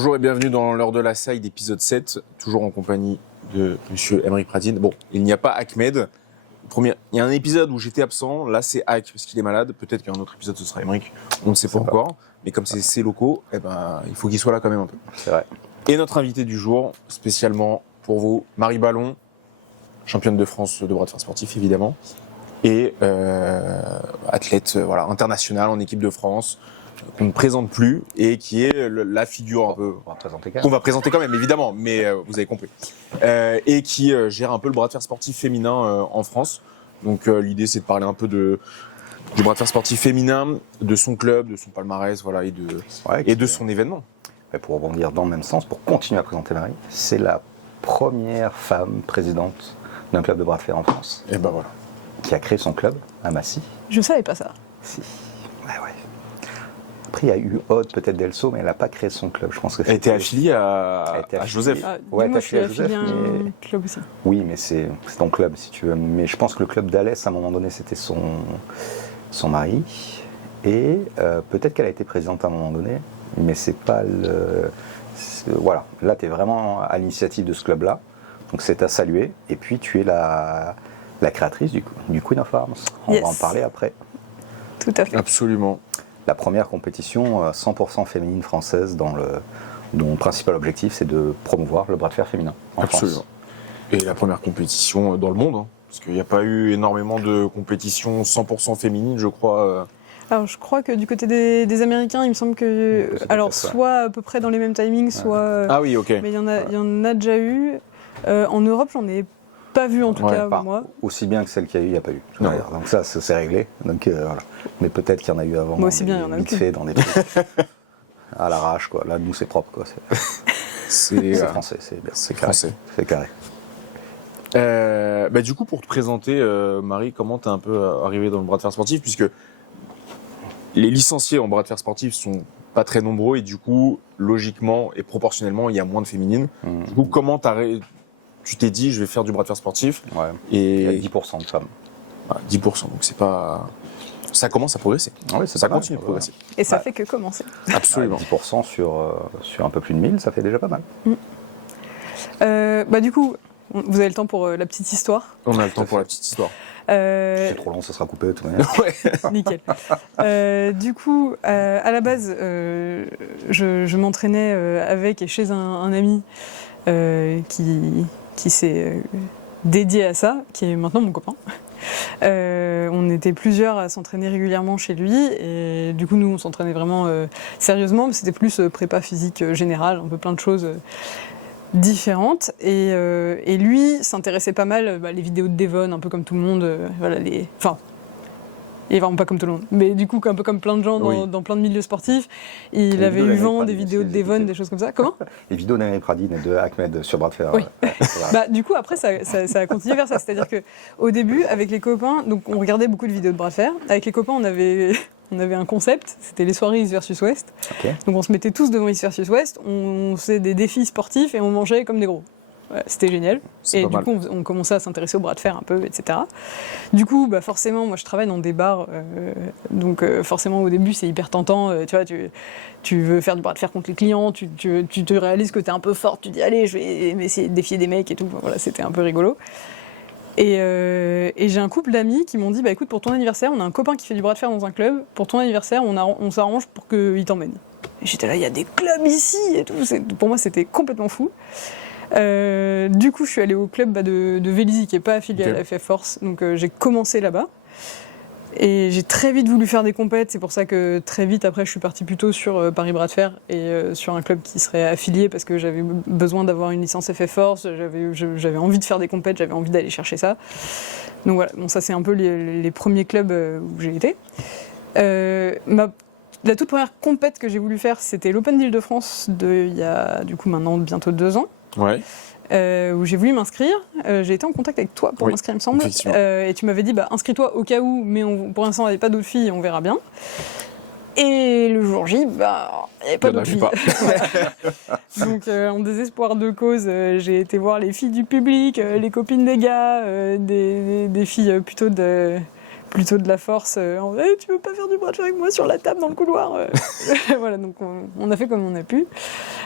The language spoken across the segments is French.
Bonjour et bienvenue dans l'heure de la Side, épisode 7, toujours en compagnie de monsieur Aymeric Pradine. Bon, il n'y a pas Ahmed. Il y a un épisode où j'étais absent, là c'est Ahmed parce qu'il est malade, peut-être qu'il y a un autre épisode ce sera Aymeric, on ne sait pas encore, mais comme c'est ses locaux, eh ben, il faut qu'il soit là quand même un peu. C'est vrai. Et notre invité du jour, spécialement pour vous, Marie Ballon, championne de France de bras de fer sportif évidemment, et athlète internationale en équipe de France, qu'on ne présente plus et qui est la figure un peu qu'on va présenter quand même évidemment, mais vous avez compris, et qui gère un peu le bras de fer sportif féminin en France. Donc l'idée c'est de parler un peu du bras de fer sportif féminin, de son club, de son palmarès, voilà, et de son événement. Pour rebondir dans le même sens, pour continuer à présenter Marie, c'est la première femme présidente d'un club de bras de fer en France. Et ben voilà. Qui a créé son club à Massy. Je savais pas ça. Si. Ouais. Après, il y a eu Aude, peut-être Delso, mais elle n'a pas créé son club. Je pense que elle était affiliée à Joseph. Ouais, elle était affiliée à Joseph. Mais... club aussi. Oui, mais c'est ton club, si tu veux. Mais je pense que le club d'Alès, à un moment donné, c'était son mari. Et peut-être qu'elle a été présidente à un moment donné, mais c'est pas le... Voilà, là, tu es vraiment à l'initiative de ce club-là. Donc, c'est à saluer. Et puis, tu es la créatrice du Queen of Arms. On va en parler après. Tout à fait. Absolument. La première compétition 100% féminine française dont le principal objectif c'est de promouvoir le bras de fer féminin en Absolument. France. Et la première compétition dans le monde, hein, parce qu'il n'y a pas eu énormément de compétitions 100% féminines, je crois. Alors je crois que du côté des Américains, il me semble que soit à peu près dans les mêmes timings, soit. Ah oui, ok. Mais il y en a déjà eu. En Europe, j'en ai pas vu en tout cas moi. Aussi bien que celle qu'il y a eu, il n'y a pas eu. Donc ça c'est réglé. Donc voilà. Mais peut-être qu'il y en a eu avant. Moi aussi bien, il y en a vite fait dans des trucs à l'arrache quoi. Là nous c'est propre quoi. C'est français, c'est bien. C'est français. C'est carré. Du coup pour te présenter, Marie, comment t'es un peu arrivée dans le bras de fer sportif, puisque les licenciés en bras de fer sportif sont pas très nombreux et du coup logiquement et proportionnellement il y a moins de féminines. Du coup comment tu t'es dit, je vais faire du bras de fer sportif. Ouais. Et il y a 10% de femmes. 10%, donc c'est pas... Ça commence à progresser. Oui, ça continue de progresser. Et ça fait que commencer. Absolument. 10% sur un peu plus de 1000, ça fait déjà pas mal. Du coup, vous avez le temps pour la petite histoire. On a le temps pour la petite histoire. Si c'est trop long, ça sera coupé de toute manière. Ouais. Nickel. Du coup, à la base, je m'entraînais avec et chez un ami qui s'est dédié à ça, qui est maintenant mon copain. On était plusieurs à s'entraîner régulièrement chez lui et du coup nous on s'entraînait vraiment sérieusement, mais c'était plus prépa physique générale, un peu plein de choses différentes et lui s'intéressait pas mal les vidéos de Devon, un peu comme tout le monde, il est vraiment pas comme tout le monde, mais du coup un peu comme plein de gens dans plein de milieux sportifs, il avait eu vent des vidéos de Devon, des choses comme ça. Comment ? Les vidéos d'Aymeric Pradine et de Ahmed sur bras de fer. Oui. Du coup après ça a continué vers ça, c'est-à-dire que au début avec les copains, donc on regardait beaucoup de vidéos de bras de fer, avec les copains on avait un concept, c'était les soirées East versus West. Okay. Donc on se mettait tous devant East versus West, on faisait des défis sportifs et on mangeait comme des gros. Ouais, c'était génial. Et du coup, on commençait à s'intéresser au bras de fer un peu, etc. Du coup, forcément, moi je travaille dans des bars, donc forcément au début c'est hyper tentant. Tu vois, tu veux faire du bras de fer contre les clients, tu te réalises que t'es un peu forte, tu dis allez, je vais essayer de défier des mecs et tout. Voilà, c'était un peu rigolo. Et j'ai un couple d'amis qui m'ont dit écoute, pour ton anniversaire, on a un copain qui fait du bras de fer dans un club. Pour ton anniversaire, on s'arrange pour qu'il t'emmène. Et j'étais là, il y a des clubs ici et tout. Pour moi, c'était complètement fou. Du coup, je suis allée au club de Vélizy, qui n'est pas affilié à la FF Force, donc j'ai commencé là-bas. Et j'ai très vite voulu faire des compètes, c'est pour ça que très vite après, je suis partie plutôt sur Paris Bras de Fer et sur un club qui serait affilié, parce que j'avais besoin d'avoir une licence FF Force, j'avais envie de faire des compètes, j'avais envie d'aller chercher ça. Donc voilà, ça c'est un peu les premiers clubs où j'ai été. La toute première compète que j'ai voulu faire, c'était l'Open d'Île-de-France il y a du coup maintenant bientôt 2 ans. Ouais. Où j'ai voulu m'inscrire. J'ai été en contact avec toi pour m'inscrire, il me semble. Et tu m'avais dit, inscris-toi au cas où, mais pour l'instant, il n'y avait pas d'autres filles, on verra bien. Et le jour J, il n'y avait pas d'autres filles. Donc, en désespoir de cause, j'ai été voir les filles du public, les copines des gars, des filles plutôt plutôt de la force. Tu veux pas faire du bras de fer avec moi sur la table dans le couloir Voilà, donc on a fait comme on a pu.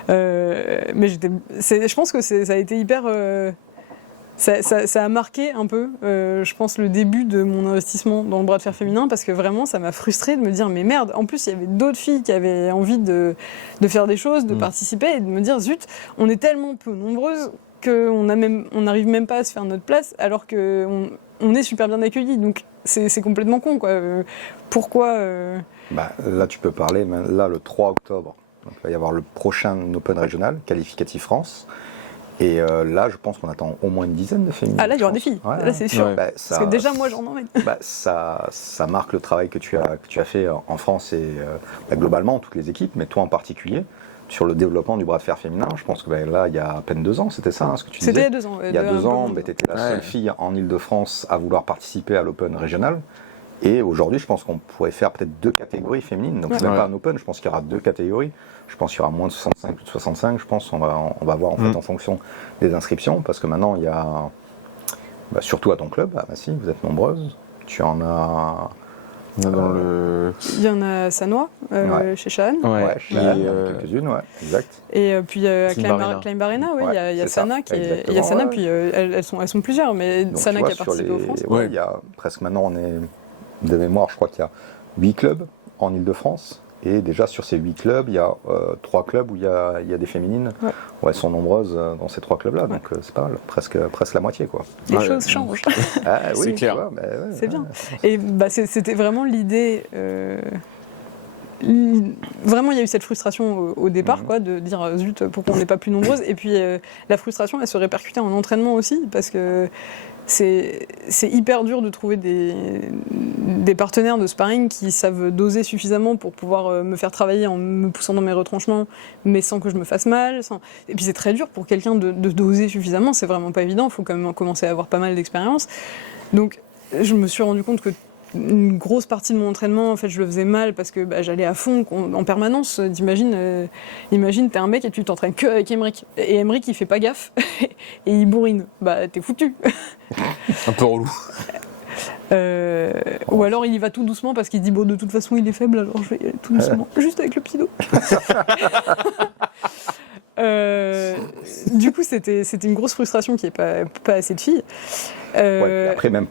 Mais je pense que ça a été hyper. Ça a marqué un peu, je pense, le début de mon investissement dans le bras de fer féminin, parce que vraiment, ça m'a frustrée de me dire, mais merde, en plus, il y avait d'autres filles qui avaient envie de faire des choses, de participer, et de me dire, zut, on est tellement peu nombreuses qu'on n'arrive même pas à se faire notre place, alors qu'on est super bien accueillis. Donc, c'est complètement con, quoi. Pourquoi Là, tu peux parler, mais là, le 3 octobre, donc, il va y avoir le prochain Open régional, qualificatif France. Et là, je pense qu'on attend au moins une dizaine de féminines. Ah là, il y aura des filles. Ouais, là, c'est sûr. Ouais. Parce que déjà, moi, j'en emmène. Ça marque le travail que tu as fait en France et globalement, toutes les équipes, mais toi en particulier, sur le développement du bras de fer féminin. Je pense que là, il y a à peine 2 ans, c'était ça ce que tu disais. C'était il y a 2 ans. Il y a 2 ans, tu étais la seule fille en Ile-de-France à vouloir participer à l'Open régional. Et aujourd'hui, je pense qu'on pourrait faire peut-être 2 catégories féminines. Donc, c'est même pas un Open, je pense qu'il y aura 2 catégories. Je pense qu'il y aura moins de 65, plus de 65. Je pense qu'on va voir en fait en fonction des inscriptions. Parce que maintenant, il y a, surtout à ton club, à Massy, vous êtes nombreuses. Tu en as. Il y en a à Sanois, chez Chan. Ouais, chez Chan, quelques-unes, exact. Et puis à Climb Arena, il y a Sana il y a Sana, puis elles sont plusieurs, mais donc, Sana qui a participé aux France. Il y a presque maintenant, on est de mémoire, je crois qu'il y a 8 clubs en Ile-de-France. Et déjà sur ces 8 clubs, il y a 3 clubs où il y a des féminines, où elles sont nombreuses dans ces 3 clubs-là, donc c'est pas mal, presque la moitié, quoi. Les choses changent. Oui, c'est clair. C'est bien. Et c'était vraiment l'idée. Vraiment, il y a eu cette frustration au départ, quoi, de dire zut, pourquoi on n'est pas plus nombreuses. Et puis la frustration, elle se répercutait en entraînement aussi, parce que c'est hyper dur de trouver des partenaires de sparring qui savent doser suffisamment pour pouvoir me faire travailler en me poussant dans mes retranchements, mais sans que je me fasse mal. Et puis c'est très dur pour quelqu'un de doser suffisamment, c'est vraiment pas évident, il faut quand même commencer à avoir pas mal d'expérience. Donc je me suis rendu compte que une grosse partie de mon entraînement, en fait, je le faisais mal parce que j'allais à fond en permanence. Imagine, t'es un mec et tu t'entraînes que avec Emric. Et Emric, il fait pas gaffe et il bourrine. T'es foutu. Un peu relou. Ou alors il y va tout doucement parce qu'il dit de toute façon il est faible, alors je vais y aller tout doucement, juste avec le petit dos. Du coup, c'était une grosse frustration qu'il n'y ait pas assez de filles. Après, même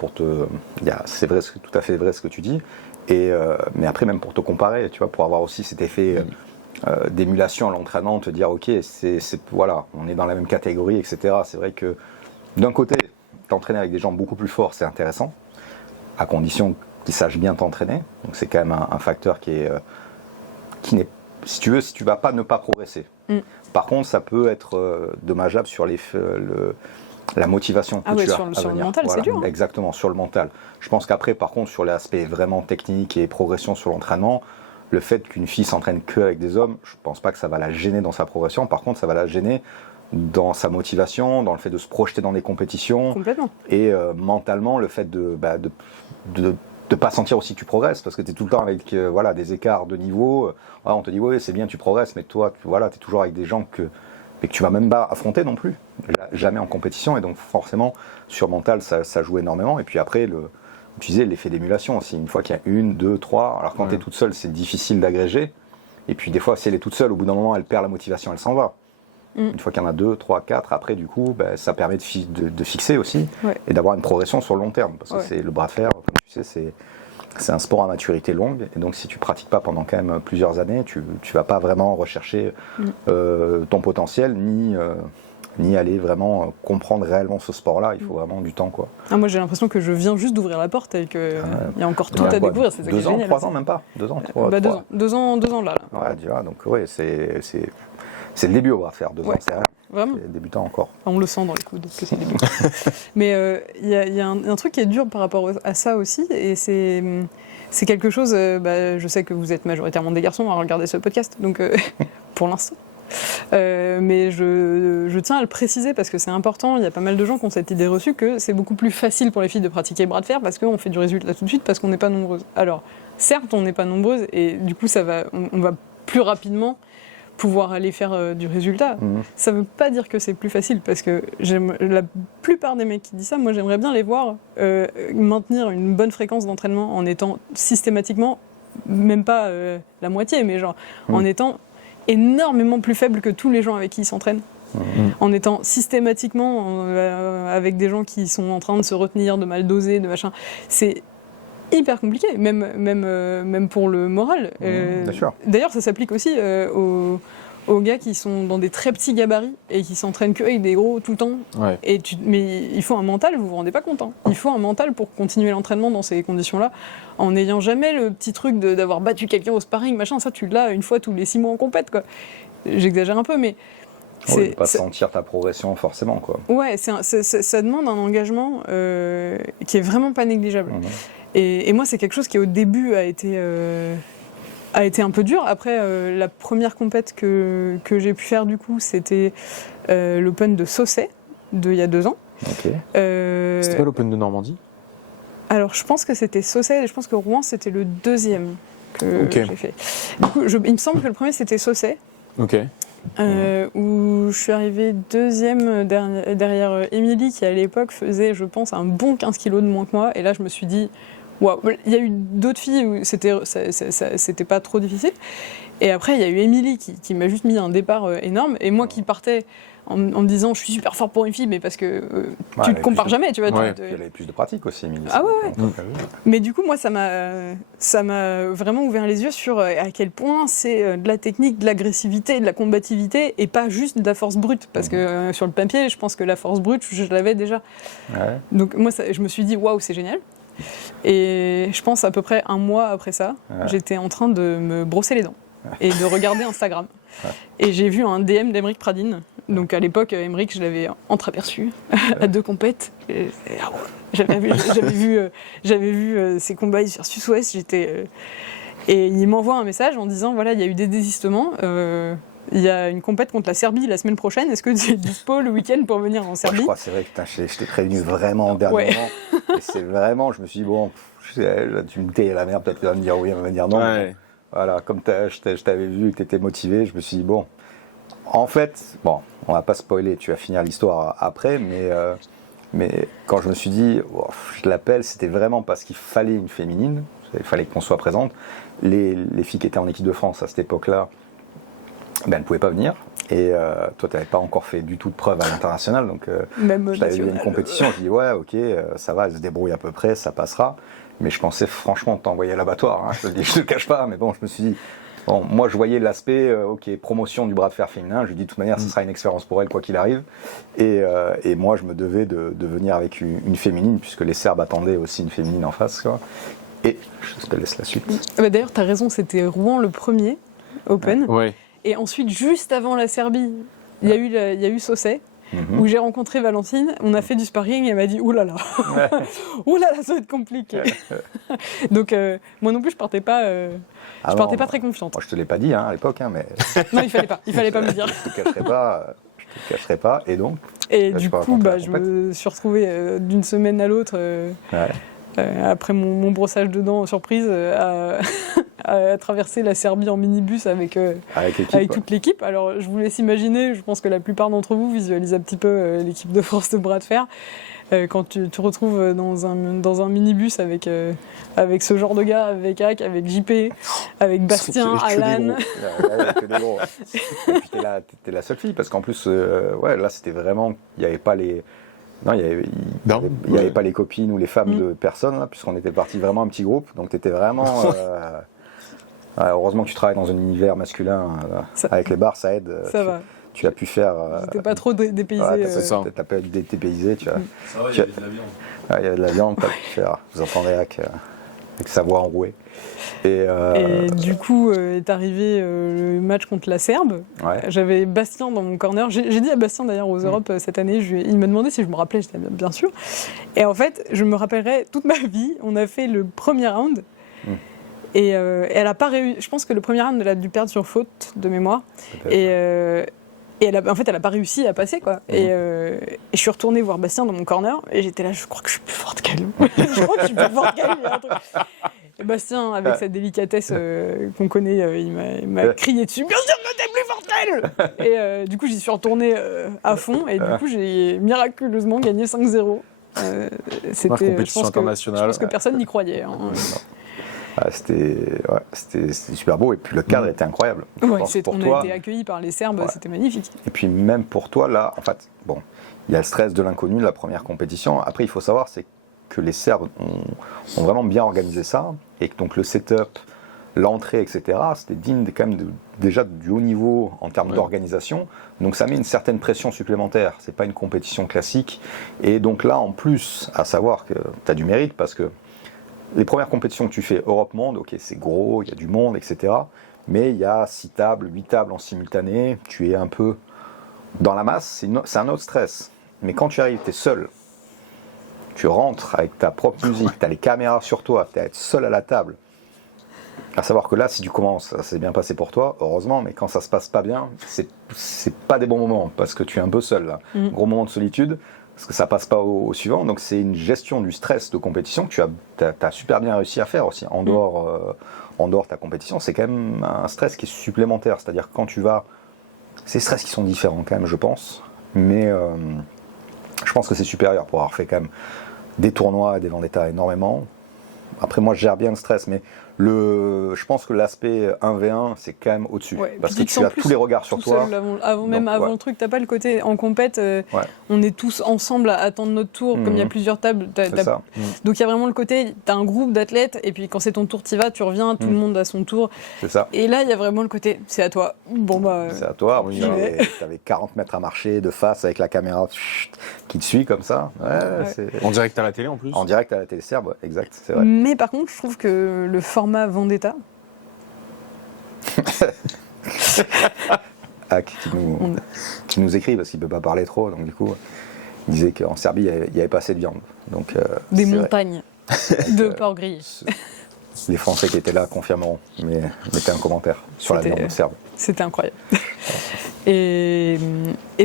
c'est tout à fait vrai ce que tu dis. Mais après, même pour te comparer, tu vois, pour avoir aussi cet effet d'émulation à l'entraînement, te dire, ok, voilà, on est dans la même catégorie, etc. C'est vrai que d'un côté, t'entraîner avec des gens beaucoup plus forts, c'est intéressant, à condition qu'ils sachent bien t'entraîner. Donc c'est quand même un facteur qui n'est, si tu vas pas ne pas progresser. Par contre, ça peut être dommageable sur la motivation que tu as à venir. Sur le mental, c'est dur. Exactement, sur le mental. Je pense qu'après, par contre, sur l'aspect vraiment technique et progression sur l'entraînement, le fait qu'une fille s'entraîne qu'avec des hommes, je pense pas que ça va la gêner dans sa progression. Par contre, ça va la gêner dans sa motivation, dans le fait de se projeter dans des compétitions. Complètement. Et mentalement, le fait de pas sentir aussi que tu progresses, parce que tu es tout le temps avec des écarts de niveau. On te dit, oui, c'est bien, tu progresses, mais toi, tu es toujours avec des gens que tu vas même pas affronter non plus, jamais en compétition. Et donc, forcément, sur mental, ça joue énormément. Et puis après, tu disais, l'effet d'émulation aussi. Une fois qu'il y a 1, 2, 3, alors quand tu es toute seule, c'est difficile d'agréger. Et puis, des fois, si elle est toute seule, au bout d'un moment, elle perd la motivation, elle s'en va. Une fois qu'il y en a 2, 3, 4, après, du coup, ça permet de fixer aussi et d'avoir une progression sur le long terme. Parce que c'est le bras de fer, comme tu sais, c'est un sport à maturité longue. Et donc, si tu pratiques pas pendant quand même plusieurs années, tu vas pas vraiment rechercher ton potentiel, ni aller vraiment comprendre réellement ce sport-là. Il faut vraiment du temps, quoi. Moi, j'ai l'impression que je viens juste d'ouvrir la porte et qu'il y a encore tout à découvrir. C'est ça qui est génial. 2 ans, 3 ans, même pas. 2 ans, 3 2 ans là. Ouais, tu vois, donc c'est le début au bras de fer. 2 ans, c'est rien. Vraiment. C'est débutant encore. On le sent dans les coudes que c'est le début. Mais il y a un truc qui est dur par rapport à ça aussi, et c'est quelque chose. Je sais que vous êtes majoritairement des garçons à regarder ce podcast, donc pour l'instant. Mais je tiens à le préciser parce que c'est important. Il y a pas mal de gens qui ont cette idée reçue que c'est beaucoup plus facile pour les filles de pratiquer bras de fer parce qu'on fait du résultat tout de suite parce qu'on n'est pas nombreuses. Alors, certes, on n'est pas nombreuses et du coup, on va plus rapidement pouvoir aller faire du résultat. Ça veut pas dire que c'est plus facile, parce que la plupart des mecs qui disent ça, moi j'aimerais bien les voir maintenir une bonne fréquence d'entraînement en étant systématiquement, même pas la moitié, mais genre en étant énormément plus faible que tous les gens avec qui ils s'entraînent. En étant systématiquement avec des gens qui sont en train de se retenir, de mal doser, de machin. C'est hyper compliqué, même pour le moral. Bien sûr. D'ailleurs, ça s'applique aussi aux gars qui sont dans des très petits gabarits et qui s'entraînent qu'avec des gros tout le temps. Ouais. Mais il faut un mental, vous vous rendez pas compte. Hein. Il faut un mental pour continuer l'entraînement dans ces conditions-là, en n'ayant jamais le petit truc d'avoir battu quelqu'un au sparring, machin. Ça, tu l'as une fois tous les 6 mois en compète, quoi. J'exagère un peu, mais... de pas sentir ta progression forcément, quoi. Ouais, ça demande un engagement qui est vraiment pas négligeable. Et moi, c'est quelque chose qui au début a été un peu dur. Après, la première compète que j'ai pu faire, du coup, c'était l'Open de Saussay, il y a 2 ans. C'était pas l'Open de Normandie? Alors, je pense que c'était Saussay, et je pense que Rouen, c'était le 2e que j'ai fait. Du coup, il me semble que le premier, c'était Saussay. Ok. Où je suis arrivée 2e derrière Émilie, qui à l'époque faisait, je pense, un bon 15 kilos de moins que moi. Et là, je me suis dit, waouh, il y a eu d'autres filles où c'était pas trop difficile. Et après, il y a eu Émilie qui m'a juste mis un départ énorme. Et moi qui partais en me disant, je suis super fort pour une fille, mais parce que tu ne te compares jamais, tu vois. Ouais. Elle avait plus de pratique aussi, Émilie. Ah ouais. Mais du coup, moi, ça m'a vraiment ouvert les yeux sur à quel point c'est de la technique, de l'agressivité, de la combativité, et pas juste de la force brute. Parce que sur le papier, je pense que la force brute, je l'avais déjà. Ouais. Donc moi, je me suis dit, waouh, c'est génial. Et je pense à peu près 1 mois après ça, j'étais en train de me brosser les dents et de regarder Instagram. Et j'ai vu un DM d'Aymeric Pradine. Donc à l'époque, Aymeric, je l'avais entreaperçu à 2 compètes. J'avais vu ses combats sur Sud-Ouest. Et il m'envoie un message en disant, voilà, il y a eu des désistements. Il y a une compète contre la Serbie la semaine prochaine. Est-ce que tu es dispo le week-end pour venir en Serbie? Je crois, c'est vrai que je t'ai prévenu vraiment en dernier moment. Et c'est vraiment, je me suis dit, bon, tu me dis la merde, peut-être tu vas me dire oui, elle va me dire non. Ouais. Voilà, comme je t'avais vu que tu étais motivé, je me suis dit, bon, en fait, bon, on va pas spoiler, tu vas finir l'histoire après, mais quand je me suis dit, oh, je l'appelle, c'était vraiment parce qu'il fallait une féminine, il fallait qu'on soit présente. Les filles qui étaient en équipe de France à cette époque-là, elles ne pouvaient pas venir. Et toi, tu n'avais pas encore fait du tout de preuve à l'international, donc je t'avais vu à une compétition, je dis ouais, ok, ça va, elle se débrouille à peu près, ça passera. Mais je pensais franchement t'envoyer à l'abattoir, hein, je te le cache pas, mais bon, je me suis dit, bon, moi je voyais l'aspect, ok, promotion du bras de fer féminin, je lui dis de toute manière, ce sera une expérience pour elle, quoi qu'il arrive. Et moi, je me devais de venir avec une féminine, puisque les Serbes attendaient aussi une féminine en face, quoi. Et je te laisse la suite. D'ailleurs, tu as raison, c'était Rouen le premier Open. Ouais. Et ensuite, juste avant la Serbie, il y a eu Saussay, où j'ai rencontré Valentine. On a fait du sparring et elle m'a dit « Ouh là là, ouh là là, ça va être compliqué !» Donc, moi non plus, je partais pas très confiante. Moi, je te l'ai pas dit à l'époque, mais... Non, il fallait pas me le dire. Je te cacherai pas, et donc... Et du coup, je me suis retrouvée d'une semaine à l'autre, après mon brossage de dents surprise, à traverser la Serbie en minibus avec toute l'équipe. Alors, je vous laisse imaginer, je pense que la plupart d'entre vous visualisent un petit peu l'équipe de France de bras de fer. Quand tu te retrouves dans un minibus avec ce genre de gars, avec Hack, avec JP, avec Bastien, Alan. Que des gros. Et puis t'es la seule fille, parce qu'en plus, là c'était vraiment, il n'y avait pas les... Non, il n'y avait pas les copines ou les femmes de personnes, là, puisqu'on était parti vraiment un petit groupe. Donc tu étais vraiment... heureusement que tu travailles dans un univers masculin, avec les bars, ça aide. Ça va. Tu as pu faire... J'étais pas trop dépaysé. T'as pas dépaysé, tu as... Ça va, il y avait de la viande. Il y avait de la viande, t'as pu faire. Vous entendez avec sa voix enrouée. Et du coup, est arrivé le match contre la Serbe. Ouais. J'avais Bastien dans mon corner. J'ai dit à Bastien d'ailleurs aux Europes cette année, il m'a demandé si je me rappelais, j'étais bien sûr. Et en fait, je me rappellerai toute ma vie. On a fait le premier round. Et elle a pas réussi. Je pense que le premier round, elle a dû perdre sur faute de mémoire. Et elle a pas réussi à passer, quoi. Et je suis retournée voir Bastien dans mon corner et j'étais là, je crois que je suis plus forte qu'elle. Et Bastien, avec sa délicatesse qu'on connaît, il m'a crié dessus. Bien sûr que t'es plus forte Raquel !» Et du coup, j'y suis retournée à fond, et du coup, j'ai miraculeusement gagné 5-0. C'était, compétition internationale. Je pense que personne n'y croyait. Hein. C'était super beau, et puis le cadre était incroyable. On a été accueillis par les Serbes, c'était magnifique. Et puis même pour toi, là, en fait, bon, il y a le stress de l'inconnu, de la première compétition. Après, il faut savoir, c'est que les Serbes ont vraiment bien organisé ça, et que donc le setup, l'entrée, etc., c'était digne quand même déjà du haut niveau en termes d'organisation. Donc ça met une certaine pression supplémentaire. C'est pas une compétition classique. Et donc là, en plus, à savoir que tu as du mérite, parce que les premières compétitions que tu fais, Europe-Monde, ok, c'est gros, il y a du monde, etc. Mais il y a 6 tables, 8 tables en simultané, tu es un peu dans la masse, c'est un autre stress. Mais quand tu arrives, tu es seul, tu rentres avec ta propre musique, tu as les caméras sur toi, tu es seul à la table. À savoir que là, si tu commences, ça s'est bien passé pour toi, heureusement, mais quand ça se passe pas bien, c'est pas des bons moments, parce que tu es un peu seul là. Gros moment de solitude, parce que ça passe pas au suivant. Donc c'est une gestion du stress de compétition que tu as super bien réussi à faire aussi. En dehors de ta compétition, c'est quand même un stress qui est supplémentaire. C'est-à-dire que quand tu vas... C'est des stress qui sont différents quand même, je pense. Mais je pense que c'est supérieur pour avoir fait quand même des tournois et des Vendetta énormément. Après, moi, je gère bien le stress, mais je pense que l'aspect 1v1, c'est quand même au-dessus. Ouais, parce que tu as tous les regards sur toi. Avant le truc, t'as pas le côté en compète, on est tous ensemble à attendre notre tour, comme il y a plusieurs tables. Donc il y a vraiment le côté, t'as un groupe d'athlètes, et puis quand c'est ton tour, t'y vas, tu reviens, tout le monde a son tour. C'est ça. Et là, il y a vraiment le côté, c'est à toi. Bon, bah. C'est à toi. T'avais 40 mètres à marcher de face avec la caméra qui te suit comme ça. En direct à la télé en plus. En direct à la télé serbe, exact, c'est vrai. Mais par contre, je trouve que le format Vendetta. Qui nous écrit parce qu'il ne peut pas parler trop, donc du coup, il disait qu'en Serbie, il n'y avait pas assez de viande. Donc, des montagnes de porc grillé. Les Français qui étaient là confirmeront, mais mettez un commentaire sur la viande serbe. C'était incroyable. Et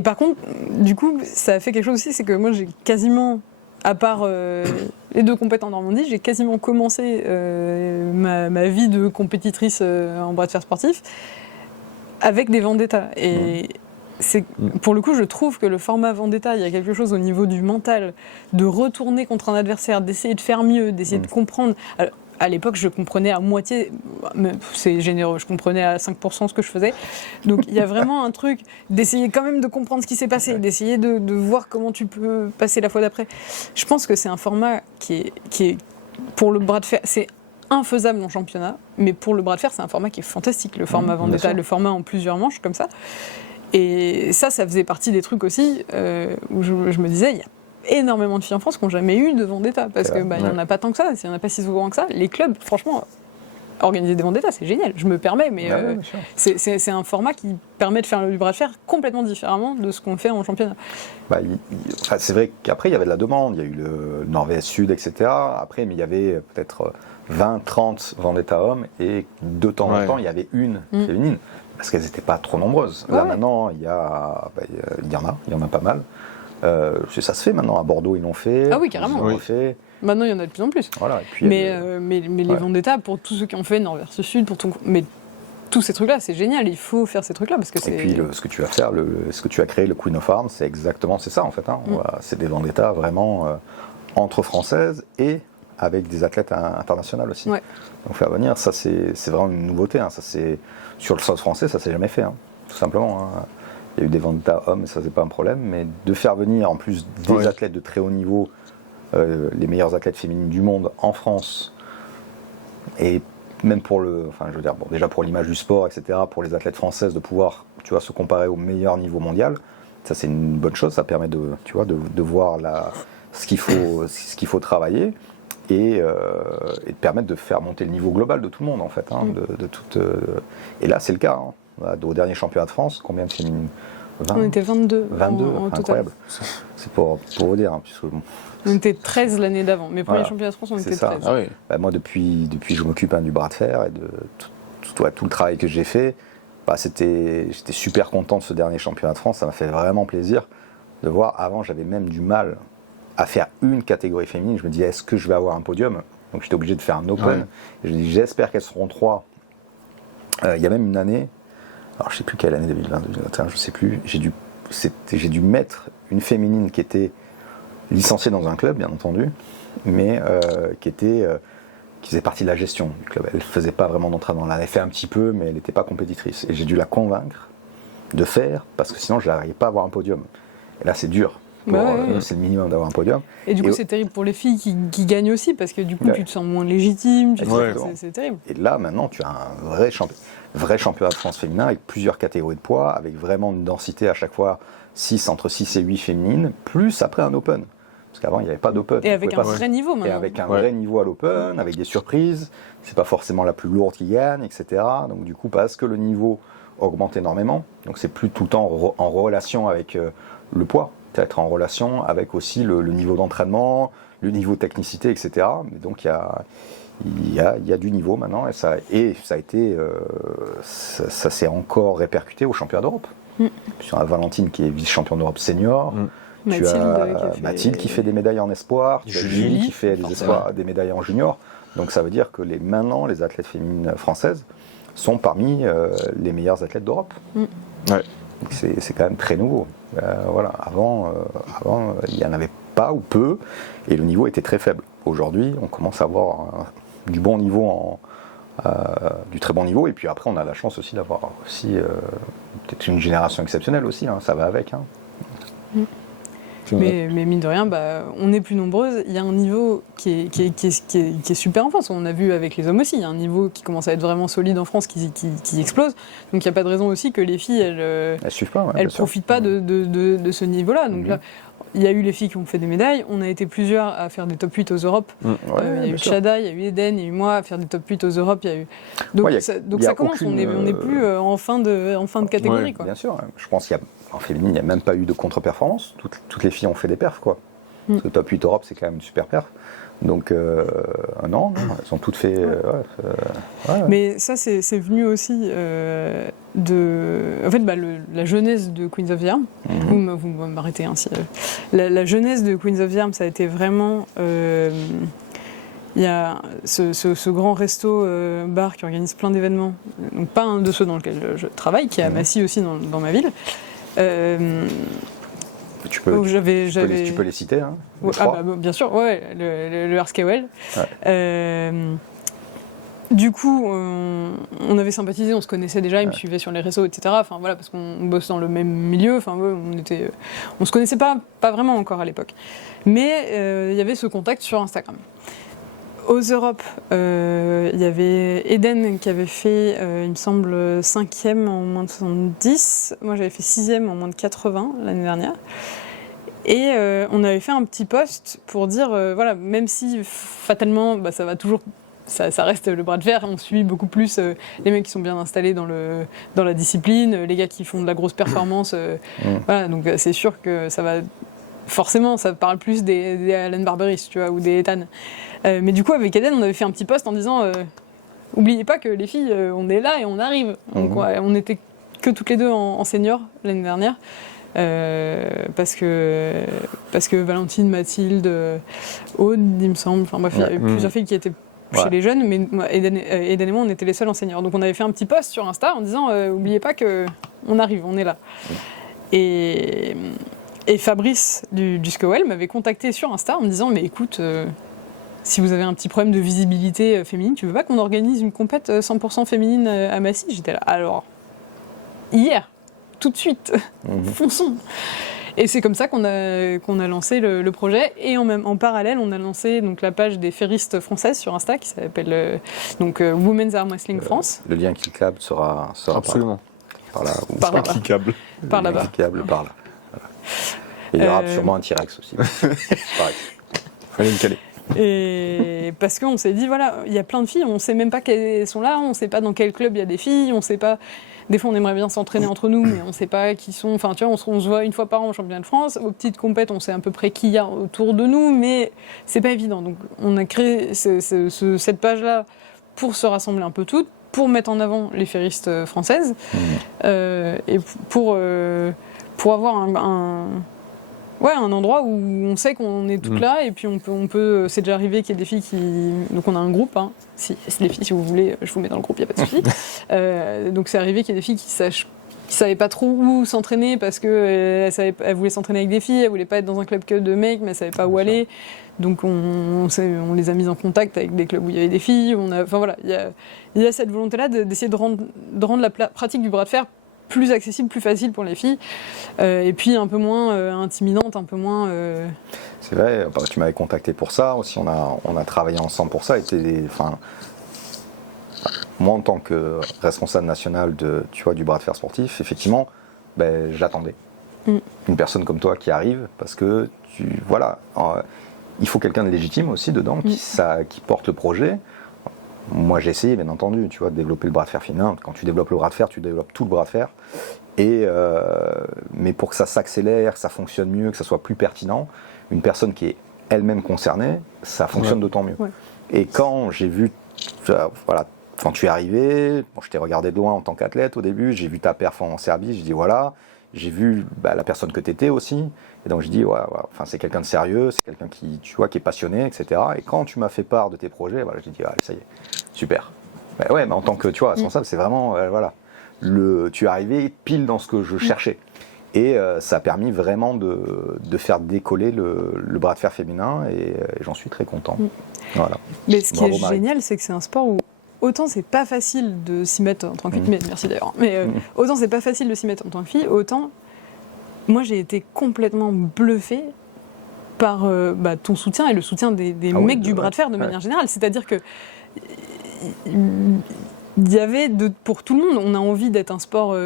par contre, du coup, ça a fait quelque chose aussi, c'est que moi, j'ai quasiment... À part les 2 compètes en Normandie, j'ai quasiment commencé ma vie de compétitrice en bras de fer sportif avec des Vendetta. Et pour le coup, je trouve que le format Vendetta, il y a quelque chose au niveau du mental, de retourner contre un adversaire, d'essayer de faire mieux, d'essayer de comprendre. Alors, à l'époque, je comprenais à moitié, c'est généreux, je comprenais à 5% ce que je faisais. Donc il y a vraiment un truc d'essayer quand même de comprendre ce qui s'est passé, d'essayer de voir comment tu peux passer la fois d'après. Je pense que c'est un format qui est pour le bras de fer, c'est infaisable en championnat, mais pour le bras de fer, c'est un format qui est fantastique, le format Vendetta, le format en plusieurs manches comme ça. Et ça faisait partie des trucs aussi où je me disais, il y a énormément de filles en France qui n'ont jamais eu de Vendetta, parce qu'il n'y en a pas tant que ça, il n'y en a pas si souvent que ça. Les clubs, franchement, organiser des Vendetta, c'est génial, je me permets, mais c'est un format qui permet de faire du bras de fer complètement différemment de ce qu'on fait en championnat. C'est vrai qu'après, il y avait de la demande, il y a eu le Nord-Est Sud, etc. Après, mais il y avait peut-être 20, 30 Vendetta hommes, et de temps en temps, il y avait une féminine, parce qu'elles n'étaient pas trop nombreuses. Là, maintenant, il y en a pas mal. Ça se fait maintenant, à Bordeaux ils l'ont fait. Ah oui, carrément. Fait. Maintenant il y en a de plus en plus. Voilà, et puis, mais les Vendetta, pour tous ceux qui ont fait Nord versus Sud, mais tous ces trucs-là, c'est génial, il faut faire ces trucs-là. Parce que et puis ce que tu vas faire, ce que tu as créé, le Queen of Arms, c'est ça en fait. Hein. C'est des Vendetta vraiment entre françaises et avec des athlètes internationales aussi. Donc faire venir, ça c'est vraiment une nouveauté. Hein. Ça, sur le sol français, ça s'est jamais fait, hein, tout simplement. Hein. Il y a eu des Vendetta hommes, ça c'est pas un problème, mais de faire venir en plus des athlètes de très haut niveau, les meilleurs athlètes féminines du monde en France, et même pour déjà pour l'image du sport, etc., pour les athlètes françaises de pouvoir, se comparer au meilleur niveau mondial, ça c'est une bonne chose, ça permet de voir ce qu'il faut travailler. Et de permettre de faire monter le niveau global de tout le monde en fait. Hein, et là c'est le cas. Hein. Au dernier championnat de France, combien de féminines? 20 On était 22 en incroyable. Total. C'est pour vous dire. Hein, puisque, on était 13 l'année d'avant. Mes premiers championnats de France, on était 13. Ah oui. Moi, depuis que je m'occupe du bras de fer et de tout le travail que j'ai fait, j'étais super content de ce dernier championnat de France. Ça m'a fait vraiment plaisir de voir. Avant, j'avais même du mal à faire une catégorie féminine. Je me disais, est-ce que je vais avoir un podium? Donc j'étais obligé de faire un open. Et je me dis, j'espère qu'elles seront 3. Il y a même une année, alors je sais plus quelle année, 2020, 2021, je sais plus, j'ai dû mettre une féminine qui était licenciée dans un club, bien entendu, mais qui faisait partie de la gestion du club. Elle faisait pas vraiment d'entraînement, elle en avait fait un petit peu, mais elle n'était pas compétitrice. Et j'ai dû la convaincre de faire, parce que sinon je n'arrivais pas à avoir un podium. Et là c'est dur. C'est le minimum d'avoir un podium. Et du coup, c'est terrible pour les filles qui gagnent aussi, parce que du coup, tu te sens moins légitime, c'est terrible. Et là, maintenant, tu as un vrai championnat de France féminin avec plusieurs catégories de poids, avec vraiment une densité à chaque fois entre 6 et 8 féminines, plus après un open. Parce qu'avant, il n'y avait pas d'open. Et avec un vrai niveau maintenant. Et avec un vrai niveau à l'open, avec des surprises, c'est pas forcément la plus lourde qui gagne, etc. Donc du coup, parce que le niveau augmente énormément, donc c'est plus tout le temps en relation avec le poids, être en relation avec aussi le niveau d'entraînement, le niveau de technicité, etc. Mais donc il y a du niveau maintenant, et ça a été, ça s'est encore répercuté au championnat d'Europe. Tu as Valentine qui est vice-championne d'Europe senior. Tu as Mathilde qui fait des médailles en espoir, tu as Julie qui fait des médailles en junior. Donc ça veut dire que maintenant, les athlètes féminines françaises sont parmi les meilleures athlètes d'Europe. Ouais. C'est quand même très nouveau. Voilà. Avant, il n'y en avait pas ou peu, et le niveau était très faible. Aujourd'hui, on commence à avoir du bon niveau, du très bon niveau, et puis après, on a la chance aussi d'avoir aussi peut-être une génération exceptionnelle aussi. Hein, ça va avec. Hein. Mais mine de rien, on est plus nombreuses. Il y a un niveau qui est super en France. On a vu avec les hommes aussi. Il y a un niveau qui commence à être vraiment solide en France, qui explose. Donc il n'y a pas de raison aussi que les filles, elles profitent pas de ce niveau-là. Donc là, il y a eu les filles qui ont fait des médailles. On a été plusieurs à faire des top 8 aux Europes. Il y a eu Chada, il y a eu Eden, il y a eu moi à faire des top 8 aux Europes. Il y a eu... Donc ça commence. On n'est plus en fin de catégorie. Quoi. Bien sûr. Je pense qu'en féminine, il n'y a même pas eu de contre-performance. Toutes les filles ont fait des perfs, quoi. Parce que top 8 Europe, c'est quand même une super perf. Donc, non, elles ont toutes fait... Mais ça, c'est venu aussi de... En fait, la jeunesse de Queens of the Arm, vous m'arrêtez ainsi. La jeunesse de Queens of the Arm, ça a été vraiment... Il y a ce grand resto bar qui organise plein d'événements, donc pas un de ceux dans lesquels je travaille, qui est à Massy aussi dans ma ville. Tu peux les citer, hein, bien sûr, le RSKOL. Du coup, on avait sympathisé, on se connaissait déjà, il me suivait sur les réseaux, etc. Enfin voilà, parce qu'on bosse dans le même milieu. Enfin, on se connaissait pas vraiment encore à l'époque. Mais il y avait ce contact sur Instagram. Aux Europes, il y avait Eden qui avait fait, il me semble, 5e en moins de 70. Moi, j'avais fait 6e en moins de 80 l'année dernière. Et on avait fait un petit post pour dire, voilà, même si fatalement, ça va toujours... Ça reste le bras de fer, on suit beaucoup plus les mecs qui sont bien installés dans la discipline, les gars qui font de la grosse performance. Voilà, donc c'est sûr que ça va... Forcément, ça parle plus des Alan Barberis, tu vois, ou des Ethan. Mais du coup, avec Eden, on avait fait un petit post en disant oubliez pas que les filles, on est là et on arrive. Donc, on était que toutes les deux en senior l'année dernière. Parce que Valentine, Mathilde, Aude, il me semble, enfin bref, il y avait plusieurs filles qui étaient chez les jeunes, mais Eden et moi, on était les seuls en senior. Donc on avait fait un petit post sur Insta en disant oubliez pas qu'on arrive, on est là. Et Fabrice du SCOEL m'avait contacté sur Insta en me disant mais écoute, si vous avez un petit problème de visibilité féminine, tu veux pas qu'on organise une compète 100% féminine à Massy? J'étais là, alors, hier, tout de suite, fonçons. Et c'est comme ça qu'on a lancé le projet. Et en parallèle, on a lancé donc, la page des ferristes françaises sur Insta qui s'appelle Women's Arm Wrestling France. Le lien cliquable sera absolument par là. Par là-bas. Cliquable. Par là-bas. Cliquable par là. Voilà. Et il y aura sûrement un T-Rex aussi. Pareil. Fallait le caler. Et parce qu'on s'est dit, voilà, il y a plein de filles, on ne sait même pas qu'elles sont là, on ne sait pas dans quel club il y a des filles, on ne sait pas... Des fois, on aimerait bien s'entraîner entre nous, mais on ne sait pas qui sont... Enfin, tu vois, on se voit une fois par an au championnat de France. Aux petites compètes, on sait à peu près qui il y a autour de nous, mais c'est pas évident. Donc, on a créé cette page-là pour se rassembler un peu toutes, pour mettre en avant les ferristes françaises, et pour avoir Ouais, un endroit où on sait qu'on est toutes là, et puis on peut c'est déjà arrivé qu'il y ait des filles qui... Donc on a un groupe, hein. Si, c'est des filles, si vous voulez, je vous mets dans le groupe, il n'y a pas de souci. Donc c'est arrivé qu'il y ait des filles qui savaient pas trop où s'entraîner parce que elles voulaient s'entraîner avec des filles, elles voulaient pas être dans un club que de mecs, mais elles savaient pas où aller. Donc on les a mises en contact avec des clubs où il y avait des filles. Enfin voilà, il y a cette volonté-là d'essayer de rendre la pratique du bras de fer plus accessible, plus facile pour les filles, et puis un peu moins intimidante, un peu moins... C'est vrai, tu m'avais contacté pour ça aussi, on a travaillé ensemble pour ça. Moi, en tant que responsable national du bras de fer sportif, effectivement, j'attendais une personne comme toi qui arrive, parce que il faut quelqu'un de légitime aussi dedans, qui porte le projet. Moi, j'ai essayé, bien entendu, de développer le bras de fer féminin. Quand tu développes le bras de fer, tu développes tout le bras de fer. Mais pour que ça s'accélère, que ça fonctionne mieux, que ça soit plus pertinent, une personne qui est elle-même concernée, ça fonctionne d'autant mieux. Ouais. Et quand j'ai vu, quand tu es arrivé, je t'ai regardé de loin en tant qu'athlète au début, j'ai vu ta performance en Serbie, j'ai dit voilà, j'ai vu la personne que tu étais aussi, et donc je dis c'est quelqu'un de sérieux, c'est quelqu'un qui est passionné, etc. Et quand tu m'as fait part de tes projets, j'ai dit ça y est, super. Mais en tant que responsable, c'est vraiment tu es arrivé pile dans ce que je cherchais. Et ça a permis vraiment de faire décoller le bras de fer féminin, et j'en suis très content. Voilà. Mais ce qui est génial, c'est que c'est un sport où autant c'est pas facile de s'y mettre en tant que fille, merci d'ailleurs, mais autant c'est pas facile de s'y mettre en tant que fille, autant moi j'ai été complètement bluffée par ton soutien et le soutien des mecs du bras de fer de manière générale. C'est-à-dire que il y avait pour tout le monde, on a envie d'être un sport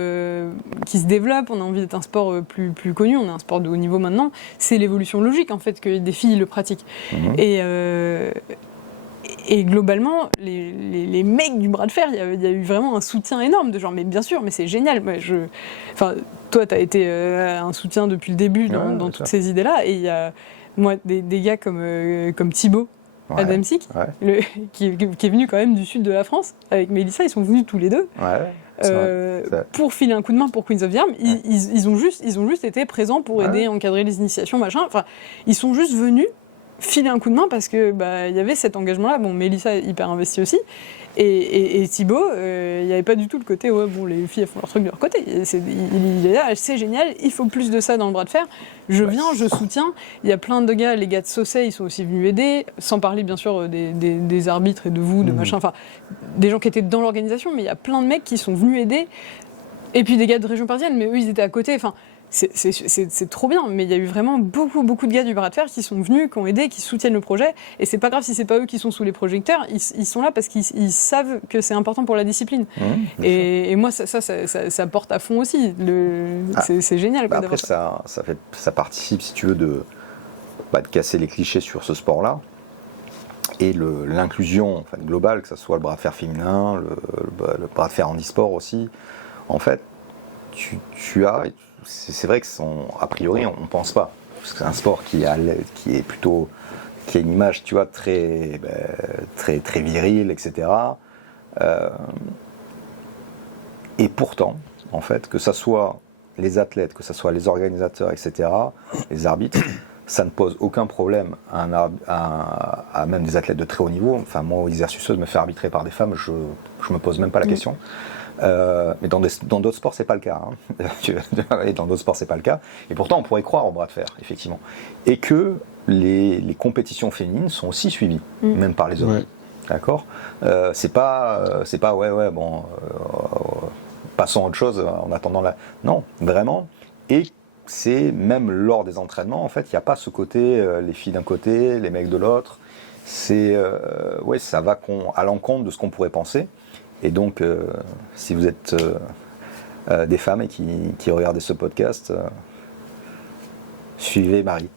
qui se développe, on a envie d'être un sport plus connu, on est un sport de haut niveau maintenant. C'est l'évolution logique en fait que des filles le pratiquent. Et globalement, les mecs du bras de fer, il y a eu vraiment un soutien énorme de genre mais bien sûr, mais c'est génial. Toi, tu as été un soutien depuis le début dans toutes ces idées-là, et il y a moi des gars comme Thibaut. Adamsik, qui est venu quand même du sud de la France avec Mélissa, ils sont venus tous les deux pour filer un coup de main pour Queens of the Arm. Ils ont juste été présents pour aider, encadrer les initiations, machin. Enfin, ils sont juste venus filer un coup de main parce que il y avait cet engagement-là. Bon, Mélissa est hyper investie aussi. Et Thibaut, il n'y avait pas du tout le côté les filles elles font leur truc de leur côté. Il est là, c'est génial, il faut plus de ça dans le bras de fer. Je viens, je soutiens. Il y a plein de gars, les gars de Saucey, ils sont aussi venus aider, sans parler bien sûr des arbitres et de vous, de machin, enfin des gens qui étaient dans l'organisation, mais il y a plein de mecs qui sont venus aider. Et puis des gars de région parisienne, mais eux ils étaient à côté. Enfin, c'est trop bien, mais il y a eu vraiment beaucoup de gars du bras de fer qui sont venus, qui ont aidé, qui soutiennent le projet, et c'est pas grave si c'est pas eux qui sont sous les projecteurs, ils sont là parce qu'ils savent que c'est important pour la discipline. Et moi ça porte à fond aussi, c'est génial. Après ça participe, si tu veux, de casser les clichés sur ce sport-là, et l'inclusion globale, que ce soit le bras de fer féminin, le bras de fer handisport aussi. En fait, tu as... C'est vrai que a priori, on ne pense pas. Parce que c'est un sport qui est plutôt... qui a une image, très virile, etc. Et pourtant, en fait, que ce soit les athlètes, que ce soit les organisateurs, etc., les arbitres, ça ne pose aucun problème à même des athlètes de très haut niveau. Enfin, moi, aux exerciceuses, me faire arbitrer par des femmes, je ne me pose même pas la question. Mais dans d'autres sports, c'est pas le cas. Et dans d'autres sports, c'est pas le cas. Et pourtant, on pourrait croire au bras de fer, effectivement. Et que les compétitions féminines sont aussi suivies, même par les hommes. Ouais. D'accord. C'est pas passons à autre chose en attendant la. Non, vraiment. Et c'est même lors des entraînements, en fait, il n'y a pas ce côté les filles d'un côté, les mecs de l'autre. C'est ça va à l'encontre de ce qu'on pourrait penser. Et donc, si vous êtes des femmes et qui regardez ce podcast, suivez Marie.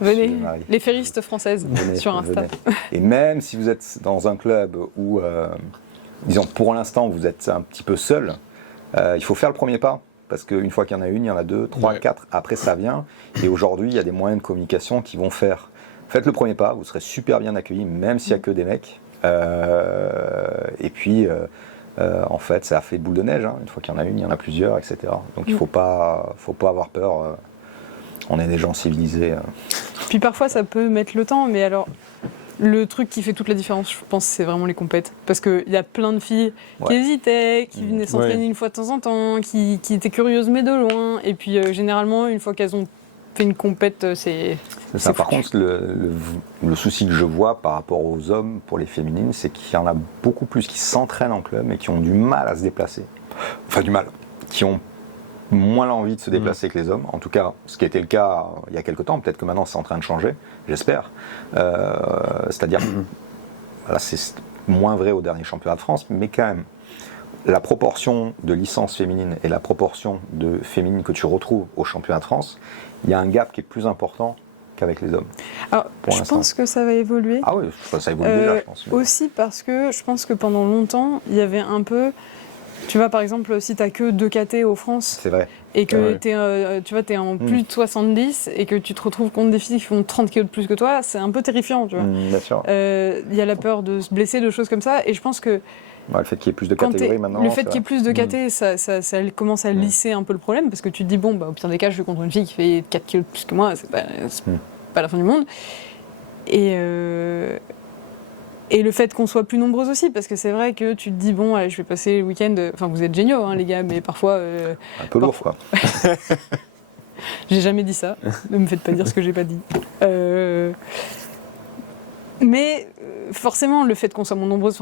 Venez, les ferristes françaises sur Insta. Venez. Et même si vous êtes dans un club où, disons, pour l'instant, vous êtes un petit peu seul, il faut faire le premier pas. Parce qu'une fois qu'il y en a une, il y en a deux, trois, quatre, après ça vient. Et aujourd'hui, il y a des moyens de communication qui vont faire. Faites le premier pas, vous serez super bien accueillis, même s'il n'y a que des mecs. Et puis, en fait, ça a fait boule de neige. Une fois qu'il y en a une, il y en a plusieurs, etc. Donc il ne faut pas avoir peur. On est des gens civilisés. Puis parfois ça peut mettre le temps, mais alors le truc qui fait toute la différence, je pense, c'est vraiment les compètes. Parce qu'il y a plein de filles qui hésitaient, qui venaient s'entraîner une fois de temps en temps, qui étaient curieuses mais de loin. Et puis généralement, une fois qu'elles ont fait une compète, c'est ça. Par contre, le souci que je vois par rapport aux hommes pour les féminines, c'est qu'il y en a beaucoup plus qui s'entraînent en club et qui ont du mal à se déplacer. Enfin, du mal. Qui ont moins l'envie de se déplacer que les hommes. En tout cas, ce qui était le cas il y a quelques temps. Peut-être que maintenant, c'est en train de changer, j'espère. C'est-à-dire, là, c'est moins vrai au dernier championnat de France, mais quand même, la proportion de licences féminines et la proportion de féminines que tu retrouves au championnat de France, il y a un gap qui est plus important qu'avec les hommes. Alors, je pense que ça va évoluer. Ah oui, ça évolue déjà, je pense. Aussi parce que je pense que pendant longtemps, il y avait un peu... Tu vois, par exemple, si tu n'as que 2 KT au France, c'est vrai. Et que tu es en plus de 70 et que tu te retrouves contre des filles qui font 30 kg de plus que toi, c'est un peu terrifiant, tu vois. Bien sûr. Y a la peur de se blesser, de choses comme ça, et je pense que le fait qu'il y ait plus de catégories maintenant. Le fait qu'il y ait plus de KT, ça commence à lisser un peu le problème, parce que tu te dis, bon, au pire des cas, je suis contre une fille qui fait 4 kg de plus que moi, c'est pas la fin du monde. Et le fait qu'on soit plus nombreuses aussi, parce que c'est vrai que tu te dis, bon, allez, je vais passer le week-end. Enfin, vous êtes géniaux, hein, les gars, mais parfois. Un peu lourd, quoi. J'ai jamais dit ça. Ne me faites pas dire ce que j'ai pas dit. Mais forcément, le fait qu'on soit moins nombreuses,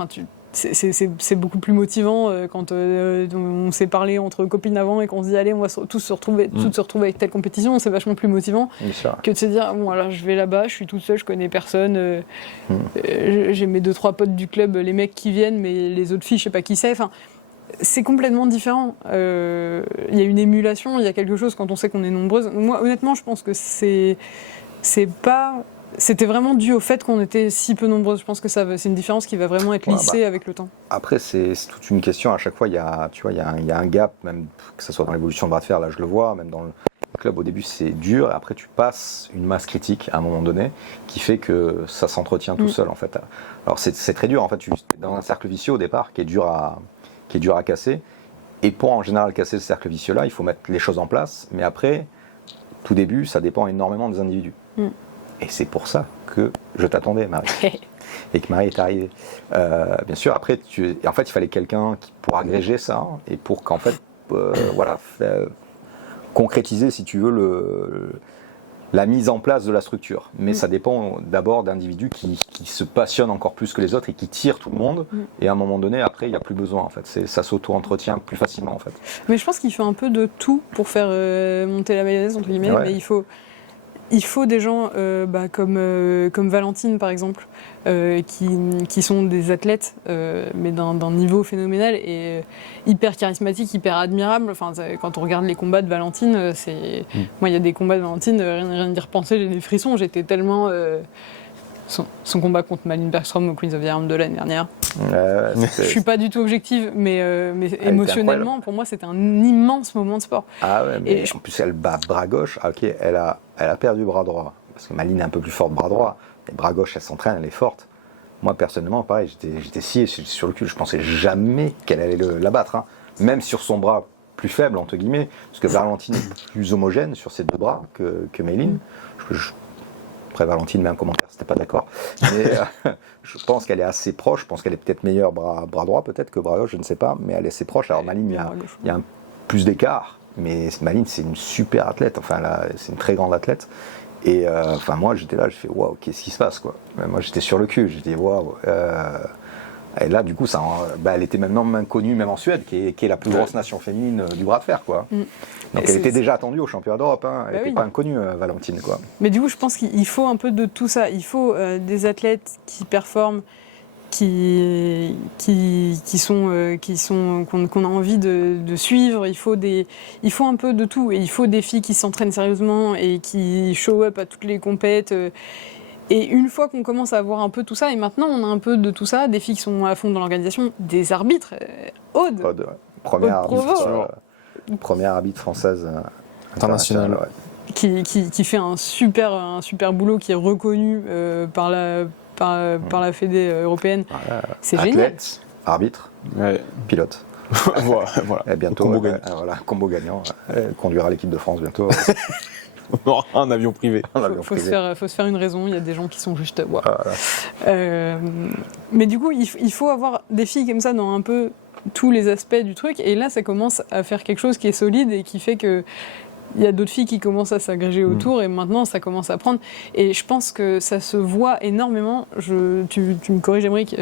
c'est beaucoup plus motivant quand on s'est parlé entre copines avant et qu'on se dit allez, on va tous se retrouver avec telle compétition. C'est vachement plus motivant que de se dire bon, alors je vais là-bas, je suis toute seule, je connais personne, j'ai mes 2-3 potes du club, les mecs qui viennent, mais les autres filles, je sais pas qui c'est. Enfin, c'est complètement différent. Il y a une émulation, il y a quelque chose quand on sait qu'on est nombreuses. Moi, honnêtement, je pense que c'était vraiment dû au fait qu'on était si peu nombreuses. Je pense que c'est une différence qui va vraiment être lissée avec le temps. Après, c'est toute une question. À chaque fois, il y a un gap, même que ce soit dans l'évolution de bras de fer, là je le vois, même dans le club au début c'est dur, et après tu passes une masse critique à un moment donné qui fait que ça s'entretient tout seul en fait. Alors c'est très dur en fait, tu es dans un cercle vicieux au départ qui est dur à casser, et pour en général casser ce cercle vicieux là, il faut mettre les choses en place, mais après, tout début, ça dépend énormément des individus. Et c'est pour ça que je t'attendais, Marie. Et que Marie est arrivée. Bien sûr, après, en fait, il fallait quelqu'un pour agréger ça et pour qu'en fait, concrétiser, si tu veux, la mise en place de la structure. Mais ça dépend d'abord d'individus qui se passionnent encore plus que les autres et qui tirent tout le monde. Et à un moment donné, après, il n'y a plus besoin, en fait. Ça s'auto-entretient plus facilement, en fait. Mais je pense qu'il faut un peu de tout pour faire monter la mayonnaise, entre guillemets. Mais il faut des gens comme Valentine, par exemple, qui sont des athlètes, mais d'un niveau phénoménal et hyper charismatique, hyper admirable. Enfin, quand on regarde les combats de Valentine, moi, il y a des combats de Valentine, rien d'y repenser, j'ai des frissons. J'étais tellement... Son combat contre Malin Bergström au Queens of the Arm de l'année dernière. Je suis pas du tout objective, mais émotionnellement, pour moi, c'était un immense moment de sport. Ah ouais, mais en plus, elle bat bras gauche. Ah, ok, elle a perdu bras droit. Parce que Malin est un peu plus forte bras droit. Mais bras gauche, elle s'entraîne, elle est forte. Moi, personnellement, pareil, j'étais scié sur le cul. Je pensais jamais qu'elle allait la battre. Hein. Même sur son bras plus faible, entre guillemets. Parce que Valentine est plus homogène sur ses 2 bras que Malin. Après, Valentine met un commentaire, c'était pas d'accord. Mais je pense qu'elle est assez proche. Je pense qu'elle est peut-être meilleure bras droit, peut-être que bras gauche, je ne sais pas. Mais elle est assez proche. Alors, Malin, il y a un plus d'écart. Mais Malin, c'est une super athlète. Enfin, là, c'est une très grande athlète. Et moi, j'étais là, je fais waouh, qu'est-ce qui se passe, quoi. Moi, j'étais sur le cul. J'ai dit waouh. Et là, du coup, elle était maintenant même connue, même en Suède, qui est la plus grosse nation féminine du bras de fer, quoi. Donc, elle était déjà attendue au championnat d'Europe. Hein. Elle n'était pas inconnue, Valentine, quoi. Mais du coup, je pense qu'il faut un peu de tout ça. Il faut des athlètes qui performent, qu'on a envie de suivre. Il faut un peu de tout. Et il faut des filles qui s'entraînent sérieusement et qui show up à toutes les compètes. Et une fois qu'on commence à avoir un peu tout ça, et maintenant on a un peu de tout ça, des filles qui sont à fond dans l'organisation, des arbitres, Aude, première arbitre française internationale, ouais. qui fait un super boulot, qui est reconnu par la Fédé européenne. C'est génial. Athlète, arbitre, pilote. Voilà. Et bientôt, combo gagnant. Conduira l'équipe de France bientôt. On aura un avion privé. Faut se faire une raison, il y a des gens qui sont juste... Wow. Mais du coup, il faut avoir des filles comme ça dans un peu tous les aspects du truc, et là ça commence à faire quelque chose qui est solide et qui fait que il y a d'autres filles qui commencent à s'agréger autour, et maintenant ça commence à prendre. Et je pense que ça se voit énormément. Tu me corriges, Aymeric,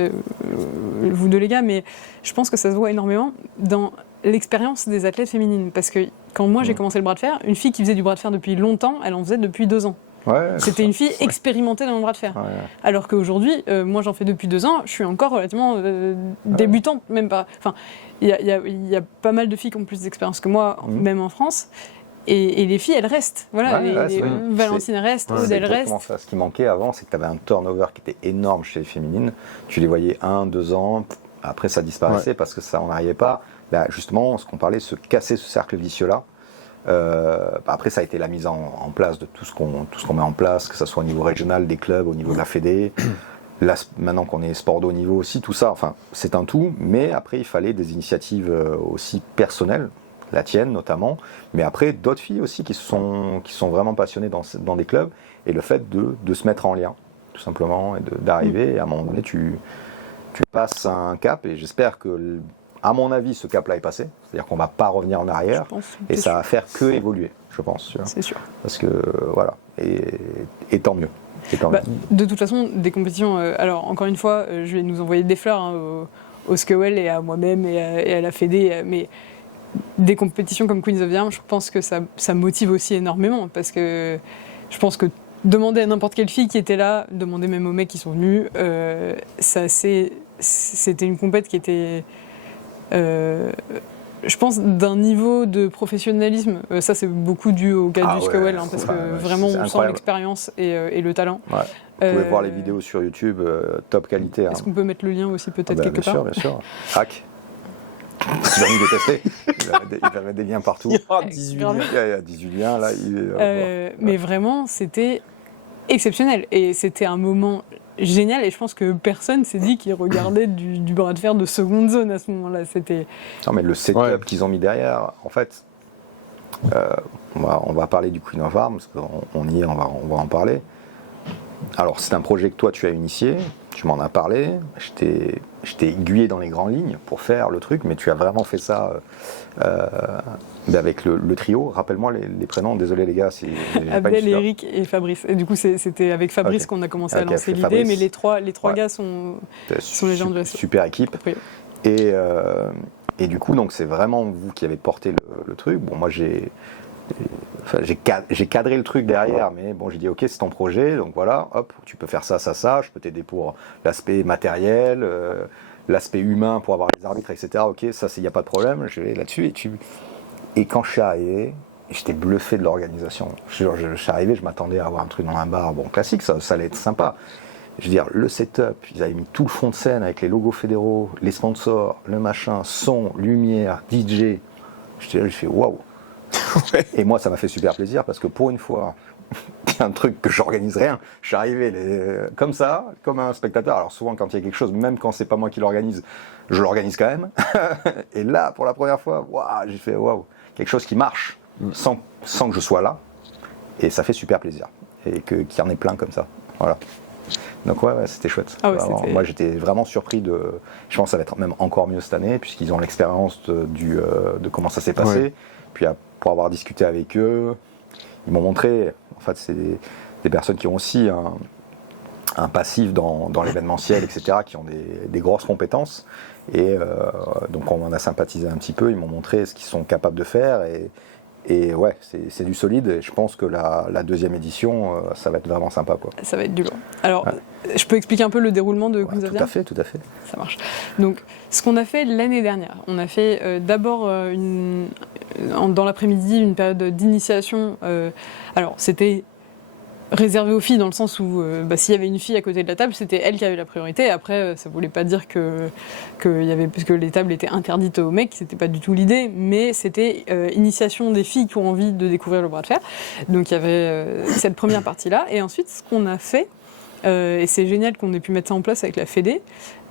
vous deux les gars, mais je pense que ça se voit énormément dans l'expérience des athlètes féminines. Parce que quand moi j'ai commencé le bras de fer, une fille qui faisait du bras de fer depuis longtemps, elle en faisait depuis 2 ans. C'était une fille expérimentée dans le bras de fer. Alors qu'aujourd'hui, moi j'en fais depuis 2 ans, je suis encore relativement débutante, même pas. Enfin, il y a pas mal de filles qui ont plus d'expérience que moi, même en France. Et les filles, elles restent. Voilà, Valentine reste, Aude, elle reste. Ça. Ce qui manquait avant, c'est que tu avais un turnover qui était énorme chez les féminines. Tu les voyais 1, 2 ans, après ça disparaissait parce que ça, on n'arrivait pas. Bah, justement, ce qu'on parlait, se casser ce cercle vicieux-là. Après, ça a été la mise en place de tout ce qu'on met en place, que ce soit au niveau régional, des clubs, au niveau de la Fédé. Là, maintenant qu'on est sport de haut niveau aussi, tout ça, enfin, c'est un tout. Mais après, il fallait des initiatives aussi personnelles. La tienne notamment, mais après d'autres filles aussi qui sont vraiment passionnées dans des clubs, et le fait de se mettre en lien, tout simplement, et d'arriver, et à un moment donné, tu passes un cap, et j'espère que, à mon avis, ce cap-là est passé, c'est-à-dire qu'on ne va pas revenir en arrière, et ça va faire que évoluer, je pense. C'est sûr. Parce que, voilà, et tant mieux. De toute façon, des compétitions, alors encore une fois, je vais nous envoyer des fleurs au Skewell et à moi-même et à la Fédé, mais des compétitions comme Queens of the Arm, je pense que ça motive aussi énormément, parce que je pense que demander à n'importe quelle fille qui était là, demander même aux mecs qui sont venus, c'était une compète qui était, je pense, d'un niveau de professionnalisme. Ça, c'est beaucoup dû au gars du Skewell, parce que vraiment on sent l'expérience et le talent. Vous pouvez voir les vidéos sur YouTube, top qualité. Est-ce qu'on peut mettre le lien aussi peut-être quelque part? Bien sûr. Hack. Il va nous détester. Il va mettre des liens partout. Il y aura 18 liens. Il y a 18 liens là. Mais vraiment, c'était exceptionnel. Et c'était un moment génial. Et je pense que personne s'est dit qu'il regardait du bras de fer de seconde zone à ce moment-là. Non, mais le setup qu'ils ont mis derrière, en fait, on va parler du Queen of Arms, parce qu'on y est, on va en parler. Alors, c'est un projet que toi, tu as initié. Tu m'en as parlé. Je t'ai aiguillé dans les grandes lignes pour faire le truc, mais tu as vraiment fait ça avec le trio. Rappelle-moi les prénoms, désolé les gars. Abdel, Eric et Fabrice. Et du coup, c'était avec Fabrice qu'on a commencé à lancer l'idée, Fabrice. Mais les trois gars sont les gens de la super équipe. Oui. Et du coup, donc, c'est vraiment vous qui avez porté le truc. Bon, moi, j'ai cadré le truc derrière, mais bon, j'ai dit ok, c'est ton projet, donc voilà, hop, tu peux faire ça, je peux t'aider pour l'aspect matériel, l'aspect humain pour avoir les arbitres, etc. Ok, ça, il n'y a pas de problème, je vais là-dessus. Et quand je suis arrivé, j'étais bluffé de l'organisation. Je suis arrivé, je m'attendais à avoir un truc dans un bar, bon, classique, ça allait être sympa. Je veux dire, le setup, ils avaient mis tout le fond de scène avec les logos fédéraux, les sponsors, le machin, son, lumière, DJ. J'ai fait waouh. Et moi, ça m'a fait super plaisir parce que pour une fois, il y a un truc que j'organise rien. Je suis arrivé comme ça, comme un spectateur. Alors souvent, quand il y a quelque chose, même quand c'est pas moi qui l'organise, je l'organise quand même. Et là, pour la première fois, j'ai fait waouh, quelque chose qui marche sans que je sois là. Et ça fait super plaisir. Et qu'il y en ait plein comme ça. Voilà. Donc ouais, c'était chouette. Moi, j'étais vraiment surpris je pense que ça va être même encore mieux cette année, puisqu'ils ont l'expérience de comment ça s'est passé. Ouais. Puis pour avoir discuté avec eux, ils m'ont montré, en fait, c'est des personnes qui ont aussi un passif dans l'événementiel, etc., qui ont des grosses compétences. Et donc on en a sympathisé un petit peu, ils m'ont montré ce qu'ils sont capables de faire. Et ouais, c'est du solide. Et je pense que la deuxième édition, ça va être vraiment sympa, quoi. Ça va être du lourd. Alors, je peux expliquer un peu le déroulement de Queens of the Arm ? Tout à fait. Ça marche. Donc, ce qu'on a fait l'année dernière, on a fait d'abord dans l'après-midi une période d'initiation. Alors, c'était réservé aux filles dans le sens où s'il y avait une fille à côté de la table, c'était elle qui avait la priorité. Après, ça voulait pas dire que les tables étaient interdites aux mecs, c'était pas du tout l'idée, mais c'était initiation des filles qui ont envie de découvrir le bras de fer. Donc il y avait cette première partie-là. Et ensuite, ce qu'on a fait, et c'est génial qu'on ait pu mettre ça en place avec la Fédé,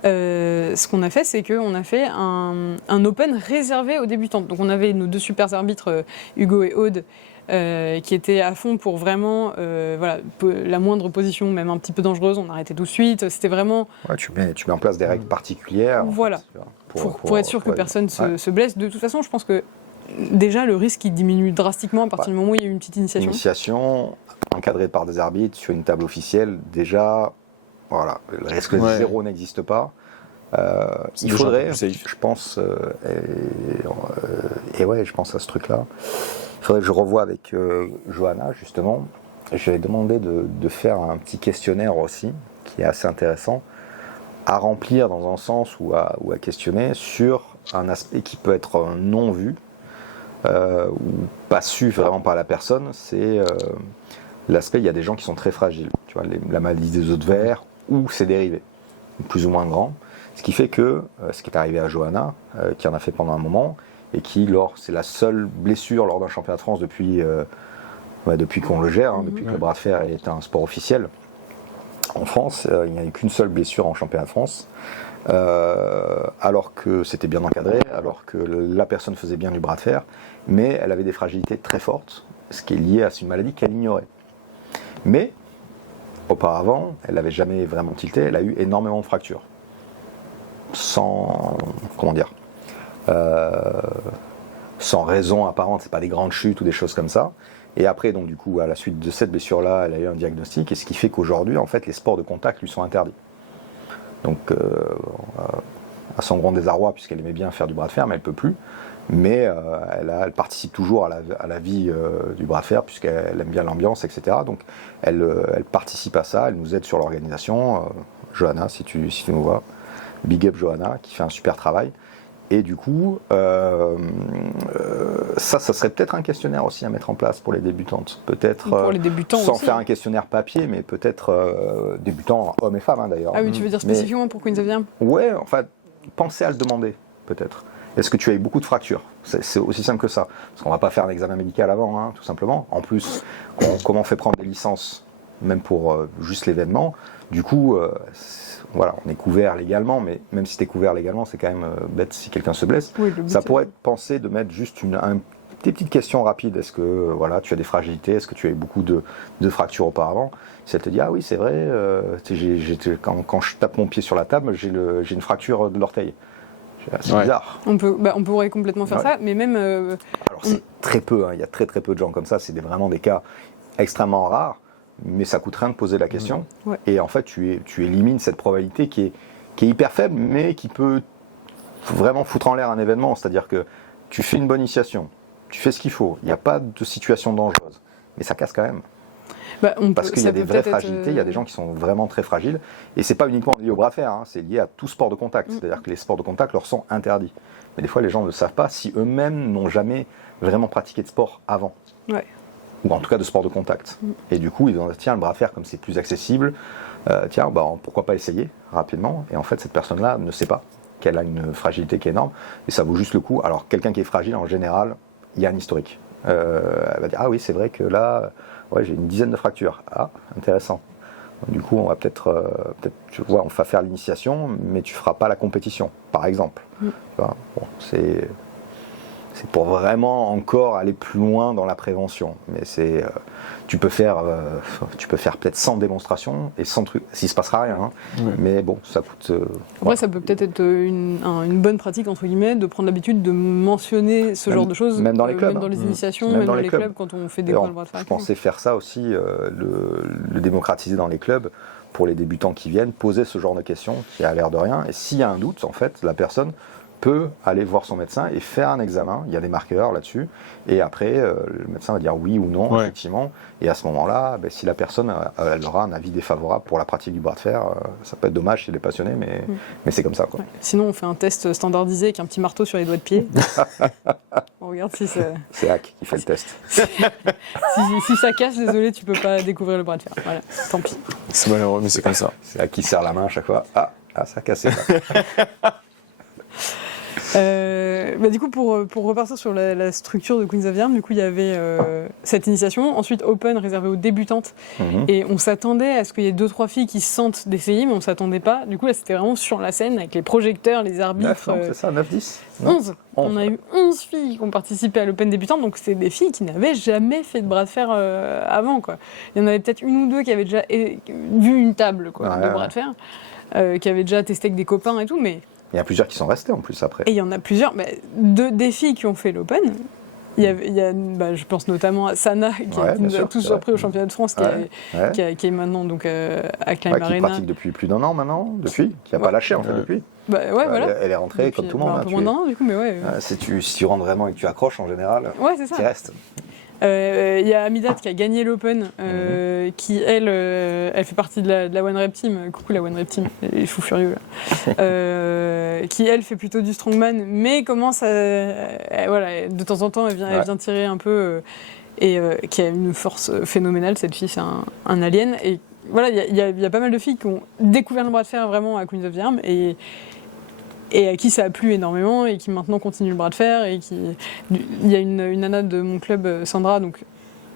ce qu'on a fait, c'est qu'on a fait un open réservé aux débutantes. Donc on avait nos deux super arbitres, Hugo et Aude, qui était à fond pour vraiment, la moindre position, même un petit peu dangereuse, on arrêtait tout de suite. C'était vraiment... Ouais, tu mets en place des règles particulières. Voilà, pour être sûr que personne se blesse. De toute façon, je pense que déjà, le risque, il diminue drastiquement à partir du moment où il y a eu une petite initiation. Initiation, encadrée par des arbitres, sur une table officielle, déjà, voilà, le risque zéro n'existe pas. Il faudrait, je pense, je pense à ce truc-là, il faudrait que je revoie avec Johanna, justement. Je vais demander de faire un petit questionnaire aussi, qui est assez intéressant, à remplir dans un sens ou à questionner sur un aspect qui peut être non vu, ou pas su vraiment par la personne, c'est l'aspect, il y a des gens qui sont très fragiles, tu vois, la maladie des os de verre ou ses dérivés, plus ou moins grands, ce qui fait que, ce qui est arrivé à Johanna, qui en a fait pendant un moment, et qui, c'est la seule blessure lors d'un championnat de France depuis qu'on le gère, depuis que le bras de fer est un sport officiel. En France, il n'y a eu qu'une seule blessure en championnat de France, alors que c'était bien encadré, alors que la personne faisait bien du bras de fer, mais elle avait des fragilités très fortes, ce qui est lié à une maladie qu'elle ignorait. Mais, auparavant, elle n'avait jamais vraiment tilté, elle a eu énormément de fractures. Sans raison apparente, c'est pas des grandes chutes ou des choses comme ça. Et après, donc du coup, à la suite de cette blessure-là, elle a eu un diagnostic, et ce qui fait qu'aujourd'hui, en fait, les sports de contact lui sont interdits. Donc, à son grand désarroi, puisqu'elle aimait bien faire du bras de fer, mais elle ne peut plus. Mais elle participe toujours à la vie du bras de fer, puisqu'elle aime bien l'ambiance, etc. Donc, elle participe à ça, elle nous aide sur l'organisation. Johanna, si tu nous vois, big up Johanna, qui fait un super travail. Et du coup, ça serait peut-être un questionnaire aussi à mettre en place pour les débutantes. Peut-être pour les débutants sans aussi, faire un questionnaire papier, mais peut-être débutants, hommes et femmes d'ailleurs. Ah oui, tu veux dire spécifiquement pour Queens of the Game ? Ouais, enfin, pensez à le demander, peut-être. Est-ce que tu as eu beaucoup de fractures ? C'est aussi simple que ça. Parce qu'on ne va pas faire un examen médical avant, tout simplement. En plus, comment on fait prendre des licences, même pour juste l'événement. Du coup, voilà, on est couvert légalement, mais même si tu es couvert légalement, c'est quand même bête si quelqu'un se blesse. Oui, ça pourrait être pensé de mettre juste des petites questions rapides. Est-ce que tu as des fragilités ? Est-ce que tu as eu beaucoup de fractures auparavant ? Si elle te dit, ah oui, c'est vrai, quand je tape mon pied sur la table, j'ai une fracture de l'orteil. C'est bizarre. On pourrait complètement faire ça, mais même... Alors c'est très peu, il y a très très peu de gens comme ça, c'est vraiment des cas extrêmement rares, mais ça coûte rien de poser la question. Ouais. Et en fait, tu élimines cette probabilité qui est hyper faible, mais qui peut vraiment foutre en l'air un événement. C'est-à-dire que tu fais une bonne initiation, tu fais ce qu'il faut, il n'y a pas de situation dangereuse, mais ça casse quand même. Parce qu'il y a des vraies fragilités, il y a des gens qui sont vraiment très fragiles, et c'est pas uniquement lié au bras de fer, c'est lié à tout sport de contact, c'est-à-dire que les sports de contact leur sont interdits. Mais des fois les gens ne le savent pas si eux-mêmes n'ont jamais vraiment pratiqué de sport avant. Ouais. Ou en tout cas de sport de contact. Et du coup ils disent, tiens, le bras de fer comme c'est plus accessible, pourquoi pas essayer rapidement, et en fait cette personne-là ne sait pas qu'elle a une fragilité qui est énorme, et ça vaut juste le coup. Alors quelqu'un qui est fragile, en général, il y a un historique. Elle va dire, ah oui, c'est vrai que là, j'ai une dizaine de fractures. Ah, intéressant. Du coup, on va peut-être, tu vois, on va faire l'initiation, mais tu feras pas la compétition, par exemple. Tu vois, c'est pour vraiment encore aller plus loin dans la prévention. Mais tu peux faire peut-être 100 démonstrations et 100 trucs, s'il se passera rien. Mais bon, ça coûte. Après, ça peut peut-être être une bonne pratique entre guillemets de prendre l'habitude de mentionner ce genre de choses, même dans les clubs, même dans les initiations, même dans les clubs quand on fait des cours de bras de fer. Je pensais faire ça aussi, le démocratiser dans les clubs pour les débutants qui viennent, poser ce genre de questions qui a l'air de rien. Et s'il y a un doute, en fait, la personne peut aller voir son médecin et faire un examen, il y a des marqueurs là-dessus, et après le médecin va dire oui ou non, effectivement, et à ce moment-là, si la personne elle aura un avis défavorable pour la pratique du bras de fer, ça peut être dommage s'il est passionné, mais c'est comme ça, quoi. Ouais. Sinon on fait un test standardisé avec un petit marteau sur les doigts de pied. On regarde si ça... C'est Hack qui fait le test. si ça casse, désolé, tu peux pas découvrir le bras de fer, voilà, tant pis. C'est malheureux, mais c'est comme ça. C'est Hack qui serre la main à chaque fois, ça a cassé. Du coup, pour repartir sur la structure de Queens of the Arm, du coup, il y avait cette initiation, ensuite Open réservé aux débutantes, et on s'attendait à ce qu'il y ait 2-3 filles qui se sentent d'essayer, mais on s'attendait pas. Du coup, là, c'était vraiment sur la scène, avec les projecteurs, les arbitres. 9, c'est ça, 9-10 11. On a eu 11 filles qui ont participé à l'Open débutante, donc c'est des filles qui n'avaient jamais fait de bras de fer avant, quoi. Il y en avait peut-être une ou deux qui avaient déjà vu une table, quoi, de bras de fer, qui avaient déjà testé avec des copains et tout, mais... Il y a plusieurs qui sont restés en plus après. Et il y en a plusieurs, des filles qui ont fait l'Open. Il y a je pense notamment à Sana, qui nous a tous surpris au championnat de France, qui est maintenant donc, à Climb Arena. Qui pratique depuis plus d'1 an maintenant, qui n'a pas lâché en fait depuis. Voilà. Elle est rentrée depuis, comme tout le monde. Un peu moins d'un an du coup, mais ouais. Si tu rentres vraiment et que tu accroches en général, c'est ça. tu restes. Il y a Amidat qui a gagné l'Open, qui elle fait partie de la One Rep Team. Coucou la One Rep Team, les fous furieux là. Qui elle fait plutôt du strongman, mais commence à de temps en temps elle vient tirer un peu et qui a une force phénoménale. Cette fille, c'est un alien. Et voilà, il y a pas mal de filles qui ont découvert le bras de fer vraiment à Queens of the Arm et à qui ça a plu énormément et qui maintenant continue le bras de fer. Il y a une nana de mon club, Sandra, donc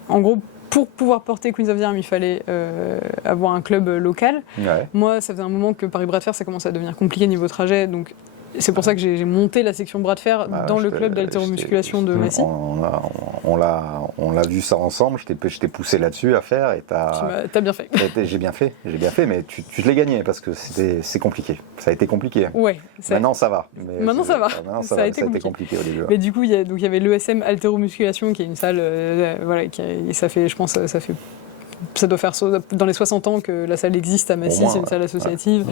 en gros, pour pouvoir porter Queens of the Arm, il fallait avoir un club local. Moi, ça faisait un moment que Paris Bras de Fer, ça commençait à devenir compliqué niveau trajet, donc c'est pour ça que j'ai monté la section bras de fer dans le club d'haltéromusculation de Massy. On l'a vu ça ensemble, je t'ai poussé là-dessus à faire et t'as bien fait. J'ai bien fait, mais tu te l'ai gagné parce que c'est compliqué. Ça a été compliqué. Ouais. Maintenant ça va. Maintenant ça va. Ça a été compliqué au début. Mais du coup, il y avait l'ESM haltéromusculation qui est une salle, ça fait, je pense, ça doit faire dans les 60 ans que la salle existe à Massy, c'est une salle associative.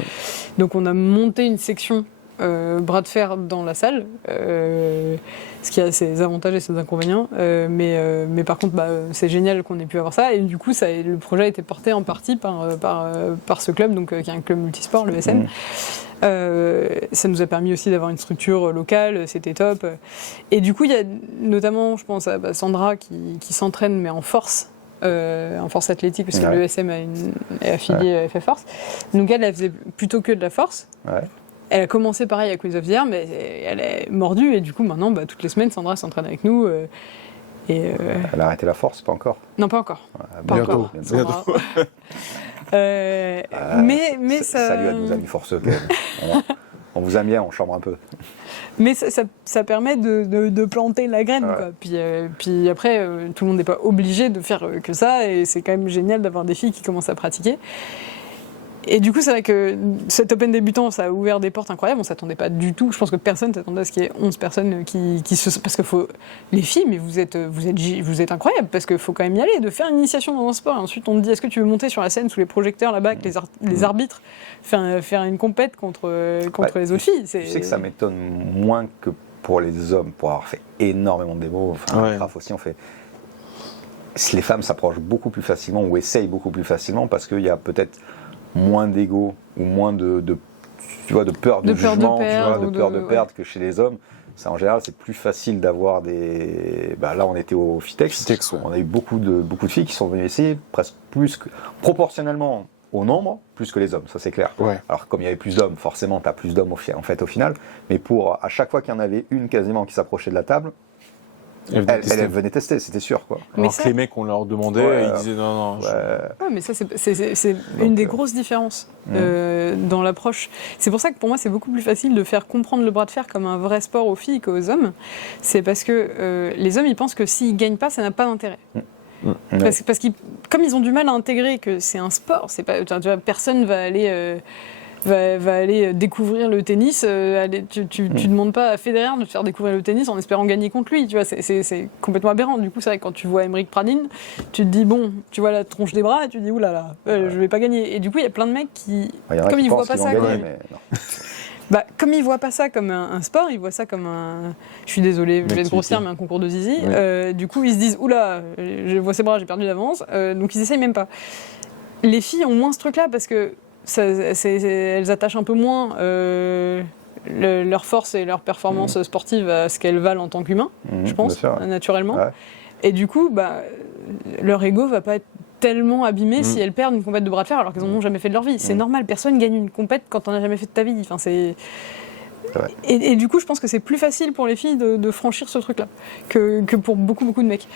Donc on a monté une section bras de fer dans la salle, ce qui a ses avantages et ses inconvénients, mais par contre c'est génial qu'on ait pu avoir ça, et du coup le projet a été porté en partie par ce club, donc, qui est un club multisport, le SM. Ça nous a permis aussi d'avoir une structure locale, c'était top, et du coup il y a notamment, je pense à Sandra qui s'entraîne mais en force athlétique, parce que l'ESM est affilié FF Force, donc elle faisait plutôt que de la force. Elle a commencé pareil à Queens of the Arm, mais elle est mordue, et du coup maintenant toutes les semaines Sandra s'entraîne avec nous. Elle a arrêté la force, pas encore? Non, pas encore. Bientôt. Mais ça... Salut à nos amis forceux. On vous aime bien, on chambre un peu. Mais ça permet de planter la graine, quoi. Puis après, tout le monde n'est pas obligé de faire que ça, et c'est quand même génial d'avoir des filles qui commencent à pratiquer. Et du coup, c'est vrai que cet Open débutant, ça a ouvert des portes incroyables. On s'attendait pas du tout. Je pense que personne s'attendait à ce qu'il y ait 11 personnes parce que les filles, mais vous êtes incroyables, parce qu'il faut quand même y aller, de faire une initiation dans un sport. Et ensuite, on te dit, est-ce que tu veux monter sur la scène sous les projecteurs là-bas, avec les arbitres, faire une compète contre les autres filles? Tu sais que ça m'étonne moins que pour les hommes, pour avoir fait énormément de démos. Raph aussi, on fait. Les femmes s'approchent beaucoup plus facilement, ou essayent beaucoup plus facilement, parce qu'il y a peut-être moins d'ego ou moins de peur de jugement, de peur de perdre que chez les hommes. Ça, en général, c'est plus facile d'avoir des... là, on était au Fitex, on a eu beaucoup de filles qui sont venues essayer, presque plus que... proportionnellement au nombre, plus que les hommes, ça c'est clair. Alors, comme il y avait plus d'hommes, forcément, tu as plus d'hommes au final, mais à chaque fois qu'il y en avait une quasiment qui s'approchait de la table, elle venait tester, c'était sûr, quoi. Alors que les mecs, on leur demandait, ils disaient non. Mais ça, c'est une des grosses différences dans l'approche. C'est pour ça que pour moi, c'est beaucoup plus facile de faire comprendre le bras de fer comme un vrai sport aux filles qu'aux hommes. C'est parce que les hommes, ils pensent que s'ils gagnent pas, ça n'a pas d'intérêt. Parce que comme ils ont du mal à intégrer que c'est un sport, personne va aller... va aller découvrir le tennis, tu demandes pas à Federer de te faire découvrir le tennis en espérant gagner contre lui, tu vois, c'est complètement aberrant. Du coup, c'est vrai que quand tu vois Aymeric Pradine, tu te dis bon, tu vois la tronche des bras et tu te dis oulala, je vais pas gagner. Et du coup, il y a plein de mecs qui, comme ils voient pas ça, comme ils voient pas ça comme un sport, ils voient ça comme un, je suis désolé, je vais être grossière, mais un concours de zizi. Du coup, ils se disent oula, je vois ses bras, j'ai perdu d'avance, donc ils essayent même pas. Les filles ont moins ce truc-là parce que elles attachent un peu moins leur force et leur performance sportive à ce qu'elles valent en tant qu'humains, je pense, naturellement. Et du coup, leur ego va pas être tellement abîmé si elles perdent une compète de bras de fer alors qu'elles n'en ont jamais fait de leur vie. C'est normal, personne gagne une compète quand on n'a jamais fait de ta vie. Enfin, Et du coup, je pense que c'est plus facile pour les filles de franchir ce truc-là que pour beaucoup de mecs.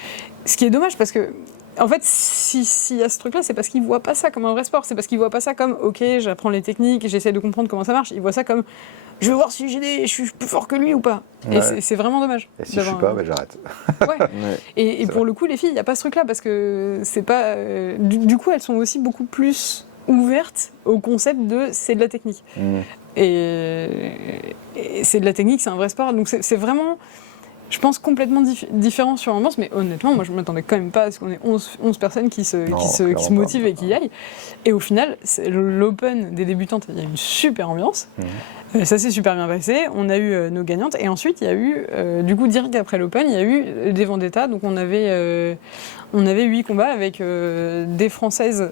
Ce qui est dommage parce que, en fait, s'il y a ce truc-là, c'est parce qu'ils voient pas ça comme un vrai sport. C'est parce qu'ils voient pas ça comme, ok, j'apprends les techniques, j'essaie de comprendre comment ça marche. Ils voient ça comme, je veux voir si je suis plus fort que lui ou pas. Ouais. Et c'est vraiment dommage. Et si je suis pas, j'arrête. Ouais. Et pour le coup, les filles, il n'y a pas ce truc-là parce que c'est pas. Du coup, elles sont aussi beaucoup plus ouvertes au concept de c'est de la technique. Et c'est de la technique, c'est un vrai sport. Donc c'est vraiment, je pense, complètement différent sur Ambiance. Mais honnêtement, moi, je ne m'attendais quand même pas à ce qu'on ait 11 personnes qui se motivent et qui y aillent. Et au final, l'Open des débutantes, il y a une super ambiance. Ça s'est super bien passé. On a eu nos gagnantes. Et ensuite, il y a eu, du coup, direct après l'Open, il y a eu des vendettas. Donc on avait 8 combats avec des Françaises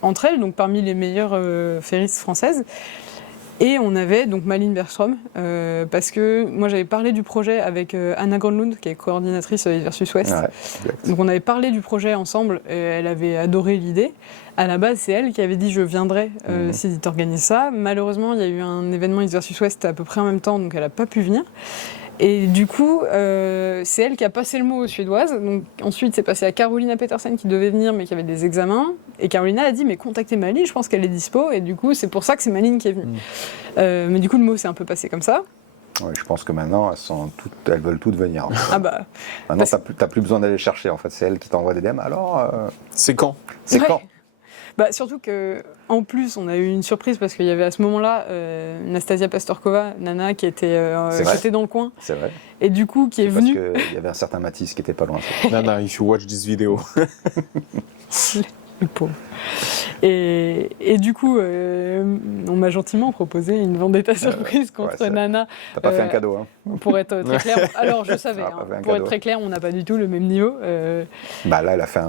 entre elles, donc parmi les meilleures ferristes françaises. Et on avait donc Malin Bergström, parce que moi j'avais parlé du projet avec Anna Gronlund, qui est coordinatrice East versus West. Ouais, donc on avait parlé du projet ensemble, et elle avait adoré l'idée. À la base, c'est elle qui avait dit je viendrai si tu organises ça. Malheureusement, il y a eu un événement East versus West à peu près en même temps, donc elle n'a pas pu venir. Et du coup, c'est elle qui a passé le mot aux Suédoises. Donc, ensuite, c'est passé à Carolina Petersen qui devait venir, mais qui avait des examens. Et Carolina a dit, mais contactez Malin, je pense qu'elle est dispo. Et du coup, c'est pour ça que c'est Malin qui est venue. Mais du coup, le mot s'est un peu passé comme ça. Oui, je pense que maintenant, elles veulent toutes venir. Ah bah. Maintenant, t'as plus besoin d'aller chercher. En fait, c'est elle qui t'envoie des DM. Alors, c'est quand ? C'est quand ? Bah, surtout qu'en plus, on a eu une surprise parce qu'il y avait à ce moment-là Nastasia Pastorkova, Nana, qui était dans le coin. C'est vrai. Et du coup, qui est venue. Parce qu'il y avait un certain Mathis qui était pas loin. Nana, if you watch this video. Le pauvre. Et du coup, on m'a gentiment proposé une vendetta surprise contre Nana. T'as pas fait un cadeau, hein. Pour être très clair. Alors, je savais. Pour être très clair, on n'a pas du tout le même niveau. Bah là, elle a fait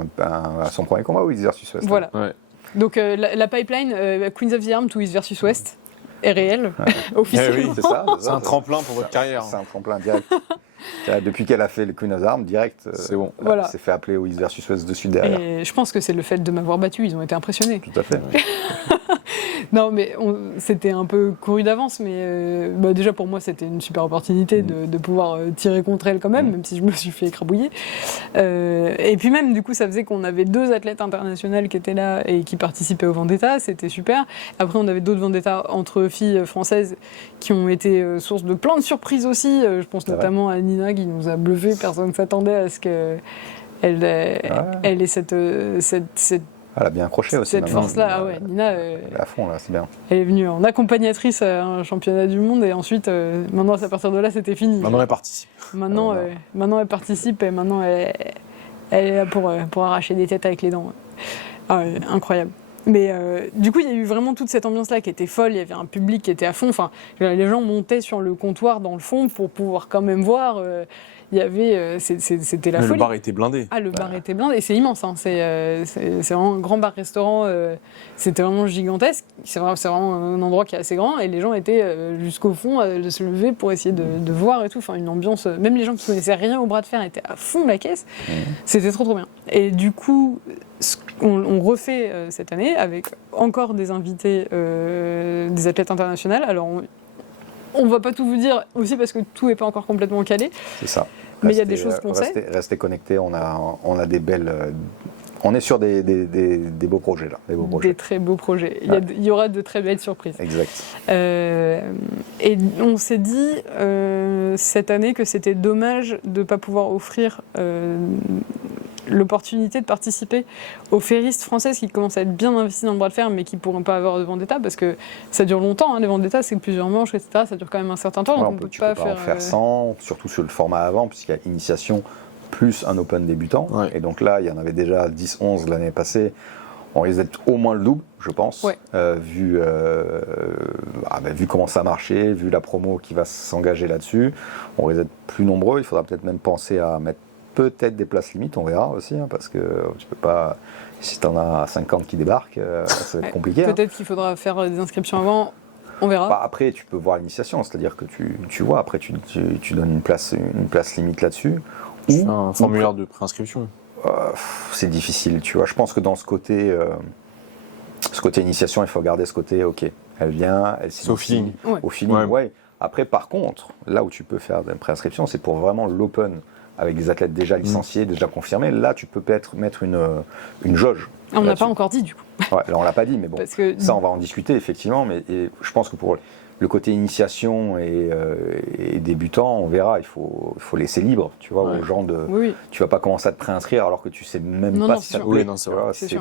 son premier combat au East versus West. Voilà. Ouais. Donc la pipeline Queens of the Arm to East versus West est réelle, officiellement. Oui, c'est ça. C'est un tremplin pour votre carrière. C'est un tremplin direct. Depuis qu'elle a fait le Queen of the Arm, direct, c'est bon. Voilà. Elle s'est fait appeler au East versus West de suite derrière. Et je pense que c'est le fait de m'avoir battu, ils ont été impressionnés. Tout à fait. Non, mais c'était un peu couru d'avance, mais déjà pour moi c'était une super opportunité de pouvoir tirer contre elle quand même si je me suis fait écrabouiller. Et puis même, du coup, ça faisait qu'on avait 2 athlètes internationales qui étaient là et qui participaient au Vendetta, c'était super. Après, on avait d'autres Vendetta entre filles françaises qui ont été source de plein de surprises aussi. Je pense notamment à Nina qui nous a bluffé, personne ne s'attendait à ce qu'elle ait cette elle a bien accroché aussi. Cette force-là, ouais. Nina, elle est à fond, là, c'est bien. Elle est venue en accompagnatrice à un championnat du monde et ensuite, maintenant, à partir de là, c'était fini. Maintenant, elle participe. Maintenant, elle participe et maintenant, elle est là pour arracher des têtes avec les dents. Incroyable. Mais du coup, il y a eu vraiment toute cette ambiance-là qui était folle. Il y avait un public qui était à fond. Enfin, les gens montaient sur le comptoir dans le fond pour pouvoir quand même voir. Il y avait, c'était la folie. Le bar était blindé. Ah, le bar était blindé. Et c'est immense. Hein. C'est vraiment un grand bar-restaurant. C'était vraiment gigantesque. C'est vraiment un endroit qui est assez grand. Et les gens étaient jusqu'au fond de se lever pour essayer de voir et tout. Enfin, une ambiance. Même les gens qui connaissaient rien au bras de fer étaient à fond de la caisse. C'était trop bien. Et du coup, on refait cette année avec encore des invités, des athlètes internationaux. Alors, on ne va pas tout vous dire aussi parce que tout n'est pas encore complètement calé. C'est ça. Mais il y a des choses qu'on sait. Restez connectés, on a des belles... on est sur des beaux projets là. Des très beaux projets. Il y aura de très belles surprises. Exact. Et on s'est dit cette année que c'était dommage de ne pas pouvoir offrir l'opportunité de participer aux ferristes françaises qui commencent à être bien investies dans le bras de fer mais qui ne pourront pas avoir de vendetta parce que ça dure longtemps, hein, les vendettas c'est plusieurs manches, etc. Ça dure quand même un certain temps, donc on peut pas en faire 100, surtout sur le format avant puisqu'il y a initiation plus un open débutant, et donc là il y en avait déjà 10-11 l'année passée. On risque d'être au moins le double, je pense, vu comment ça a marché, vu la promo qui va s'engager là-dessus. On risque d'être plus nombreux, il faudra peut-être même penser à mettre peut-être des places limites, on verra aussi, hein, parce que tu peux pas, si tu en as 50 qui débarquent, ça va être compliqué. Peut-être qu'il faudra faire des inscriptions avant, on verra. Après, tu peux voir l'initiation, c'est-à-dire que tu vois, après tu donnes une place limite là-dessus. Ou un formulaire de préinscription. C'est difficile, tu vois. Je pense que dans ce côté initiation, il faut garder ce côté, ok, elle vient, elle s'initie. Au feeling. Au feeling, ouais. Après, par contre, là où tu peux faire une préinscription, c'est pour vraiment l'open, avec des athlètes déjà licenciés, déjà confirmés. Là, tu peux peut-être mettre une jauge. On n'a pas encore dit, du coup. Ouais, là, on l'a pas dit, mais bon, Parce que... ça, on va en discuter, effectivement. Et je pense que pour le côté initiation et débutant, on verra, il faut laisser libre, tu vois, aux gens de... Oui. Tu vas pas commencer à te préinscrire alors que tu sais même pas si ça te plaît. Oui, non, c'est vrai. C'est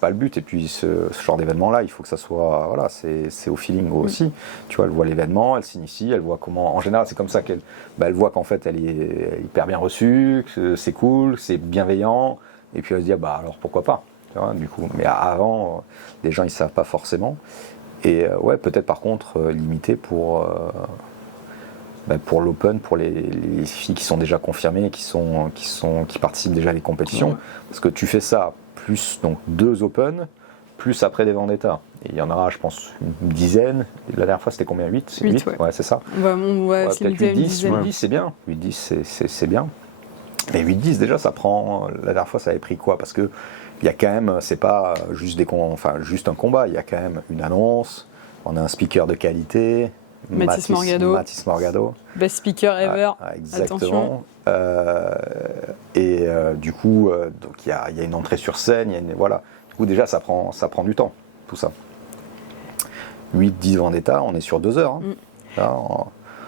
pas le but. Et puis, ce genre d'événement-là, il faut que ça soit... Voilà, c'est au feeling aussi. Tu vois, elle voit l'événement, elle s'initie, elle voit comment... En général, c'est comme ça qu'elle voit qu'en fait, elle est hyper bien reçue, que c'est cool, c'est bienveillant. Et puis, elle se dit, bah alors, pourquoi pas, tu vois, du coup. Mais avant, les gens, ils savent pas forcément. Et ouais, peut-être par contre limité pour l'open, pour les filles qui sont déjà confirmées, qui participent déjà à les compétitions. Ouais. Parce que tu fais ça, plus donc 2 open, plus après des Vendetta. Et il y en aura, je pense, une dizaine. La dernière fois, c'était combien? 8 ouais, c'est ça. Ouais, peut-être 8-10, c'est bien. 8-10, c'est bien. Mais 8-10, déjà, ça prend... La dernière fois, ça avait pris quoi? Parce que il y a quand même, c'est pas juste juste un combat, il y a quand même une annonce, on a un speaker de qualité, Mathis Morgado. Best speaker ever. Exactement. Du coup, donc il y a une entrée sur scène, voilà. Du coup, déjà, ça prend du temps, tout ça. 8-10 Vendetta, on est sur 2 heures. Hein. Là,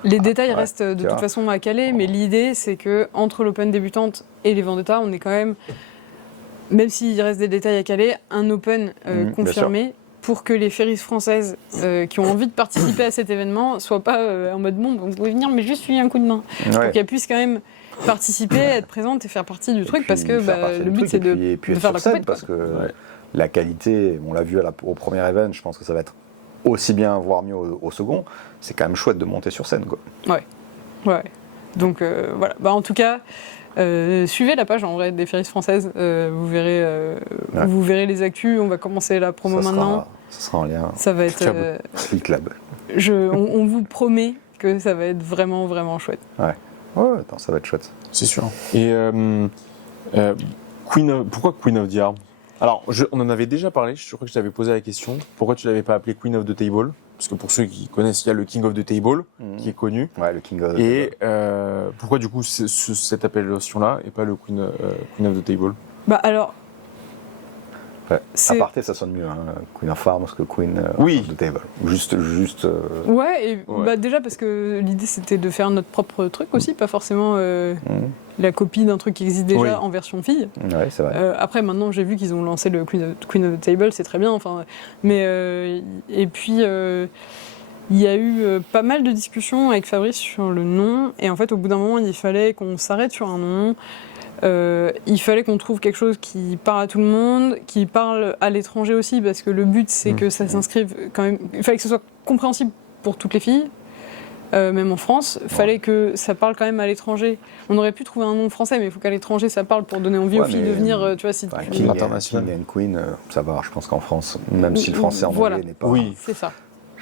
les détails restent de toute façon à caler, mais l'idée, c'est que entre l'Open débutante et les Vendetta, on est quand même s'il reste des détails à caler, un Open confirmé pour que les ferries françaises qui ont envie de participer à cet événement soient pas en mode bon, vous pouvez venir, mais juste filer un coup de main. Pour qu'elles puississent quand même participer, être présentes et faire partie du truc, parce que le but c'est de faire la compète. Parce que la qualité, on l'a vu au premier event, je pense que ça va être aussi bien, voire mieux au second. C'est quand même chouette de monter sur scène, quoi. Ouais. Donc voilà. En tout cas. Suivez la page en vrai des ferries françaises, vous verrez les actus. On va commencer la promo maintenant. Ça sera en lien. Ça va être Free Club. On vous promet que ça va être vraiment vraiment chouette. Ouais, ça va être chouette. C'est sûr. Et pourquoi Queen of the Arm? Alors, on en avait déjà parlé. Je crois que je t'avais posé la question. Pourquoi tu l'avais pas appelé Queen of the Table? Parce que pour ceux qui connaissent, il y a le King of the Table qui est connu. Ouais, le King of the Table. Pourquoi du coup cette appellation-là et pas le Queen of the Table? Alors. À parté, ça sonne mieux, hein, Queen of Arms que Queen of the Table. Juste. Ouais, déjà parce que l'idée c'était de faire notre propre truc aussi, pas forcément la copie d'un truc qui existe déjà en version fille. Ouais, c'est vrai. Après, maintenant, j'ai vu qu'ils ont lancé le Queen of the Table, c'est très bien. Enfin, et puis il y a eu pas mal de discussions avec Fabrice sur le nom, et en fait, au bout d'un moment, il fallait qu'on s'arrête sur un nom. Il fallait qu'on trouve quelque chose qui parle à tout le monde, qui parle à l'étranger aussi, parce que le but c'est que ça s'inscrive quand même. Il fallait que ce soit compréhensible pour toutes les filles, même en France. Il fallait que ça parle quand même à l'étranger. On aurait pu trouver un nom français, mais il faut qu'à l'étranger ça parle pour donner envie aux filles de venir. Tu vois, si King and Queen, ça va. Je pense qu'en France, même si le français en anglais n'est pas. Oui, c'est ça.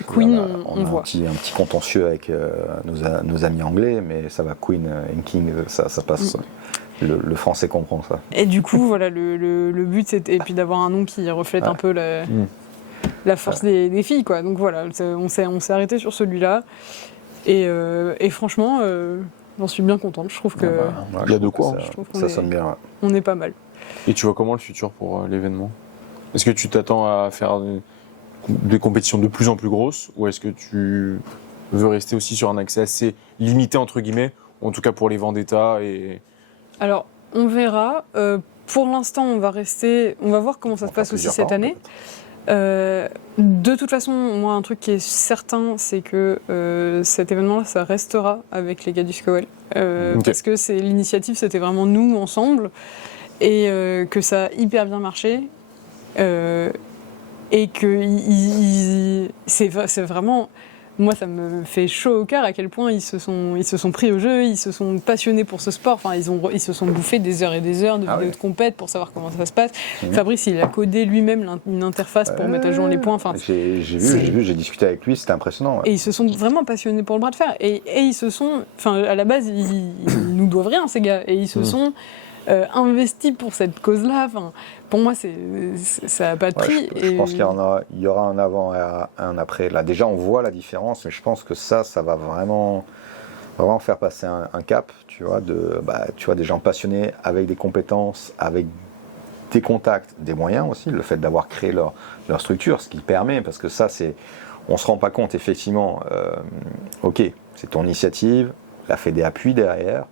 Queen, on voit. Un petit contentieux avec nos amis anglais, mais ça va. Queen and King, ça passe. Le français comprend ça. Et du coup, voilà, le but c'était puis d'avoir un nom qui reflète un peu la force des filles, quoi. Donc voilà, on s'est arrêté sur celui-là. Et franchement, j'en suis bien contente. Je trouve que il y a de quoi. Ça sonne bien. Ouais. On est pas mal. Et tu vois comment le futur pour l'événement? Est-ce que tu t'attends à faire des compétitions de plus en plus grosses, ou est-ce que tu veux rester aussi sur un accès assez limité entre guillemets, ou en tout cas pour les Vendetta et... Alors, on verra. Pour l'instant, on va voir comment ça se passe aussi cette année. De toute façon, moi, un truc qui est certain, c'est que cet événement-là, ça restera avec les gars du Scowell. Parce que l'initiative, c'était vraiment nous, ensemble, et que ça a hyper bien marché. Et que c'est vraiment... Moi, ça me fait chaud au cœur à quel point ils se sont pris au jeu, ils se sont passionnés pour ce sport. Enfin, ils se sont bouffés des heures et des heures de vidéos de compète pour savoir comment ça se passe. Fabrice, il a codé lui-même une interface pour mettre à jour les points. Enfin, j'ai discuté avec lui, c'était impressionnant. Ouais. Et ils se sont vraiment passionnés pour le bras de fer. Et ils se sont... Enfin, à la base, ils nous doivent rien, ces gars. Et ils se sont investi pour cette cause-là. Enfin, pour moi, ça n'a pas de prix. Je pense qu'il y aura un avant et un après. Là, déjà, on voit la différence, mais je pense que ça va vraiment faire passer un cap, tu vois, des gens passionnés avec des compétences, avec des contacts, des moyens aussi, le fait d'avoir créé leur structure, ce qui permet, parce que ça, on se rend pas compte, effectivement, ok, c'est ton initiative, la Fédé appuie derrière,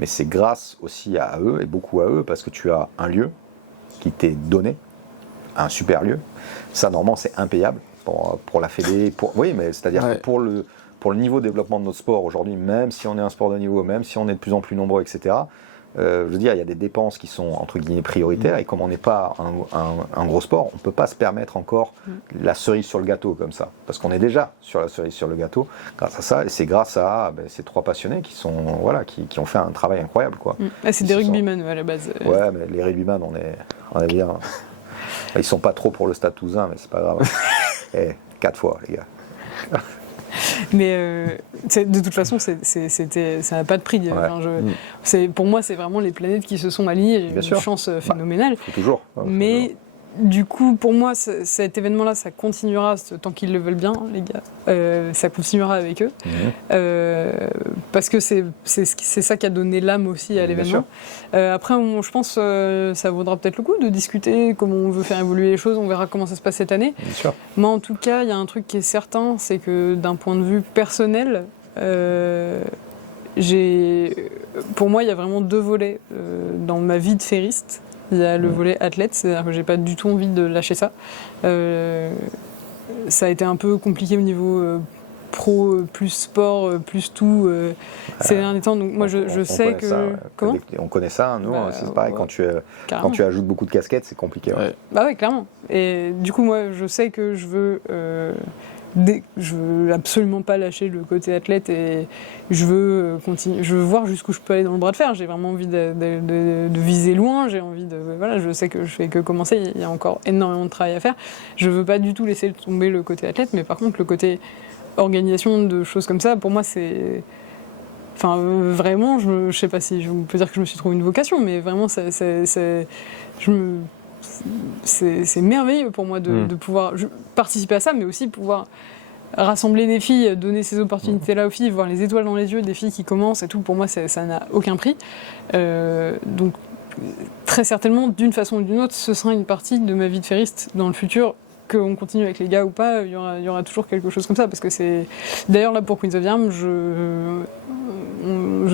mais c'est grâce aussi à eux, et beaucoup à eux, parce que tu as un lieu qui t'est donné, un super lieu. Ça, normalement, c'est impayable pour la Fédé. Oui, mais c'est-à-dire que pour le niveau de développement de notre sport aujourd'hui, même si on est un sport de niveau, même si on est de plus en plus nombreux, etc., je veux dire, il y a des dépenses qui sont entre guillemets prioritaires, et comme on n'est pas un gros sport, on ne peut pas se permettre encore la cerise sur le gâteau comme ça, parce qu'on est déjà sur la cerise sur le gâteau grâce à ça, et c'est grâce à ces 3 passionnés qui ont fait un travail incroyable, quoi. C'est des rugbymen à la base. Ouais, mais les rugbymen, on est bien. Ils sont pas trop pour le Stade Toulousain, mais c'est pas grave. 4 fois, les gars. Mais de toute façon, ça n'a pas de prix. Ouais. Enfin, pour moi, c'est vraiment les planètes qui se sont alignées. J'ai une chance phénoménale. Faut toujours. Mais du coup, pour moi, cet événement-là, ça continuera tant qu'ils le veulent bien, les gars. Ça continuera avec eux. Parce que c'est ça qui a donné l'âme aussi à l'événement. Après, je pense que ça vaudra peut-être le coup de discuter comment on veut faire évoluer les choses. On verra comment ça se passe cette année. Bien sûr. Moi, en tout cas, il y a un truc qui est certain, c'est que d'un point de vue personnel, pour moi, il y a vraiment 2 volets dans ma vie de ferriste. Il y a le volet athlète, c'est-à-dire que j'ai pas du tout envie de lâcher ça. Ça a été un peu compliqué au niveau pro, plus sport, plus tout ces derniers temps. Donc moi, je sais que... Comment ? On connaît ça, nous, c'est pareil, quand tu ajoutes beaucoup de casquettes, c'est compliqué. Ouais. Bah ouais, clairement. Et du coup, moi, je sais que je veux absolument pas lâcher le côté athlète, et je veux continuer. Je veux voir jusqu'où je peux aller dans le bras de fer. J'ai vraiment envie de viser loin. J'ai envie de... Voilà, je sais que je fais que commencer. Il y a encore énormément de travail à faire. Je veux pas du tout laisser tomber le côté athlète, mais par contre, le côté organisation de choses comme ça, pour moi, c'est... Enfin, vraiment, je sais pas si je peux dire que je me suis trouvé une vocation, mais vraiment, c'est merveilleux pour moi de pouvoir participer à ça, mais aussi pouvoir rassembler des filles, donner ces opportunités-là aux filles, voir les étoiles dans les yeux des filles qui commencent et tout. Pour moi, ça n'a aucun prix. Donc, très certainement, d'une façon ou d'une autre, ce sera une partie de ma vie de ferriste dans le futur. Qu'on continue avec les gars ou pas, il y aura toujours quelque chose comme ça, parce que c'est... D'ailleurs, là, pour Queens of the Arm, je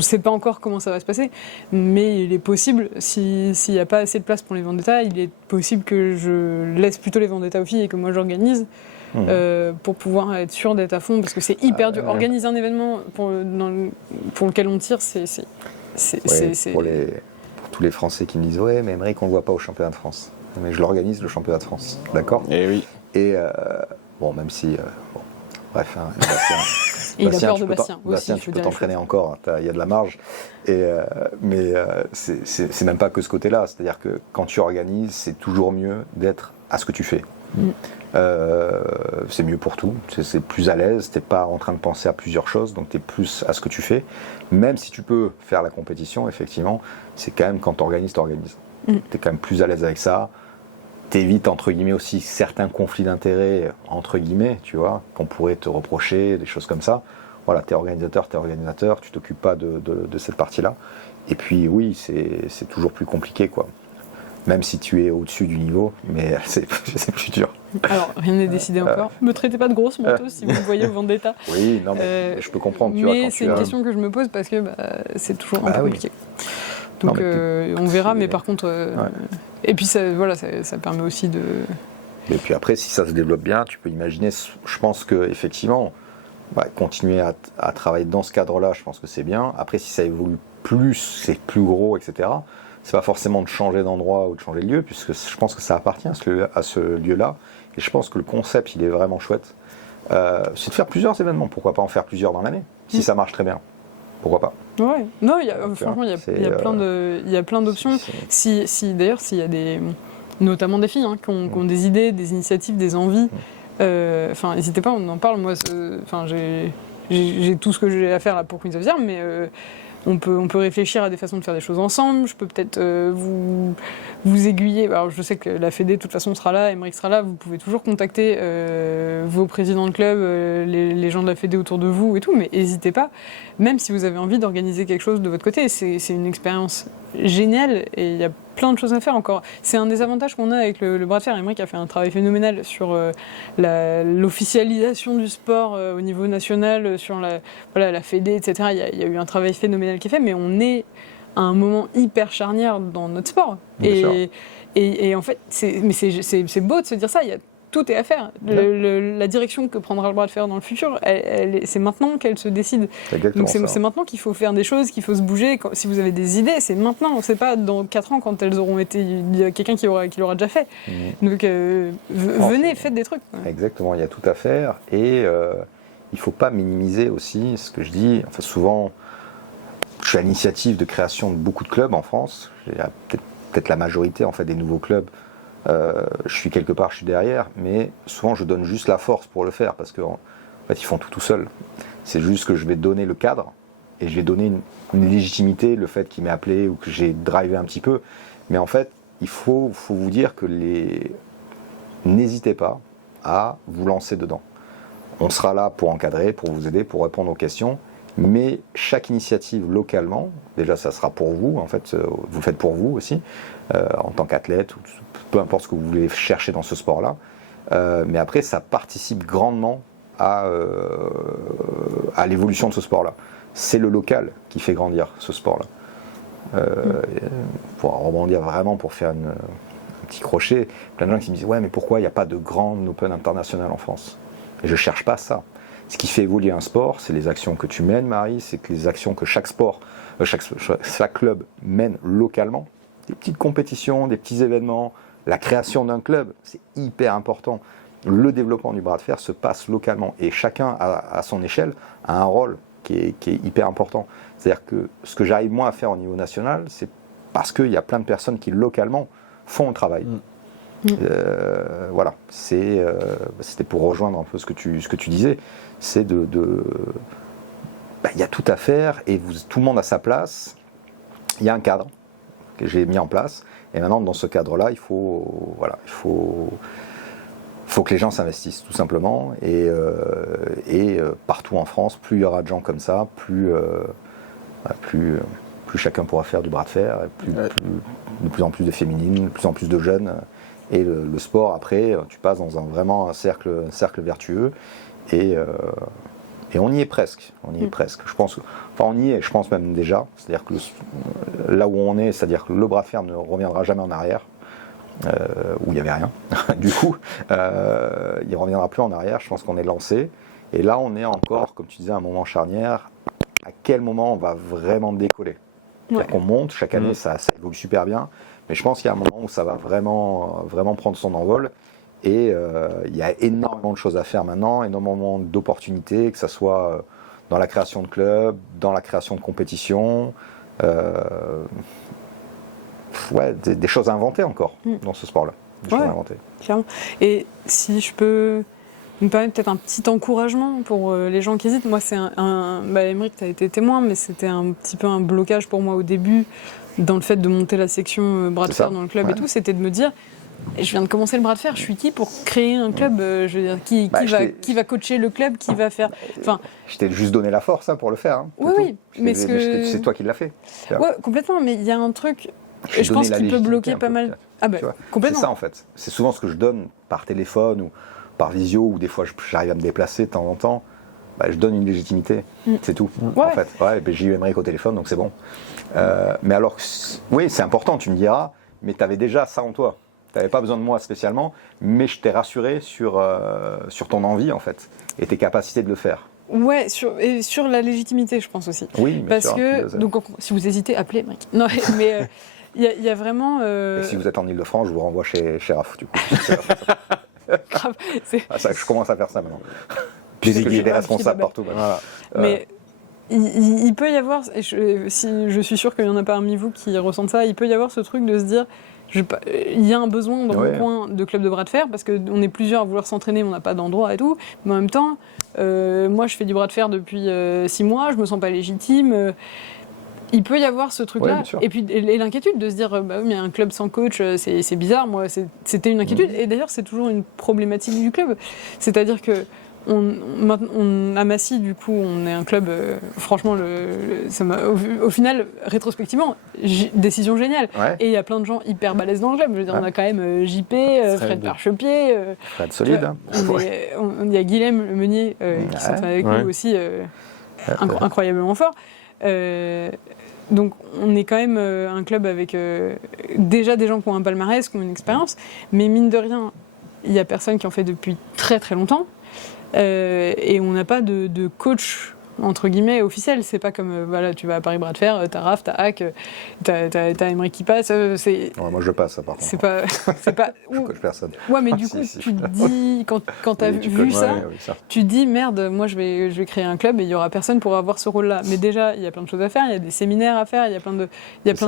sais pas encore comment ça va se passer, mais il est possible, s'il n'y a pas assez de place pour les Vendetta, il est possible que je laisse plutôt les Vendetta aux filles et que moi j'organise pour pouvoir être sûr d'être à fond, parce que c'est hyper dur. Organiser un événement pour lequel on tire, pour tous les Français qui me disent « Ouais, mais Aymeric, on ne le voit pas au championnat de France ». Mais je l'organise, le championnat de France, d'accord ? Et oui. Et bon, même si... bref, Bastien, et il a peur de Bastien aussi. Bastien, tu peux t'entraîner encore, il y a de la marge. Mais c'est même pas que ce côté-là. C'est-à-dire que quand tu organises, c'est toujours mieux d'être à ce que tu fais. C'est mieux pour tout. C'est plus à l'aise. T'es pas en train de penser à plusieurs choses, donc t'es plus à ce que tu fais. Même si tu peux faire la compétition, effectivement, c'est quand même quand t'organises. T'es quand même plus à l'aise avec ça. T'évites entre guillemets aussi certains conflits d'intérêts entre guillemets, tu vois, qu'on pourrait te reprocher, des choses comme ça. Voilà, t'es organisateur, tu t'occupes pas de cette partie-là. Et puis oui, c'est toujours plus compliqué, quoi. Même si tu es au-dessus du niveau, mais c'est plus dur. Alors, rien n'est décidé encore. Me traitez pas de grosse menteuse si vous me voyez au Vendetta. Oui, non, mais je peux comprendre. Tu vois, mais c'est une question que je me pose parce que c'est toujours un peu compliqué. Donc on verra, mais par contre... Et puis ça permet aussi de... Et puis après, si ça se développe bien, tu peux imaginer, je pense qu'effectivement, continuer à travailler dans ce cadre-là, je pense que c'est bien. Après, si ça évolue plus, c'est plus gros, etc., c'est pas forcément de changer d'endroit ou de changer de lieu, puisque je pense que ça appartient à ce lieu-là. Et je pense que le concept, il est vraiment chouette. C'est de faire plusieurs événements. Pourquoi pas en faire plusieurs dans l'année, si ça marche très bien. Pourquoi pas ? Ouais. Non, franchement, il y a plein d'options. D'ailleurs, s'il y a notamment des filles qui ont des idées, des initiatives, des envies, n'hésitez pas, on en parle. Moi, j'ai tout ce que j'ai à faire là pour Queens of the Arm, mais on peut réfléchir à des façons de faire des choses ensemble. Je peux peut-être vous aiguiller. Alors, je sais que la Fédé, de toute façon, sera là, Aymeric sera là. Vous pouvez toujours contacter vos présidents de club, les gens de la Fédé autour de vous et tout, mais n'hésitez pas. Même si vous avez envie d'organiser quelque chose de votre côté, c'est une expérience géniale et il y a plein de choses à faire encore. C'est un des avantages qu'on a avec le bras de fer. Aymeric a fait un travail phénoménal sur l'officialisation du sport au niveau national, sur la Fédé, etc. Il y a eu un travail phénoménal qui est fait, mais on est à un moment hyper charnière dans notre sport. Et en fait, c'est beau de se dire ça. Tout est à faire. La direction que prendra le bras de fer dans le futur, c'est maintenant qu'elle se décide. Donc c'est maintenant qu'il faut faire des choses, qu'il faut se bouger. Si vous avez des idées, c'est maintenant. C'est pas dans 4 ans quand elles auront été. Il y a quelqu'un qui l'aura déjà fait. Donc venez, faites des trucs. Exactement, il y a tout à faire. Et il ne faut pas minimiser aussi ce que je dis. Enfin, souvent, je suis à l'initiative de création de beaucoup de clubs en France. Il y a peut-être la majorité en fait, des nouveaux clubs. Je suis quelque part, je suis derrière, mais souvent je donne juste la force pour le faire parce qu'en fait ils font tout seuls. C'est juste que je vais donner le cadre et je vais donner une légitimité, le fait qu'il m'ait appelé ou que j'ai drivé un petit peu. Mais en fait, il faut vous dire que n'hésitez pas à vous lancer dedans. On sera là pour encadrer, pour vous aider, pour répondre aux questions. Mais chaque initiative localement, déjà ça sera pour vous, en fait, vous le faites pour vous aussi, en tant qu'athlète, ou peu importe ce que vous voulez chercher dans ce sport-là. Mais après, ça participe grandement à l'évolution de ce sport-là. C'est le local qui fait grandir ce sport-là. Pour rebondir vraiment, pour faire un petit crochet, plein de gens qui me disent « Ouais, mais pourquoi il n'y a pas de grand Open international en France ?» Et je ne cherche pas ça. Ce qui fait évoluer un sport, c'est les actions que tu mènes, Marie, c'est que les actions que chaque club mène localement. Des petites compétitions, des petits événements, la création d'un club, c'est hyper important. Le développement du bras de fer se passe localement et chacun, à son échelle, a un rôle qui est hyper important. C'est-à-dire que ce que j'arrive moi à faire au niveau national, c'est parce qu'il y a plein de personnes qui localement font le travail. Voilà, c'était pour rejoindre un peu ce que tu disais, c'est y a tout à faire et tout le monde a sa place. Il y a un cadre que j'ai mis en place et maintenant dans ce cadre-là, il faut que les gens s'investissent tout simplement et partout en France, plus il y aura de gens comme ça, plus chacun pourra faire du bras de fer, de plus en plus de féminines, de plus en plus de jeunes. Et le sport, après, tu passes dans vraiment un cercle vertueux. Et on y est presque. Je pense, on y est, je pense même déjà. C'est-à-dire que là où on est, c'est-à-dire que le bras de fer ne reviendra jamais en arrière, où il n'y avait rien. Du coup, il ne reviendra plus en arrière. Je pense qu'on est lancé. Et là, on est encore, comme tu disais, à un moment charnière. À quel moment on va vraiment décoller ? C'est-à-dire qu'on monte, chaque année, ça évolue super bien. Mais je pense qu'il y a un moment où ça va vraiment prendre son envol. Et il y a énormément de choses à faire maintenant, énormément d'opportunités, que ce soit dans la création de clubs, dans la création de compétitions. Des choses à inventer encore dans ce sport-là. Des choses à inventer. Clairement. Et si je peux me permettre peut-être un petit encouragement pour les gens qui hésitent. Moi, c'est Aymeric, tu as été témoin, mais c'était un petit peu un blocage pour moi au début, dans le fait de monter la section bras de fer dans le club et tout, c'était de me dire, je viens de commencer le bras de fer, je suis qui pour créer un club, je veux dire, qui va coacher le club, qui va faire... Je t'ai juste donné la force pour le faire. Oui, mais c'est toi qui l'as fait. Ouais, complètement, mais il y a un truc, je pense qu'il peut bloquer pas mal... complètement. C'est ça en fait, c'est souvent ce que je donne par téléphone ou par visio, ou des fois j'arrive à me déplacer de temps en temps. Je donne une légitimité, c'est tout, en fait. J'ai eu Aymeric au téléphone, donc c'est bon. Mais alors, oui, c'est important, tu me diras, mais tu avais déjà ça en toi. Tu n'avais pas besoin de moi spécialement, mais je t'ai rassuré sur ton envie, en fait, et tes capacités de le faire. Ouais, sur la légitimité, je pense aussi. Oui, parce que, donc, si vous hésitez, appelez Aymeric. Non, mais il y a vraiment... Et si vous êtes en Ile-de-France, je vous renvoie chez Raph, du coup. Grave, je commence à faire ça maintenant. J'ai des responsables partout. Voilà. Mais il peut y avoir, je suis sûre qu'il y en a parmi vous qui ressentent ça, il peut y avoir ce truc de se dire, il y a un besoin dans mon coin de club de bras de fer, parce qu'on est plusieurs à vouloir s'entraîner, mais on n'a pas d'endroit et tout. Mais en même temps, moi je fais du bras de fer depuis 6 mois, je me sens pas légitime. Il peut y avoir ce truc-là, bien sûr. et puis et l'inquiétude de se dire bah oui, mais un club sans coach, c'est bizarre. Moi, c'était une inquiétude, et d'ailleurs c'est toujours une problématique du club. C'est-à-dire que à Massy, du coup, on est un club. Franchement, au final, rétrospectivement, décision géniale. Ouais. Et il y a plein de gens hyper balèzes dans le club. Je veux dire, on a quand même JP, Fred Perchepied. Fred solide. Hein. Il y a Guilhem Le Meunier qui s'entraîne avec nous aussi, incroyablement fort. Donc on est quand même un club avec déjà des gens qui ont un palmarès, qui ont une expérience, mais mine de rien, il n'y a personne qui en fait depuis très très longtemps, et on n'a pas de coach entre guillemets officiel. C'est pas comme voilà, tu vas à Paris Bras de Fer, t'as Raph, t'as Hack, t'as Emery qui passe. Moi je passe ça par contre. C'est pas. Je coach personne. Ouais, mais du coup, tu te dis, quand t'as vu ça, tu te dis merde, moi je vais créer un club et il y aura personne pour avoir ce rôle-là. Mais déjà, il y a plein de choses à faire, il y a des séminaires à faire, il y a plein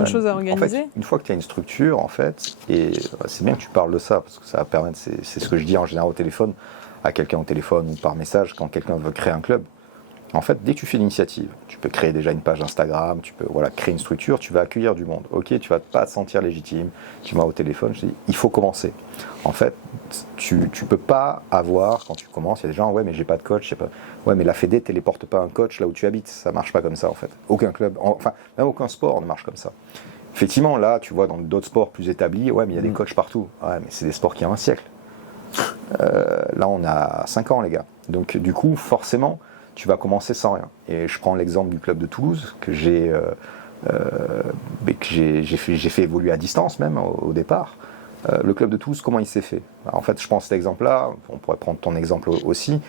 de choses à organiser. En fait, une fois que tu as une structure, en fait, et c'est bien que tu parles de ça, parce que ça va permettre, c'est ce que je dis en général au téléphone, à quelqu'un au téléphone ou par message, quand quelqu'un veut créer un club. En fait, dès que tu fais l'initiative, tu peux créer déjà une page Instagram, tu peux créer une structure, tu vas accueillir du monde. Ok, tu vas pas te sentir légitime, tu vas au téléphone, je te dis, il faut commencer. En fait, tu peux pas avoir, quand tu commences, il y a des gens, ouais, mais j'ai pas de coach, je sais pas. Ouais, mais la Fédé téléporte pas un coach là où tu habites, ça marche pas comme ça en fait. Aucun club, enfin, même aucun sport ne marche comme ça. Effectivement, là, tu vois, dans d'autres sports plus établis, ouais, mais il y a des coachs partout. Ouais, mais c'est des sports qui ont un siècle. Là, on a 5 ans, les gars. Donc, du coup, forcément, tu vas commencer sans rien. Et je prends l'exemple du club de Toulouse, que j'ai fait évoluer à distance même au départ. Le club de Toulouse, comment il s'est fait ? En fait, je prends cet exemple-là, on pourrait prendre ton exemple aussi,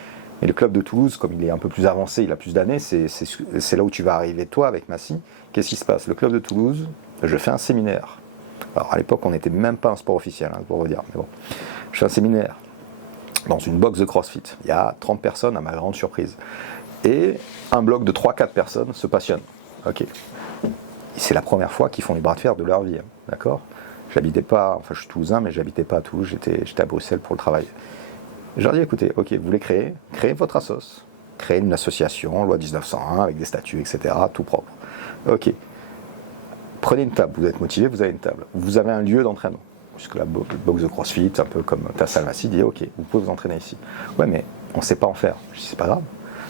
mais le club de Toulouse, comme il est un peu plus avancé, il a plus d'années, c'est là où tu vas arriver toi avec Massy. Qu'est-ce qui se passe ? Le club de Toulouse, je fais un séminaire. Alors à l'époque, on n'était même pas un sport officiel, pour vous dire, mais bon. Je fais un séminaire dans une box de CrossFit. Il y a 30 personnes à ma grande surprise. Et un bloc de 3-4 personnes se passionne. Ok. C'est la première fois qu'ils font les bras de fer de leur vie. D'accord ? J'habitais pas, enfin je suis toulousain, mais j'habitais pas à Toulouse, j'étais à Bruxelles pour le travail. Je leur dis, écoutez, ok, vous voulez créer votre assos. Créer une association, loi 1901, avec des statuts, etc., tout propre. Ok. Prenez une table, vous êtes motivé, vous avez une table. Vous avez un lieu d'entraînement. Puisque la box de CrossFit, un peu comme ta salle Massy, dit, ok, vous pouvez vous entraîner ici. Ouais, mais on ne sait pas en faire. Je dis, c'est pas grave.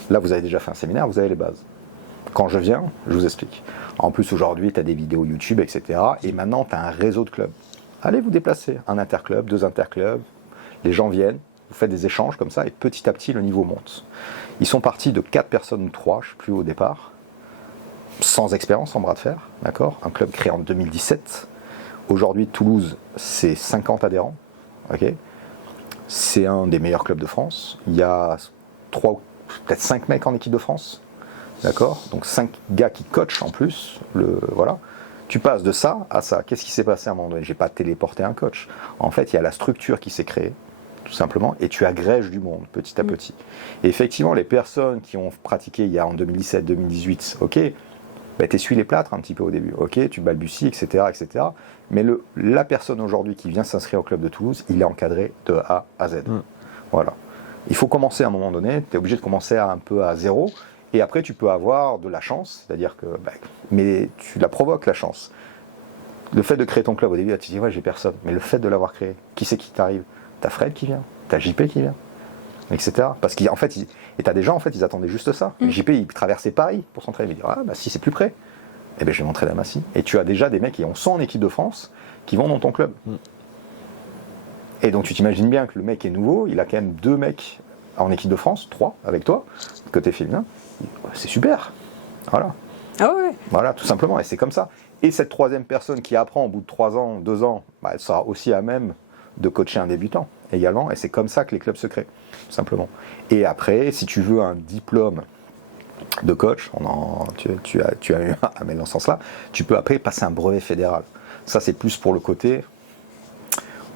Là, vous avez déjà fait un séminaire, vous avez les bases. Quand je viens, je vous explique. En plus, aujourd'hui, tu as des vidéos YouTube, etc. Et maintenant, tu as un réseau de clubs. Allez vous déplacer. Un interclub, 2 interclubs. Les gens viennent, vous faites des échanges comme ça, et petit à petit, le niveau monte. Ils sont partis de 4 personnes ou 3, je ne sais plus au départ, sans expérience, sans bras de fer. D'accord ? Un club créé en 2017. Aujourd'hui, Toulouse, c'est 50 adhérents. Okay ? C'est un des meilleurs clubs de France. Il y a 3 peut-être 5 mecs en équipe de France, d'accord ? Donc 5 gars qui coachent en plus, voilà. Tu passes de ça à ça. Qu'est-ce qui s'est passé à un moment donné ? J'ai pas téléporté un coach. En fait, il y a la structure qui s'est créée, tout simplement, et tu agrèges du monde petit à petit. Et effectivement, les personnes qui ont pratiqué il y a en 2017-2018, ok, bah, t'essuies les plâtres un petit peu au début, ok, tu balbuties, etc., etc. Mais la personne aujourd'hui qui vient s'inscrire au club de Toulouse, il est encadré de A à Z. Voilà. Il faut commencer à un moment donné, tu es obligé de commencer un peu à zéro, et après tu peux avoir de la chance, c'est-à-dire que, mais tu la provoques la chance. Le fait de créer ton club au début, tu te dis ouais j'ai personne, mais le fait de l'avoir créé, qui c'est qui t'arrive ? T'as Fred qui vient, t'as JP qui vient, etc. Parce qu'en fait, et t'as des gens en fait, ils attendaient juste ça. JP il traversait Paris pour s'entraîner, il dit ah bah si c'est plus près, eh ben je vais m'entraîner à Massy. Et tu as déjà des mecs qui ont 100 en équipe de France qui vont dans ton club. Et donc tu t'imagines bien que le mec est nouveau, il a quand même 2 mecs en équipe de France, 3 avec toi, côté féminin, c'est super. Voilà. Ah ouais. Voilà, tout simplement, et c'est comme ça. Et cette 3e personne qui apprend au bout de 3 ans, 2 ans, bah, elle sera aussi à même de coacher un débutant également, et c'est comme ça que les clubs se créent, tout simplement. Et après, si tu veux un diplôme de coach, tu as eu un mais dans ce sens-là, tu peux après passer un brevet fédéral. Ça, c'est plus pour le côté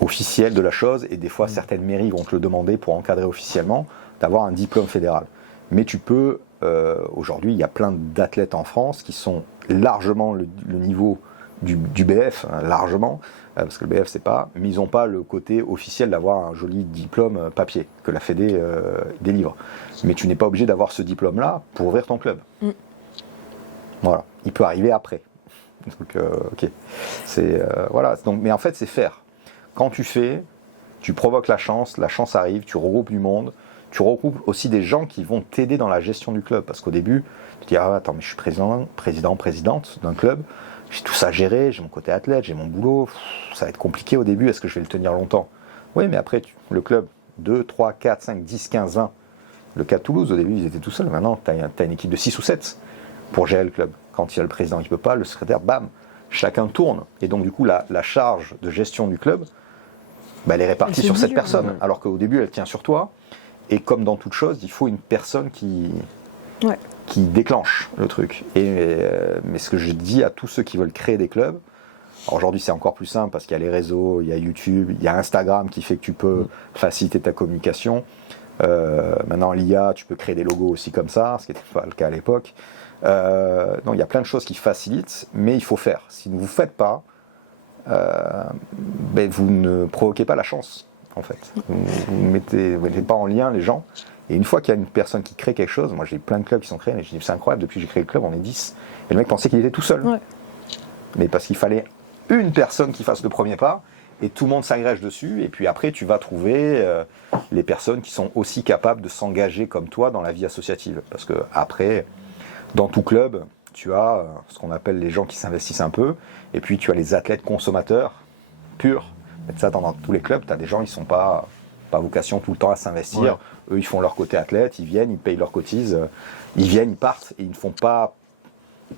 officiel de la chose, et des fois certaines mairies vont te le demander pour encadrer officiellement, d'avoir un diplôme fédéral. Mais tu peux, aujourd'hui il y a plein d'athlètes en France qui sont largement le niveau du BF, hein, largement, parce que le BF c'est pas, mais ils n'ont pas le côté officiel d'avoir un joli diplôme papier que la Fédé délivre. Mais tu n'es pas obligé d'avoir ce diplôme-là pour ouvrir ton club. Voilà, il peut arriver après. Donc, ok. Voilà. Donc, mais en fait, c'est faire. Quand tu fais, tu provoques la chance arrive, tu regroupes du monde, tu regroupes aussi des gens qui vont t'aider dans la gestion du club. Parce qu'au début, tu te dis, ah, attends, mais je suis présidente d'un club, j'ai tout ça à gérer, j'ai mon côté athlète, j'ai mon boulot, ça va être compliqué au début, est-ce que je vais le tenir longtemps? Oui, mais après, le club, 2, 3, 4, 5, 10, 15, 20. Le cas de Toulouse, au début, ils étaient tout seuls. Maintenant, tu as une équipe de 6 ou 7 pour gérer le club. Quand il y a le président qui ne peut pas, le secrétaire, bam, chacun tourne. Et donc, du coup, la charge de gestion du club, elle est répartie sur cette personne. Alors qu'au début, elle tient sur toi. Et comme dans toute chose, il faut une personne qui déclenche le truc. Mais ce que je dis à tous ceux qui veulent créer des clubs, alors aujourd'hui c'est encore plus simple parce qu'il y a les réseaux, il y a YouTube, il y a Instagram qui fait que tu peux faciliter ta communication. Maintenant l'IA, tu peux créer des logos aussi comme ça, ce qui n'était pas le cas à l'époque. Donc il y a plein de choses qui facilitent, mais il faut faire. Si vous ne faites pas, vous ne provoquez pas la chance, en fait. Vous ne mettez pas en lien les gens. Et une fois qu'il y a une personne qui crée quelque chose, moi j'ai plein de clubs qui sont créés, et je dis c'est incroyable, depuis que j'ai créé le club, on est 10. Et le mec pensait qu'il était tout seul. Ouais. Mais parce qu'il fallait une personne qui fasse le premier pas, et tout le monde s'agrège dessus, et puis après tu vas trouver les personnes qui sont aussi capables de s'engager comme toi dans la vie associative. Parce que après, dans tout club, tu as ce qu'on appelle les gens qui s'investissent un peu, et puis tu as les athlètes consommateurs purs. Et ça, dans tous les clubs, tu as des gens qui ne sont pas vocation tout le temps à s'investir. Ouais. Eux, ils font leur côté athlète, ils viennent, ils payent leurs cotises, ils viennent, ils partent, et ils ne font pas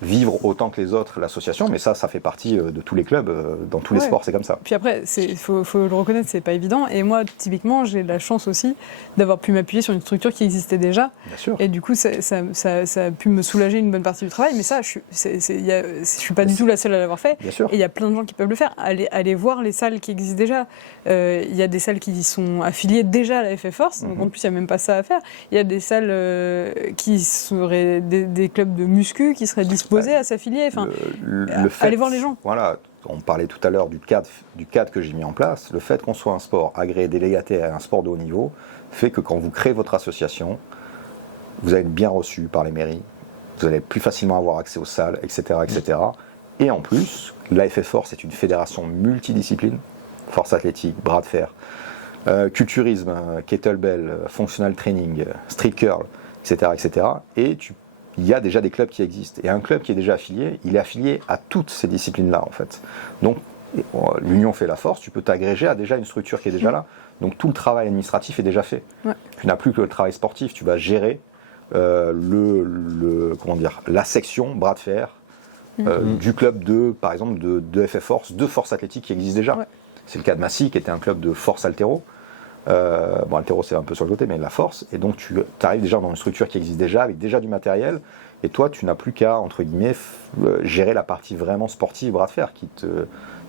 vivre autant que les autres l'association, mais ça fait partie de tous les clubs, dans tous les sports, c'est comme ça. Puis après, faut le reconnaître, c'est pas évident. Et moi, typiquement, j'ai la chance aussi d'avoir pu m'appuyer sur une structure qui existait déjà. Bien sûr. Et du coup, ça a pu me soulager une bonne partie du travail. Mais ça, je suis pas du tout la seule à l'avoir fait. Bien sûr. Et il y a plein de gens qui peuvent le faire. Allez voir les salles qui existent déjà. Il y a des salles qui sont affiliées déjà à la FF Force. Donc en plus, il n'y a même pas ça à faire. Il y a des salles qui seraient des clubs de muscu qui seraient disposés à s'affilier. Enfin, allez voir les gens. Voilà, on parlait tout à l'heure du cadre que j'ai mis en place. Le fait qu'on soit un sport agréé, délégaté à un sport de haut niveau, fait que quand vous créez votre association, vous allez être bien reçu par les mairies, vous allez plus facilement avoir accès aux salles, etc. etc. Et en plus, l'AFF Force est une fédération multidiscipline, force athlétique, bras de fer, culturisme, kettlebell, functional training, street curl, etc. etc. Et il y a déjà des clubs qui existent. Et un club qui est déjà affilié, il est affilié à toutes ces disciplines-là, en fait. Donc, l'union fait la force, tu peux t'agréger à déjà une structure qui est déjà là. Donc, tout le travail administratif est déjà fait. Ouais. Tu n'as plus que le travail sportif, tu vas gérer la section bras de fer du club par exemple, de FF Force, de force athlétique qui existe déjà. Ouais. C'est le cas de Massy, qui était un club de force haltéro. Altéro c'est un peu sur le côté, mais la force, et donc tu arrives déjà dans une structure qui existe déjà, avec déjà du matériel, et toi tu n'as plus qu'à, entre guillemets, gérer la partie vraiment sportive, bras de fer, qui te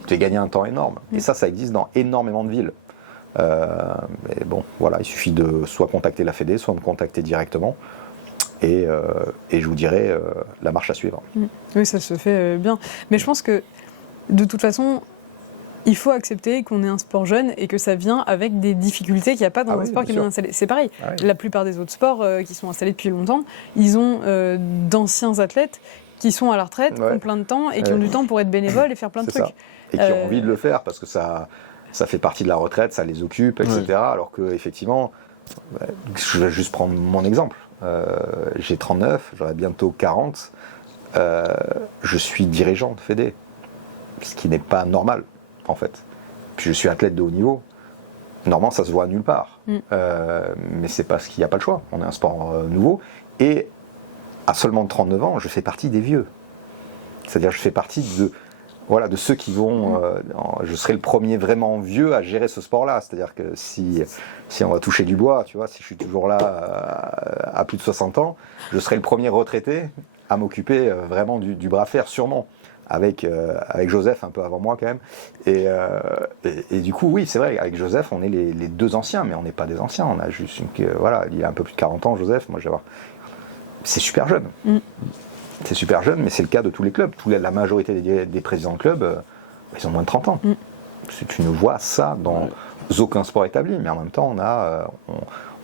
fait gagner un temps énorme. Et ça existe dans énormément de villes. Mais bon, voilà, il suffit de soit contacter la Fédé, soit me contacter directement, et je vous dirai la marche à suivre. Oui, ça se fait bien. Mais je pense que, de toute façon, il faut accepter qu'on est un sport jeune et que ça vient avec des difficultés qu'il n'y a pas dans un sport qui est bien installé. C'est pareil. La plupart des autres sports qui sont installés depuis longtemps, ils ont d'anciens athlètes qui sont à la retraite, qui ont plein de temps et qui ont du temps pour être bénévoles et faire plein de trucs. Et qui ont envie de le faire parce que ça fait partie de la retraite, ça les occupe, etc. Alors qu'effectivement, je vais juste prendre mon exemple. J'ai 39, j'aurai bientôt 40. Je suis dirigeant de Fédé, ce qui n'est pas normal. En fait. Puis je suis athlète de haut niveau. Normalement, ça se voit nulle part. Mais c'est parce qu'il n'y a pas le choix. On est un sport nouveau. Et à seulement 39 ans, je fais partie des vieux. C'est-à-dire, je fais partie de ceux qui vont... je serai le premier vraiment vieux à gérer ce sport-là. C'est-à-dire que si on va toucher du bois, tu vois, si je suis toujours là à plus de 60 ans, je serai le premier retraité à m'occuper vraiment du bras de fer, sûrement. Avec Joseph un peu avant moi quand même et du coup oui c'est vrai, avec Joseph on est les deux anciens, mais on n'est pas des anciens, on a juste il a un peu plus de 40 ans Joseph, moi je vais voir, c'est super jeune. C'est super jeune, mais c'est le cas de tous les clubs. La majorité des présidents de clubs ils ont moins de 30 ans. Tu ne vois ça dans aucun sport établi, mais en même temps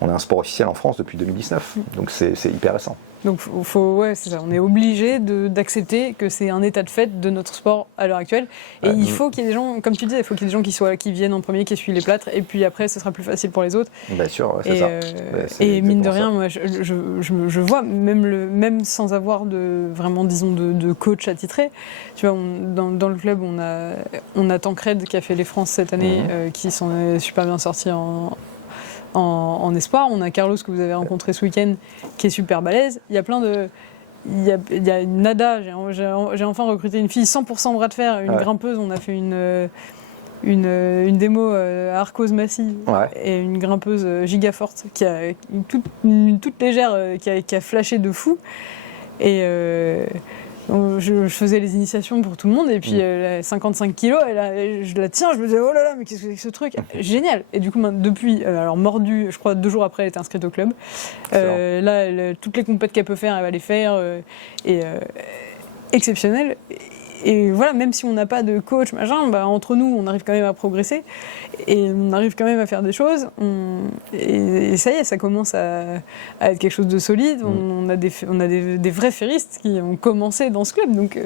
on est un sport officiel en France depuis 2019, donc c'est hyper récent. Donc ouais, c'est ça. On est obligé d'accepter que c'est un état de fait de notre sport à l'heure actuelle. Et il faut qu'il y ait des gens, comme tu disais, il faut qu'il y ait des gens qui viennent en premier, qui essuient les plâtres, et puis après, ce sera plus facile pour les autres. Bien sûr, c'est ça. Et mine de rien, moi, je vois, même sans avoir vraiment, disons, de coach attitré, tu vois, dans le club, on a Tancred qui a fait les France cette année, qui sont super bien sortis en espoir. On a Carlos que vous avez rencontré ce week-end qui est super balèze. Il y a plein de... Il y a une nada, j'ai enfin recruté une fille 100% bras de fer, une grimpeuse. On a fait une démo à Arcos Massy et une grimpeuse giga forte qui a une toute légère qui a flashé de fou. Et je faisais les initiations pour tout le monde, et puis elle a 55 kilos, je la tiens, je me disais oh là là, mais qu'est-ce que c'est que ce truc, génial. Et du coup depuis, alors mordue, je crois 2 jours après, elle était inscrite au club. Là, toutes les compètes qu'elle peut faire, elle va les faire, exceptionnel. Et voilà, même si on n'a pas de coach, machin, entre nous, on arrive quand même à progresser et on arrive quand même à faire des choses. Et ça y est, ça commence à être quelque chose de solide. On a des vrais ferristes qui ont commencé dans ce club. Donc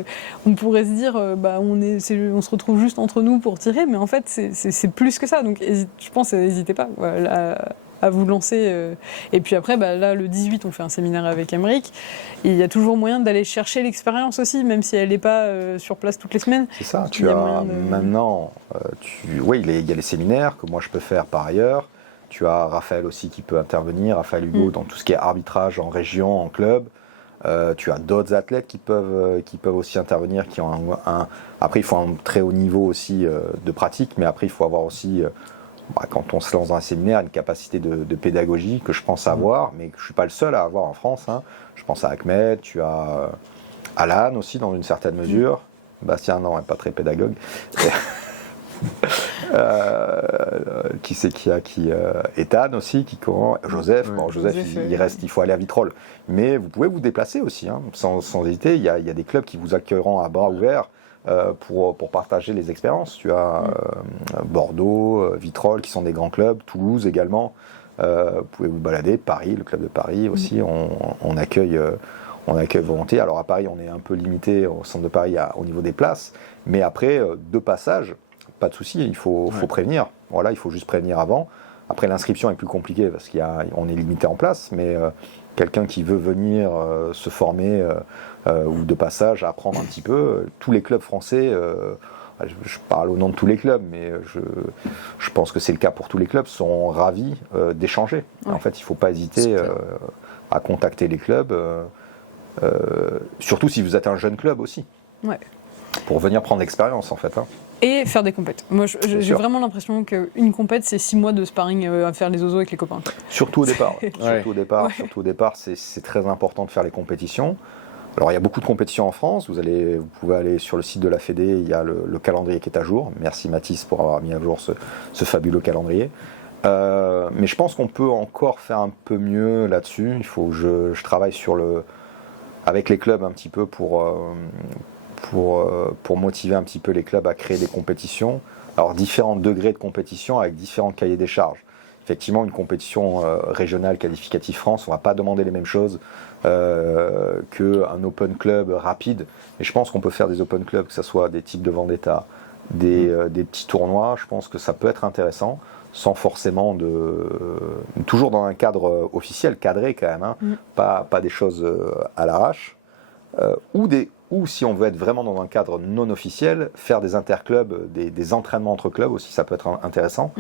on pourrait se dire, on se retrouve juste entre nous pour tirer, mais en fait, c'est plus que ça. Donc je pense, n'hésitez pas à vous lancer. Et puis après, là, le 18, on fait un séminaire avec Emeric. Il y a toujours moyen d'aller chercher l'expérience aussi, même si elle n'est pas sur place toutes les semaines. C'est ça, maintenant, il y a les séminaires que moi je peux faire par ailleurs. Tu as Raphaël aussi qui peut intervenir, Raphaël Hugo, dans tout ce qui est arbitrage en région, en club. Tu as d'autres athlètes qui peuvent aussi intervenir, qui ont après, il faut un très haut niveau aussi de pratique, mais après, il faut avoir aussi... quand on se lance dans un séminaire, une capacité de pédagogie que je pense avoir, mais que je ne suis pas le seul à avoir en France. Je pense à Ahmed, tu as Alan aussi dans une certaine mesure. Bastien, non, pas très pédagogue. Qui c'est qui a Ethan aussi, qui court. Joseph, Joseph, il faut aller à Vitrolles. Mais vous pouvez vous déplacer aussi, sans hésiter. Il y a des clubs qui vous accueilleront à bras ouverts. Pour partager les expériences. Tu as Bordeaux, Vitrolles qui sont des grands clubs, Toulouse également. Vous pouvez vous balader, Paris, le club de Paris aussi, on accueille volontiers. Alors à Paris, on est un peu limité au centre de Paris au niveau des places, mais après, de passage, pas de souci, il faut prévenir. Voilà, il faut juste prévenir avant. Après, l'inscription est plus compliquée parce qu'on est limité en place, mais quelqu'un qui veut venir se former ou de passage apprendre un petit peu, tous les clubs français, je parle au nom de tous les clubs, mais je pense que c'est le cas pour tous les clubs, sont ravis d'échanger. En fait, il ne faut pas hésiter à contacter les clubs, surtout si vous êtes un jeune club aussi, pour venir prendre l'expérience en fait. Et faire des compètes. Moi, j'ai vraiment l'impression qu'une compète, c'est 6 mois de sparring à faire les oiseaux avec les copains. Surtout au départ. Surtout au départ, c'est très important de faire les compétitions. Alors, il y a beaucoup de compétitions en France. Vous pouvez aller sur le site de la Fédé, il y a le calendrier qui est à jour. Merci Mathis pour avoir mis à jour ce fabuleux calendrier. Mais je pense qu'on peut encore faire un peu mieux là-dessus. Il faut que je travaille avec les clubs un petit peu pour motiver un petit peu les clubs à créer des compétitions. Alors, différents degrés de compétition avec différents cahiers des charges. Effectivement, une compétition régionale qualificative France, on ne va pas demander les mêmes choses qu'un open club rapide. Et je pense qu'on peut faire des open clubs, que ce soit des types de Vendetta, des petits tournois. Je pense que ça peut être intéressant, sans forcément toujours dans un cadre officiel, cadré quand même, pas des choses à l'arrache. Ou si on veut être vraiment dans un cadre non officiel, faire des interclubs, des entraînements entre clubs aussi, ça peut être intéressant.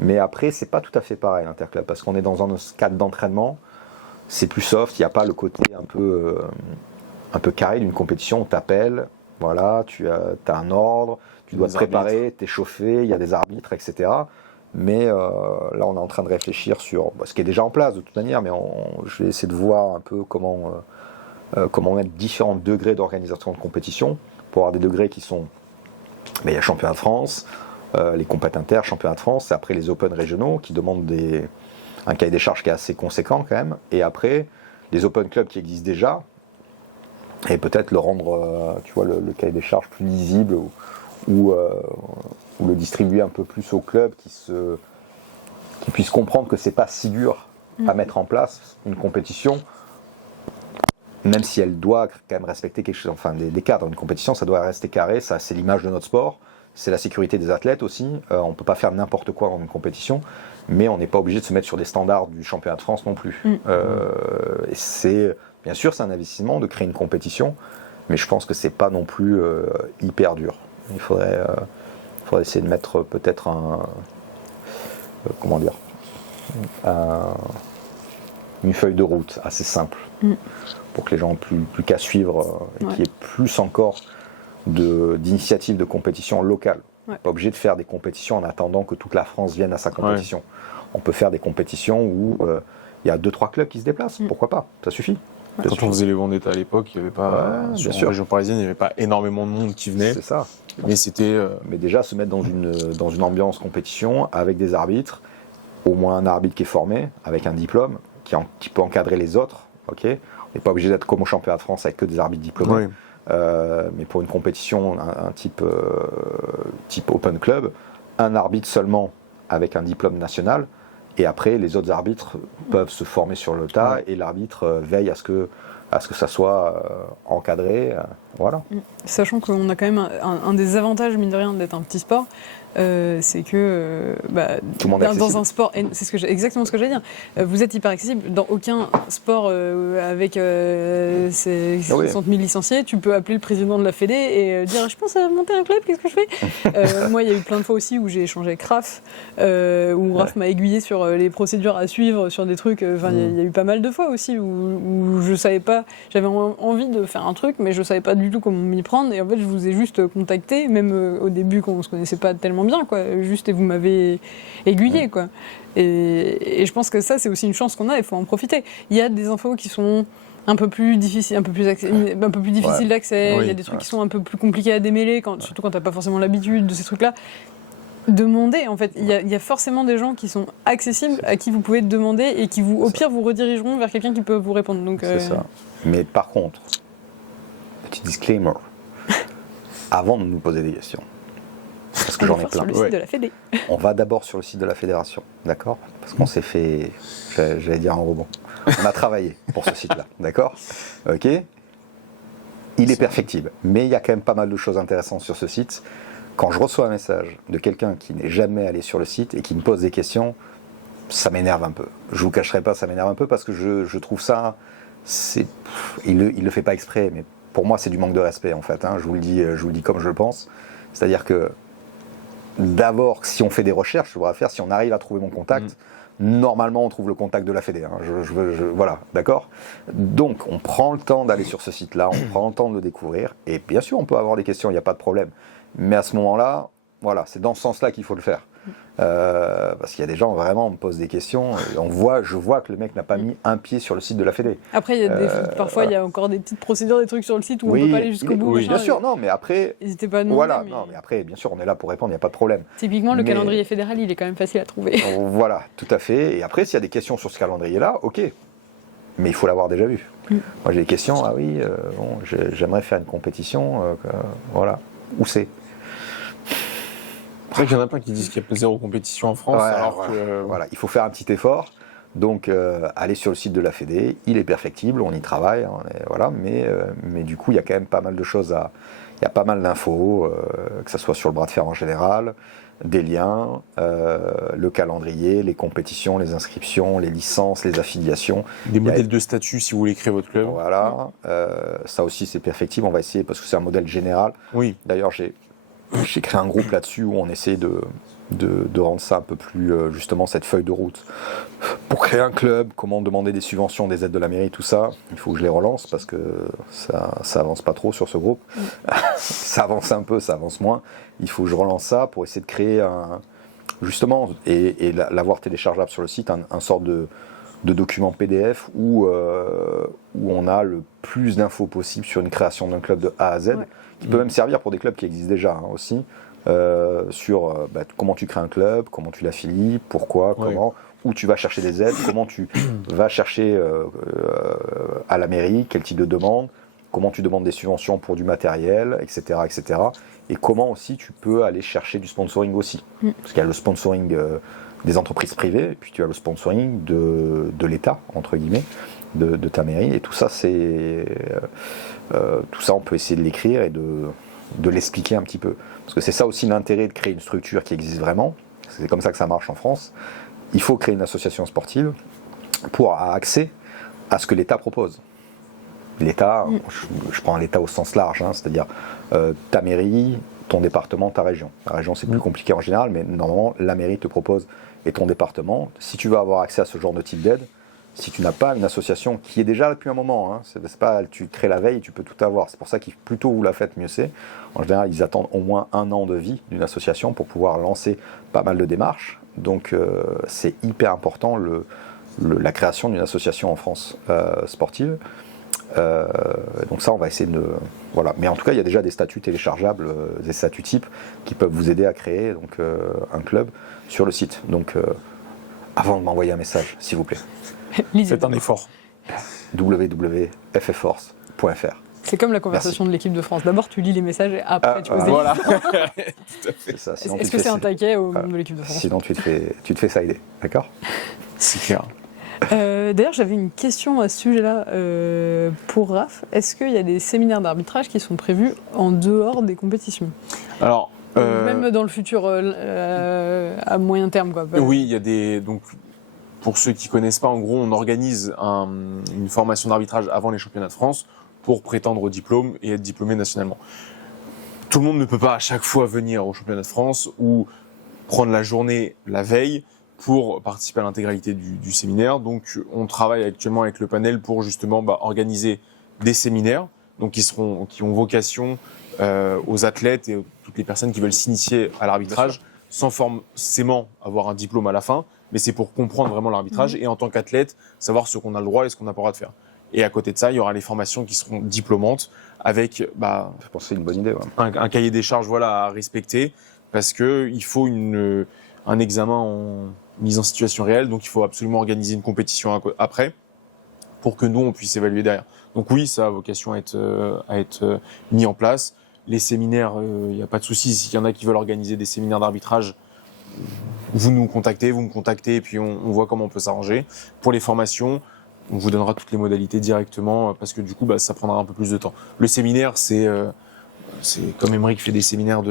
Mais après, c'est pas tout à fait pareil l'interclub, parce qu'on est dans un cadre d'entraînement, c'est plus soft, il n'y a pas le côté un peu carré d'une compétition, on t'appelle, voilà, tu as un ordre, tu dois te préparer, t'échauffer, il y a des arbitres, etc. Mais là, on est en train de réfléchir sur ce qui est déjà en place de toute manière, mais je vais essayer de voir un peu comment mettre différents degrés d'organisation de compétition, pour avoir des degrés qui sont... il y a championnat de France, les compètes inter, championnat de France, et après les open régionaux qui demandent un cahier des charges qui est assez conséquent quand même, et après les open clubs qui existent déjà, et peut-être le rendre, le cahier des charges plus lisible, ou le distribuer un peu plus aux clubs qui puissent comprendre que c'est pas si dur à mettre en place une compétition, même si elle doit quand même respecter quelque chose, enfin des cadres. Une compétition, ça doit rester carré, ça c'est l'image de notre sport, c'est la sécurité des athlètes aussi. On ne peut pas faire n'importe quoi dans une compétition, mais on n'est pas obligé de se mettre sur des standards du championnat de France non plus. Et c'est, bien sûr, c'est un investissement de créer une compétition, mais je pense que c'est pas non plus hyper dur. Il faudrait essayer de mettre peut-être une feuille de route assez simple pour que les gens aient plus qu'à suivre et qu'il y ait plus encore d'initiatives de compétition locales. Pas obligé de faire des compétitions en attendant que toute la France vienne à sa compétition. On peut faire des compétitions où il y a 2-3 clubs qui se déplacent, pourquoi pas, ça suffit. Quand on faisait les Vendetta à l'époque, il n'y avait pas, en région parisienne, il n'y avait pas énormément de monde qui venait. C'est ça. Mais c'était. Mais déjà se mettre dans une ambiance compétition avec des arbitres, au moins un arbitre qui est formé, avec un diplôme, qui peut encadrer les autres. Ok. On n'est pas obligé d'être comme au championnat de France avec que des arbitres diplômés. Mais pour une compétition, un type Open Club, un arbitre seulement avec un diplôme national. Et après, les autres arbitres peuvent se former sur le tas et l'arbitre veille à ce que ça soit encadré. Voilà. Sachant qu'on a quand même un des avantages, mine de rien, d'être un petit sport, c'est que dans un sport, c'est exactement ce que j'allais dire, vous êtes hyper accessible. Dans aucun sport avec ces 60 000 licenciés, tu peux appeler le président de la Fédé et dire je pense à monter un club, qu'est-ce que je fais Moi, il y a eu plein de fois aussi où j'ai échangé avec Raph, où Raph m'a aiguillé sur les procédures à suivre, sur des trucs. Il y a eu pas mal de fois aussi où je savais pas, j'avais envie de faire un truc, mais je savais pas du tout comment m'y prendre. Et en fait, je vous ai juste contacté, même au début quand on se connaissait pas tellement bien, quoi. Juste, et vous m'avez aiguillé, quoi. Et je pense que ça, c'est aussi une chance qu'on a. Il faut en profiter. Il y a des infos qui sont un peu plus difficiles, difficiles d'accès. Il y a des trucs qui sont un peu plus compliqués à démêler, surtout quand t'as pas forcément l'habitude de ces trucs-là. Demandez, en fait. Il y a forcément des gens qui sont accessibles, à qui vous pouvez demander et qui, au pire, vous redirigeront vers quelqu'un qui peut vous répondre. Donc, c'est ça. Mais par contre, petit disclaimer, avant de nous poser des questions, parce que j'en ai plein. Sur le site de la Fédé. On va d'abord sur le site de la fédération, d'accord ? Parce qu'on s'est fait, j'allais dire un rebond. On a travaillé pour ce site-là, d'accord ? Ok ? Il est perfectible, mais il y a quand même pas mal de choses intéressantes sur ce site. Quand je reçois un message de quelqu'un qui n'est jamais allé sur le site et qui me pose des questions, ça m'énerve un peu. Je vous cacherai pas, ça m'énerve un peu parce que je trouve ça, il le fait pas exprès, mais pour moi c'est du manque de respect en fait. Je vous le dis comme je le pense. C'est-à-dire que d'abord, si on fait des recherches, si on arrive à trouver mon contact, normalement on trouve le contact de la Fédé. Voilà, d'accord ? Donc on prend le temps d'aller sur ce site-là, on prend le temps de le découvrir, et bien sûr on peut avoir des questions, il n'y a pas de problème. Mais à ce moment-là, voilà, c'est dans ce sens-là qu'il faut le faire. Parce qu'il y a des gens, vraiment, on me pose des questions, et je vois que le mec n'a pas mis un pied sur le site de la Fédé. Après, parfois, il y a encore des petites procédures, des trucs sur le site où on ne peut pas aller jusqu'au bout. Oui, bien sûr, non, mais après... N'hésitez pas à demander. Voilà, mais après, bien sûr, on est là pour répondre, il n'y a pas de problème. Typiquement, le calendrier fédéral, il est quand même facile à trouver. Voilà, tout à fait. Et après, s'il y a des questions sur ce calendrier-là, ok. Mais il faut l'avoir déjà vu. Moi, j'ai des questions, j'aimerais faire une compétition, voilà. Où c'est ? C'est vrai qu'il y en a plein qui disent qu'il y a zéro compétition en France. Voilà, il faut faire un petit effort. Donc, allez sur le site de la Fédé, il est perfectible, on y travaille, mais du coup, il y a quand même pas mal de choses il y a pas mal d'infos, que ce soit sur le bras de fer en général, des liens, le calendrier, les compétitions, les inscriptions, les licences, les affiliations. Des modèles de statut si vous voulez créer votre club. Voilà, ça aussi c'est perfectible, on va essayer parce que c'est un modèle général. Oui. D'ailleurs, j'ai créé un groupe là-dessus où on essaie de rendre ça un peu plus, justement, cette feuille de route. Pour créer un club, comment demander des subventions, des aides de la mairie, tout ça, il faut que je les relance parce que ça avance pas trop sur ce groupe. Ça avance un peu, ça avance moins. Il faut que je relance ça pour essayer de créer justement, et l'avoir téléchargeable sur le site, un sorte de document PDF où on a le plus d'infos possible sur une création d'un club de A à Z, qui peut même servir pour des clubs qui existent déjà aussi, sur comment tu crées un club, comment tu l'affilies, pourquoi, comment, où tu vas chercher des aides, comment tu vas chercher à la mairie, quel type de demande, comment tu demandes des subventions pour du matériel, etc., etc. Et comment aussi tu peux aller chercher du sponsoring aussi. Parce qu'il y a le sponsoring des entreprises privées, et puis tu as le sponsoring de l'État, entre guillemets, de ta mairie. Et tout ça, tout ça, on peut essayer de l'écrire et de l'expliquer un petit peu. Parce que c'est ça aussi l'intérêt de créer une structure qui existe vraiment. C'est comme ça que ça marche en France. Il faut créer une association sportive pour avoir accès à ce que l'État propose. L'État, je prends l'État au sens large, c'est-à-dire ta mairie, ton département, ta région. La région, c'est plus compliqué en général, mais normalement, la mairie te propose, et ton département, si tu veux avoir accès à ce genre de type d'aide, si tu n'as pas une association qui est déjà là depuis un moment, c'est pas tu crées la veille, tu peux tout avoir. C'est pour ça que plus tôt vous la faites, mieux c'est. En général, ils attendent au moins 1 an de vie d'une association pour pouvoir lancer pas mal de démarches. Donc, c'est hyper important la création d'une association en France sportive. Donc ça, on va essayer de... Voilà. Mais en tout cas, il y a déjà des statuts téléchargeables, des statuts types qui peuvent vous aider à créer un club sur le site. Donc, avant de m'envoyer un message, s'il vous plaît. Faites un effort. www.ffforce.fr. C'est comme la conversation de l'équipe de France. D'abord, tu lis les messages et après, tu poses des Voilà. C'est ça. Est-ce que c'est un taquet au nom de l'équipe de France? Sinon, tu te fais sider. D'accord? C'est clair. D'ailleurs, j'avais une question à ce sujet-là pour Raph. Est-ce qu'il y a des séminaires d'arbitrage qui sont prévus en dehors des compétitions? Alors, même dans le futur, à moyen terme, quoi. Oui, il y a des... Donc, pour ceux qui ne connaissent pas, en gros, on organise une formation d'arbitrage avant les championnats de France pour prétendre au diplôme et être diplômé nationalement. Tout le monde ne peut pas à chaque fois venir au championnat de France ou prendre la journée la veille pour participer à l'intégralité du séminaire. Donc, on travaille actuellement avec le panel pour justement organiser des séminaires donc qui ont vocation aux athlètes et toutes les personnes qui veulent s'initier à l'arbitrage sans forcément avoir un diplôme à la fin, mais c'est pour comprendre vraiment l'arbitrage et en tant qu'athlète, savoir ce qu'on a le droit et ce qu'on n'a pas le droit de faire. Et à côté de ça, il y aura les formations qui seront diplômantes avec je pense que c'est une bonne idée, un cahier des charges à respecter parce qu'il faut un examen en mise en situation réelle, donc il faut absolument organiser une compétition après pour que nous, on puisse évaluer derrière. Donc oui, ça a vocation à être mis en place. Les séminaires, il n'y a pas de souci. S'il y en a qui veulent organiser des séminaires d'arbitrage, vous nous contactez, vous me contactez, et puis on voit comment on peut s'arranger. Pour les formations, on vous donnera toutes les modalités directement, parce que du coup, ça prendra un peu plus de temps. Le séminaire, c'est comme Émeric fait des séminaires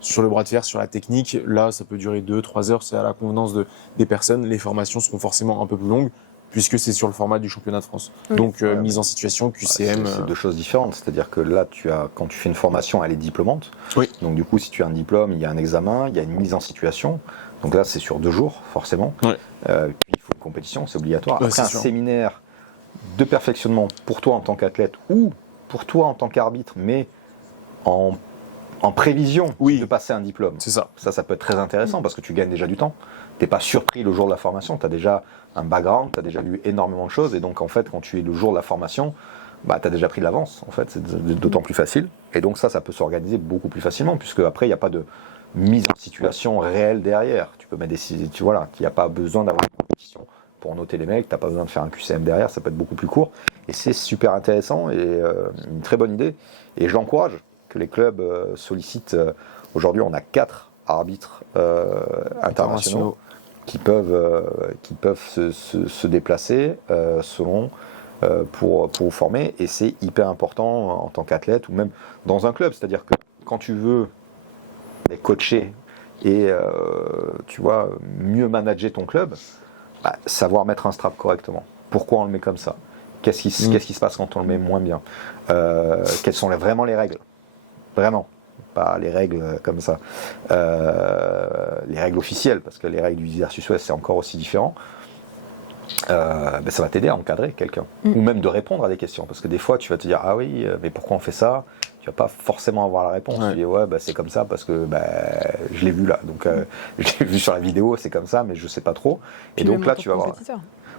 sur le bras de fer, sur la technique. Là, ça peut durer 2-3 heures, c'est à la convenance des personnes. Les formations seront forcément un peu plus longues, puisque c'est sur le format du championnat de France. Oui. Donc, mise en situation, QCM... C'est deux choses différentes. C'est-à-dire que là, quand tu fais une formation, elle est diplômante. Oui. Donc, du coup, si tu as un diplôme, il y a un examen, il y a une mise en situation. Donc là, c'est sur 2 jours, forcément. Oui. Puis, il faut une compétition, c'est obligatoire. Après, un séminaire de perfectionnement pour toi en tant qu'athlète ou pour toi en tant qu'arbitre, mais en prévision de passer un diplôme. C'est ça. Ça peut être très intéressant parce que tu gagnes déjà du temps. Tu n'es pas surpris le jour de la formation, tu as déjà un background, tu as déjà lu énormément de choses et donc en fait quand tu es le jour de la formation, tu as déjà pris de l'avance en fait, c'est d'autant plus facile et donc ça peut s'organiser beaucoup plus facilement puisque après il n'y a pas de mise en situation réelle derrière. Tu peux mettre il n'y a pas besoin d'avoir une compétition pour noter les mecs, tu n'as pas besoin de faire un QCM derrière, ça peut être beaucoup plus court et c'est super intéressant et une très bonne idée et je l'encourage que les clubs sollicitent. Aujourd'hui on a 4 arbitres internationaux qui peuvent se déplacer selon pour vous former et c'est hyper important en tant qu'athlète ou même dans un club, c'est-à-dire que quand tu veux coacher et mieux manager ton club, savoir mettre un strap correctement. Pourquoi on le met comme ça? Qu'est-ce qui se passe quand on le met moins bien? Quelles sont vraiment les règles? Vraiment, pas les règles comme ça. Les règles officielles, parce que les règles du versus Ouest, c'est encore aussi différent. Ça va t'aider à encadrer quelqu'un. Ou même de répondre à des questions. Parce que des fois, tu vas te dire, ah oui, mais pourquoi on fait ça? Tu vas pas forcément avoir la réponse. Tu dis, c'est comme ça parce que je l'ai vu là. Donc, je l'ai vu sur la vidéo, c'est comme ça, mais je sais pas trop. Et donc là, tu vas voir. Tu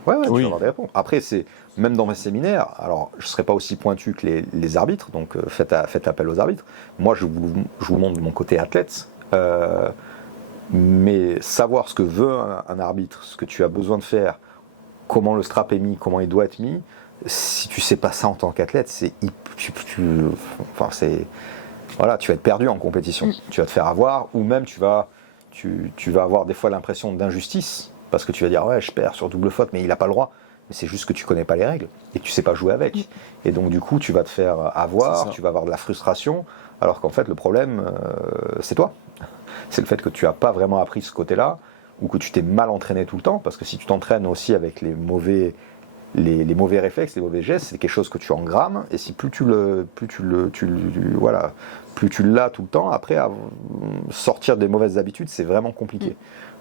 vas avoir des réponses. Après, c'est même dans mes séminaires, alors je ne serai pas aussi pointu que les arbitres, donc faites appel aux arbitres. Moi, je vous montre mon côté athlète, mais savoir ce que veut un arbitre, ce que tu as besoin de faire, comment le strap est mis, comment il doit être mis, si tu ne sais pas ça en tant qu'athlète, tu vas être perdu en compétition. Tu vas te faire avoir, ou même tu vas tu vas avoir des fois l'impression d'injustice, parce que tu vas dire ouais je perds sur double faute, mais il n'a pas le droit. Mais c'est juste que tu connais pas les règles et que tu sais pas jouer avec. Et donc du coup tu vas te faire avoir, tu vas avoir de la frustration, alors qu'en fait le problème c'est toi. C'est le fait que tu n'as pas vraiment appris ce côté-là, ou que tu t'es mal entraîné tout le temps, parce que si tu t'entraînes aussi avec les mauvais réflexes, les mauvais gestes, c'est quelque chose que tu engrammes, et si plus tu l'as tout le temps, après sortir des mauvaises habitudes, c'est vraiment compliqué.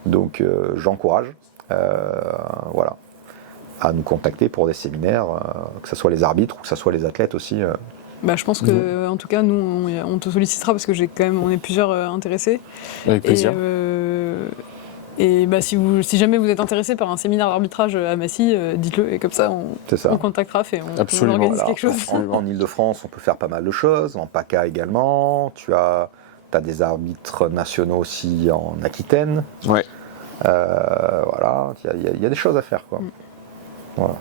Donc j'encourage, voilà, à nous contacter pour des séminaires, que ce soit les arbitres ou que ce soit les athlètes aussi. Bah, je pense que, en tout cas, nous, on te sollicitera parce que on est plusieurs intéressés. Avec plaisir. Et bah, si jamais vous êtes intéressé par un séminaire d'arbitrage à Massy, dites-le, et comme ça, on contactera et on organise quelque chose. En Ile-de-France, on peut faire pas mal de choses, en PACA également. Tu as des arbitres nationaux aussi en Aquitaine. Ouais. Voilà, il y a des choses à faire, quoi. Voilà,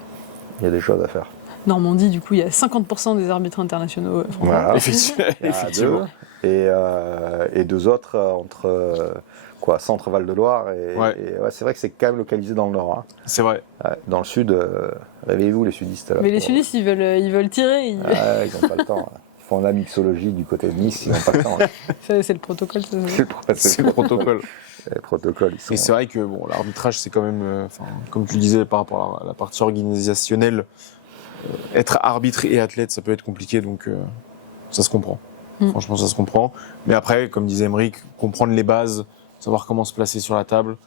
il y a des choses à faire. Normandie, du coup, il y a 50% des arbitres internationaux français. Voilà. Effectivement. Et deux autres entre Centre Val-de-Loire et c'est vrai que c'est quand même localisé dans le nord. Hein. C'est vrai. Dans le sud, réveillez-vous les sudistes. Là, mais les sudistes, ils veulent tirer. Ils n'ont pas le temps. Ils font la mixologie du côté de Nice, ils n'ont pas le temps. C'est le protocole. C'est le protocole. Les protocoles, Et c'est vrai que l'arbitrage, c'est quand même, comme tu disais, par rapport à la partie organisationnelle, être arbitre et athlète, ça peut être compliqué, donc ça se comprend. Franchement, ça se comprend. Mais après, comme disait Aymeric, comprendre les bases, savoir comment se placer sur la table,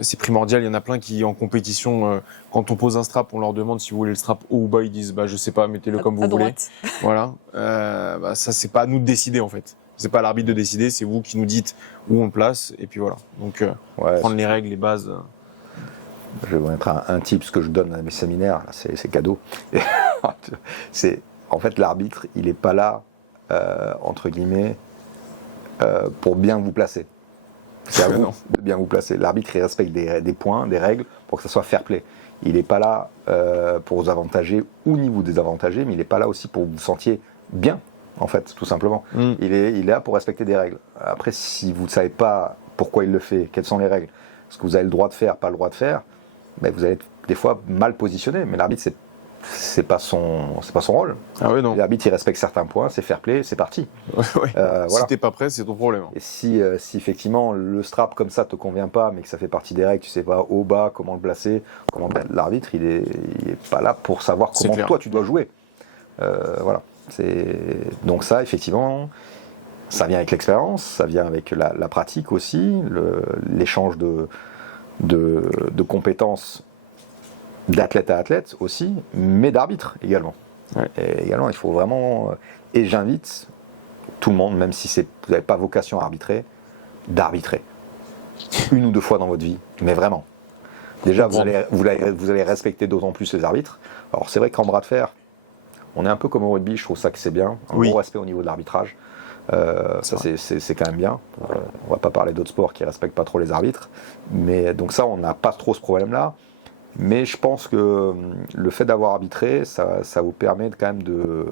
c'est primordial. Il y en a plein qui, en compétition, quand on pose un strap, on leur demande si vous voulez le strap haut ou bas, ils disent je sais pas, mettez-le comme vous voulez. Voilà. Ça, c'est pas à nous de décider en fait. C'est pas à l'arbitre de décider, c'est vous qui nous dites où on le place, et puis voilà. Donc, prendre les règles, les bases. Je vais vous mettre un tip, ce que je donne à mes séminaires, là, c'est cadeau. En fait, l'arbitre, il n'est pas là, entre guillemets, pour bien vous placer. C'est à vous de bien vous placer. L'arbitre, il respecte des points, des règles, pour que ça soit fair play. Il n'est pas là pour vous avantager ou ni vous désavantager, mais il n'est pas là aussi pour vous sentiez bien, en fait, tout simplement. Il est là pour respecter des règles. Après, si vous ne savez pas pourquoi il le fait, quelles sont les règles, ce que vous avez le droit de faire, pas le droit de faire, vous allez être des fois mal positionné. Mais l'arbitre, c'est pas son rôle. Ah ouais, non. L'arbitre, il respecte certains points, c'est fair play, c'est parti. Voilà. Si t'es pas prêt, c'est ton problème. Et si effectivement le strap comme ça te convient pas, mais que ça fait partie des règles, tu sais pas haut, bas, comment le placer, l'arbitre, il est pas là pour savoir comment toi tu dois jouer. Voilà. Donc ça, effectivement, ça vient avec l'expérience, ça vient avec la pratique aussi, l'échange de compétences d'athlète à athlète aussi, mais d'arbitre également. Ouais. Et également, il faut vraiment, et j'invite tout le monde, même si vous n'avez pas vocation à arbitrer, d'arbitrer. 1 ou 2 fois dans votre vie, mais vraiment. Déjà, vous allez respecter d'autant plus les arbitres. Alors c'est vrai qu'en bras de fer, on est un peu comme au rugby, je trouve ça que c'est bien, un bon respect au niveau de l'arbitrage. Ça c'est quand même bien. On va pas parler d'autres sports qui respectent pas trop les arbitres, mais donc ça on n'a pas trop ce problème-là. Mais je pense que le fait d'avoir arbitré, ça vous permet quand même de,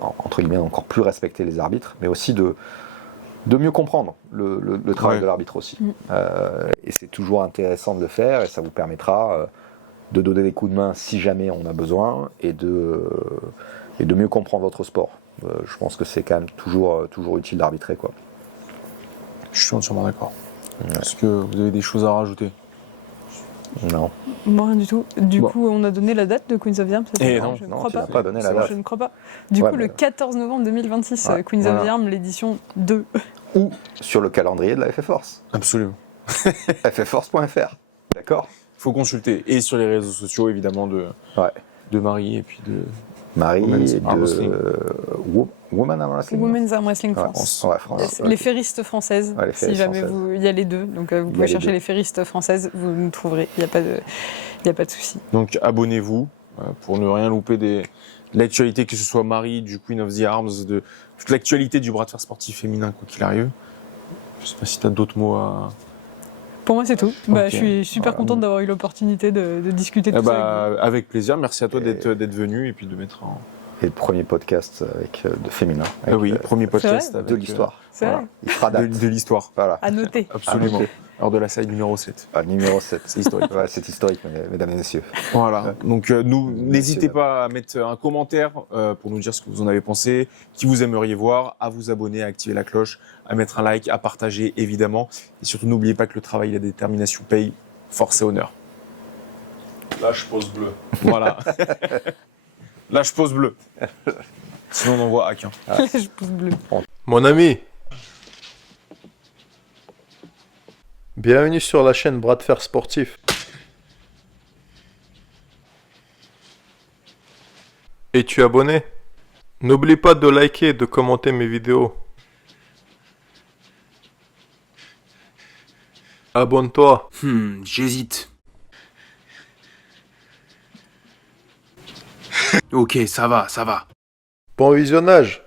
entre guillemets, encore plus respecter les arbitres, mais aussi de mieux comprendre le travail de l'arbitre aussi. Et c'est toujours intéressant de le faire, et ça vous permettra de donner des coups de main si jamais on a besoin, et de mieux comprendre votre sport. Je pense que c'est quand même toujours utile d'arbitrer, quoi. Je suis entièrement d'accord. Est-ce que vous avez des choses à rajouter? Non. Moi, rien du tout. Du coup, on a donné la date de Queens of the Arms. Non, je ne crois pas. Donné la date. Je ne crois pas. Du coup, le 14 novembre 2026, Queens of the Arms, l'édition 2. Ou sur le calendrier de la FF Force. Absolument. ffforce.fr. D'accord. Il faut consulter. Et sur les réseaux sociaux, évidemment, de Marie et puis de... Marie Women's Arm Wrestling France. France. Les ferristes françaises, si jamais françaises. il y a les deux. Donc vous pouvez chercher les ferristes françaises, vous nous trouverez, il n'y a pas de souci. Donc abonnez-vous pour ne rien louper de l'actualité, que ce soit Marie, du Queen of the Arms, de toute l'actualité du bras de fer sportif féminin, quoi qu'il arrive. Je ne sais pas si tu as d'autres mots à... Pour moi, c'est tout. Je suis super contente d'avoir eu l'opportunité de discuter de tout ça. Avec plaisir. Merci à toi d'être venu et puis de mettre Et le premier podcast de féminin. Oui, premier podcast vrai avec, De l'histoire. C'est Voilà. vrai. Il fera date. de l'histoire. Voilà. À noter. Absolument. noter. Hors de la salle numéro 7. Numéro 7. C'est historique. Ouais, c'est historique, mesdames et messieurs. Voilà. Donc, n'hésitez Monsieur, pas à mettre un commentaire pour nous dire ce que vous en avez pensé, qui vous aimeriez voir, à vous abonner, à activer la cloche, à mettre un like, à partager, évidemment. Et surtout, n'oubliez pas que le travail et la détermination payent. Force et honneur. Lâche pause bleue. Voilà. Lâche pause bleue. Sinon, on envoie à qu'un. Je pouce bleu. Mon ami, bienvenue sur la chaîne Bras de Fer Sportif. Es-tu abonné? N'oublie pas de liker et de commenter mes vidéos. Abonne-toi. J'hésite. Ok, ça va. Bon visionnage.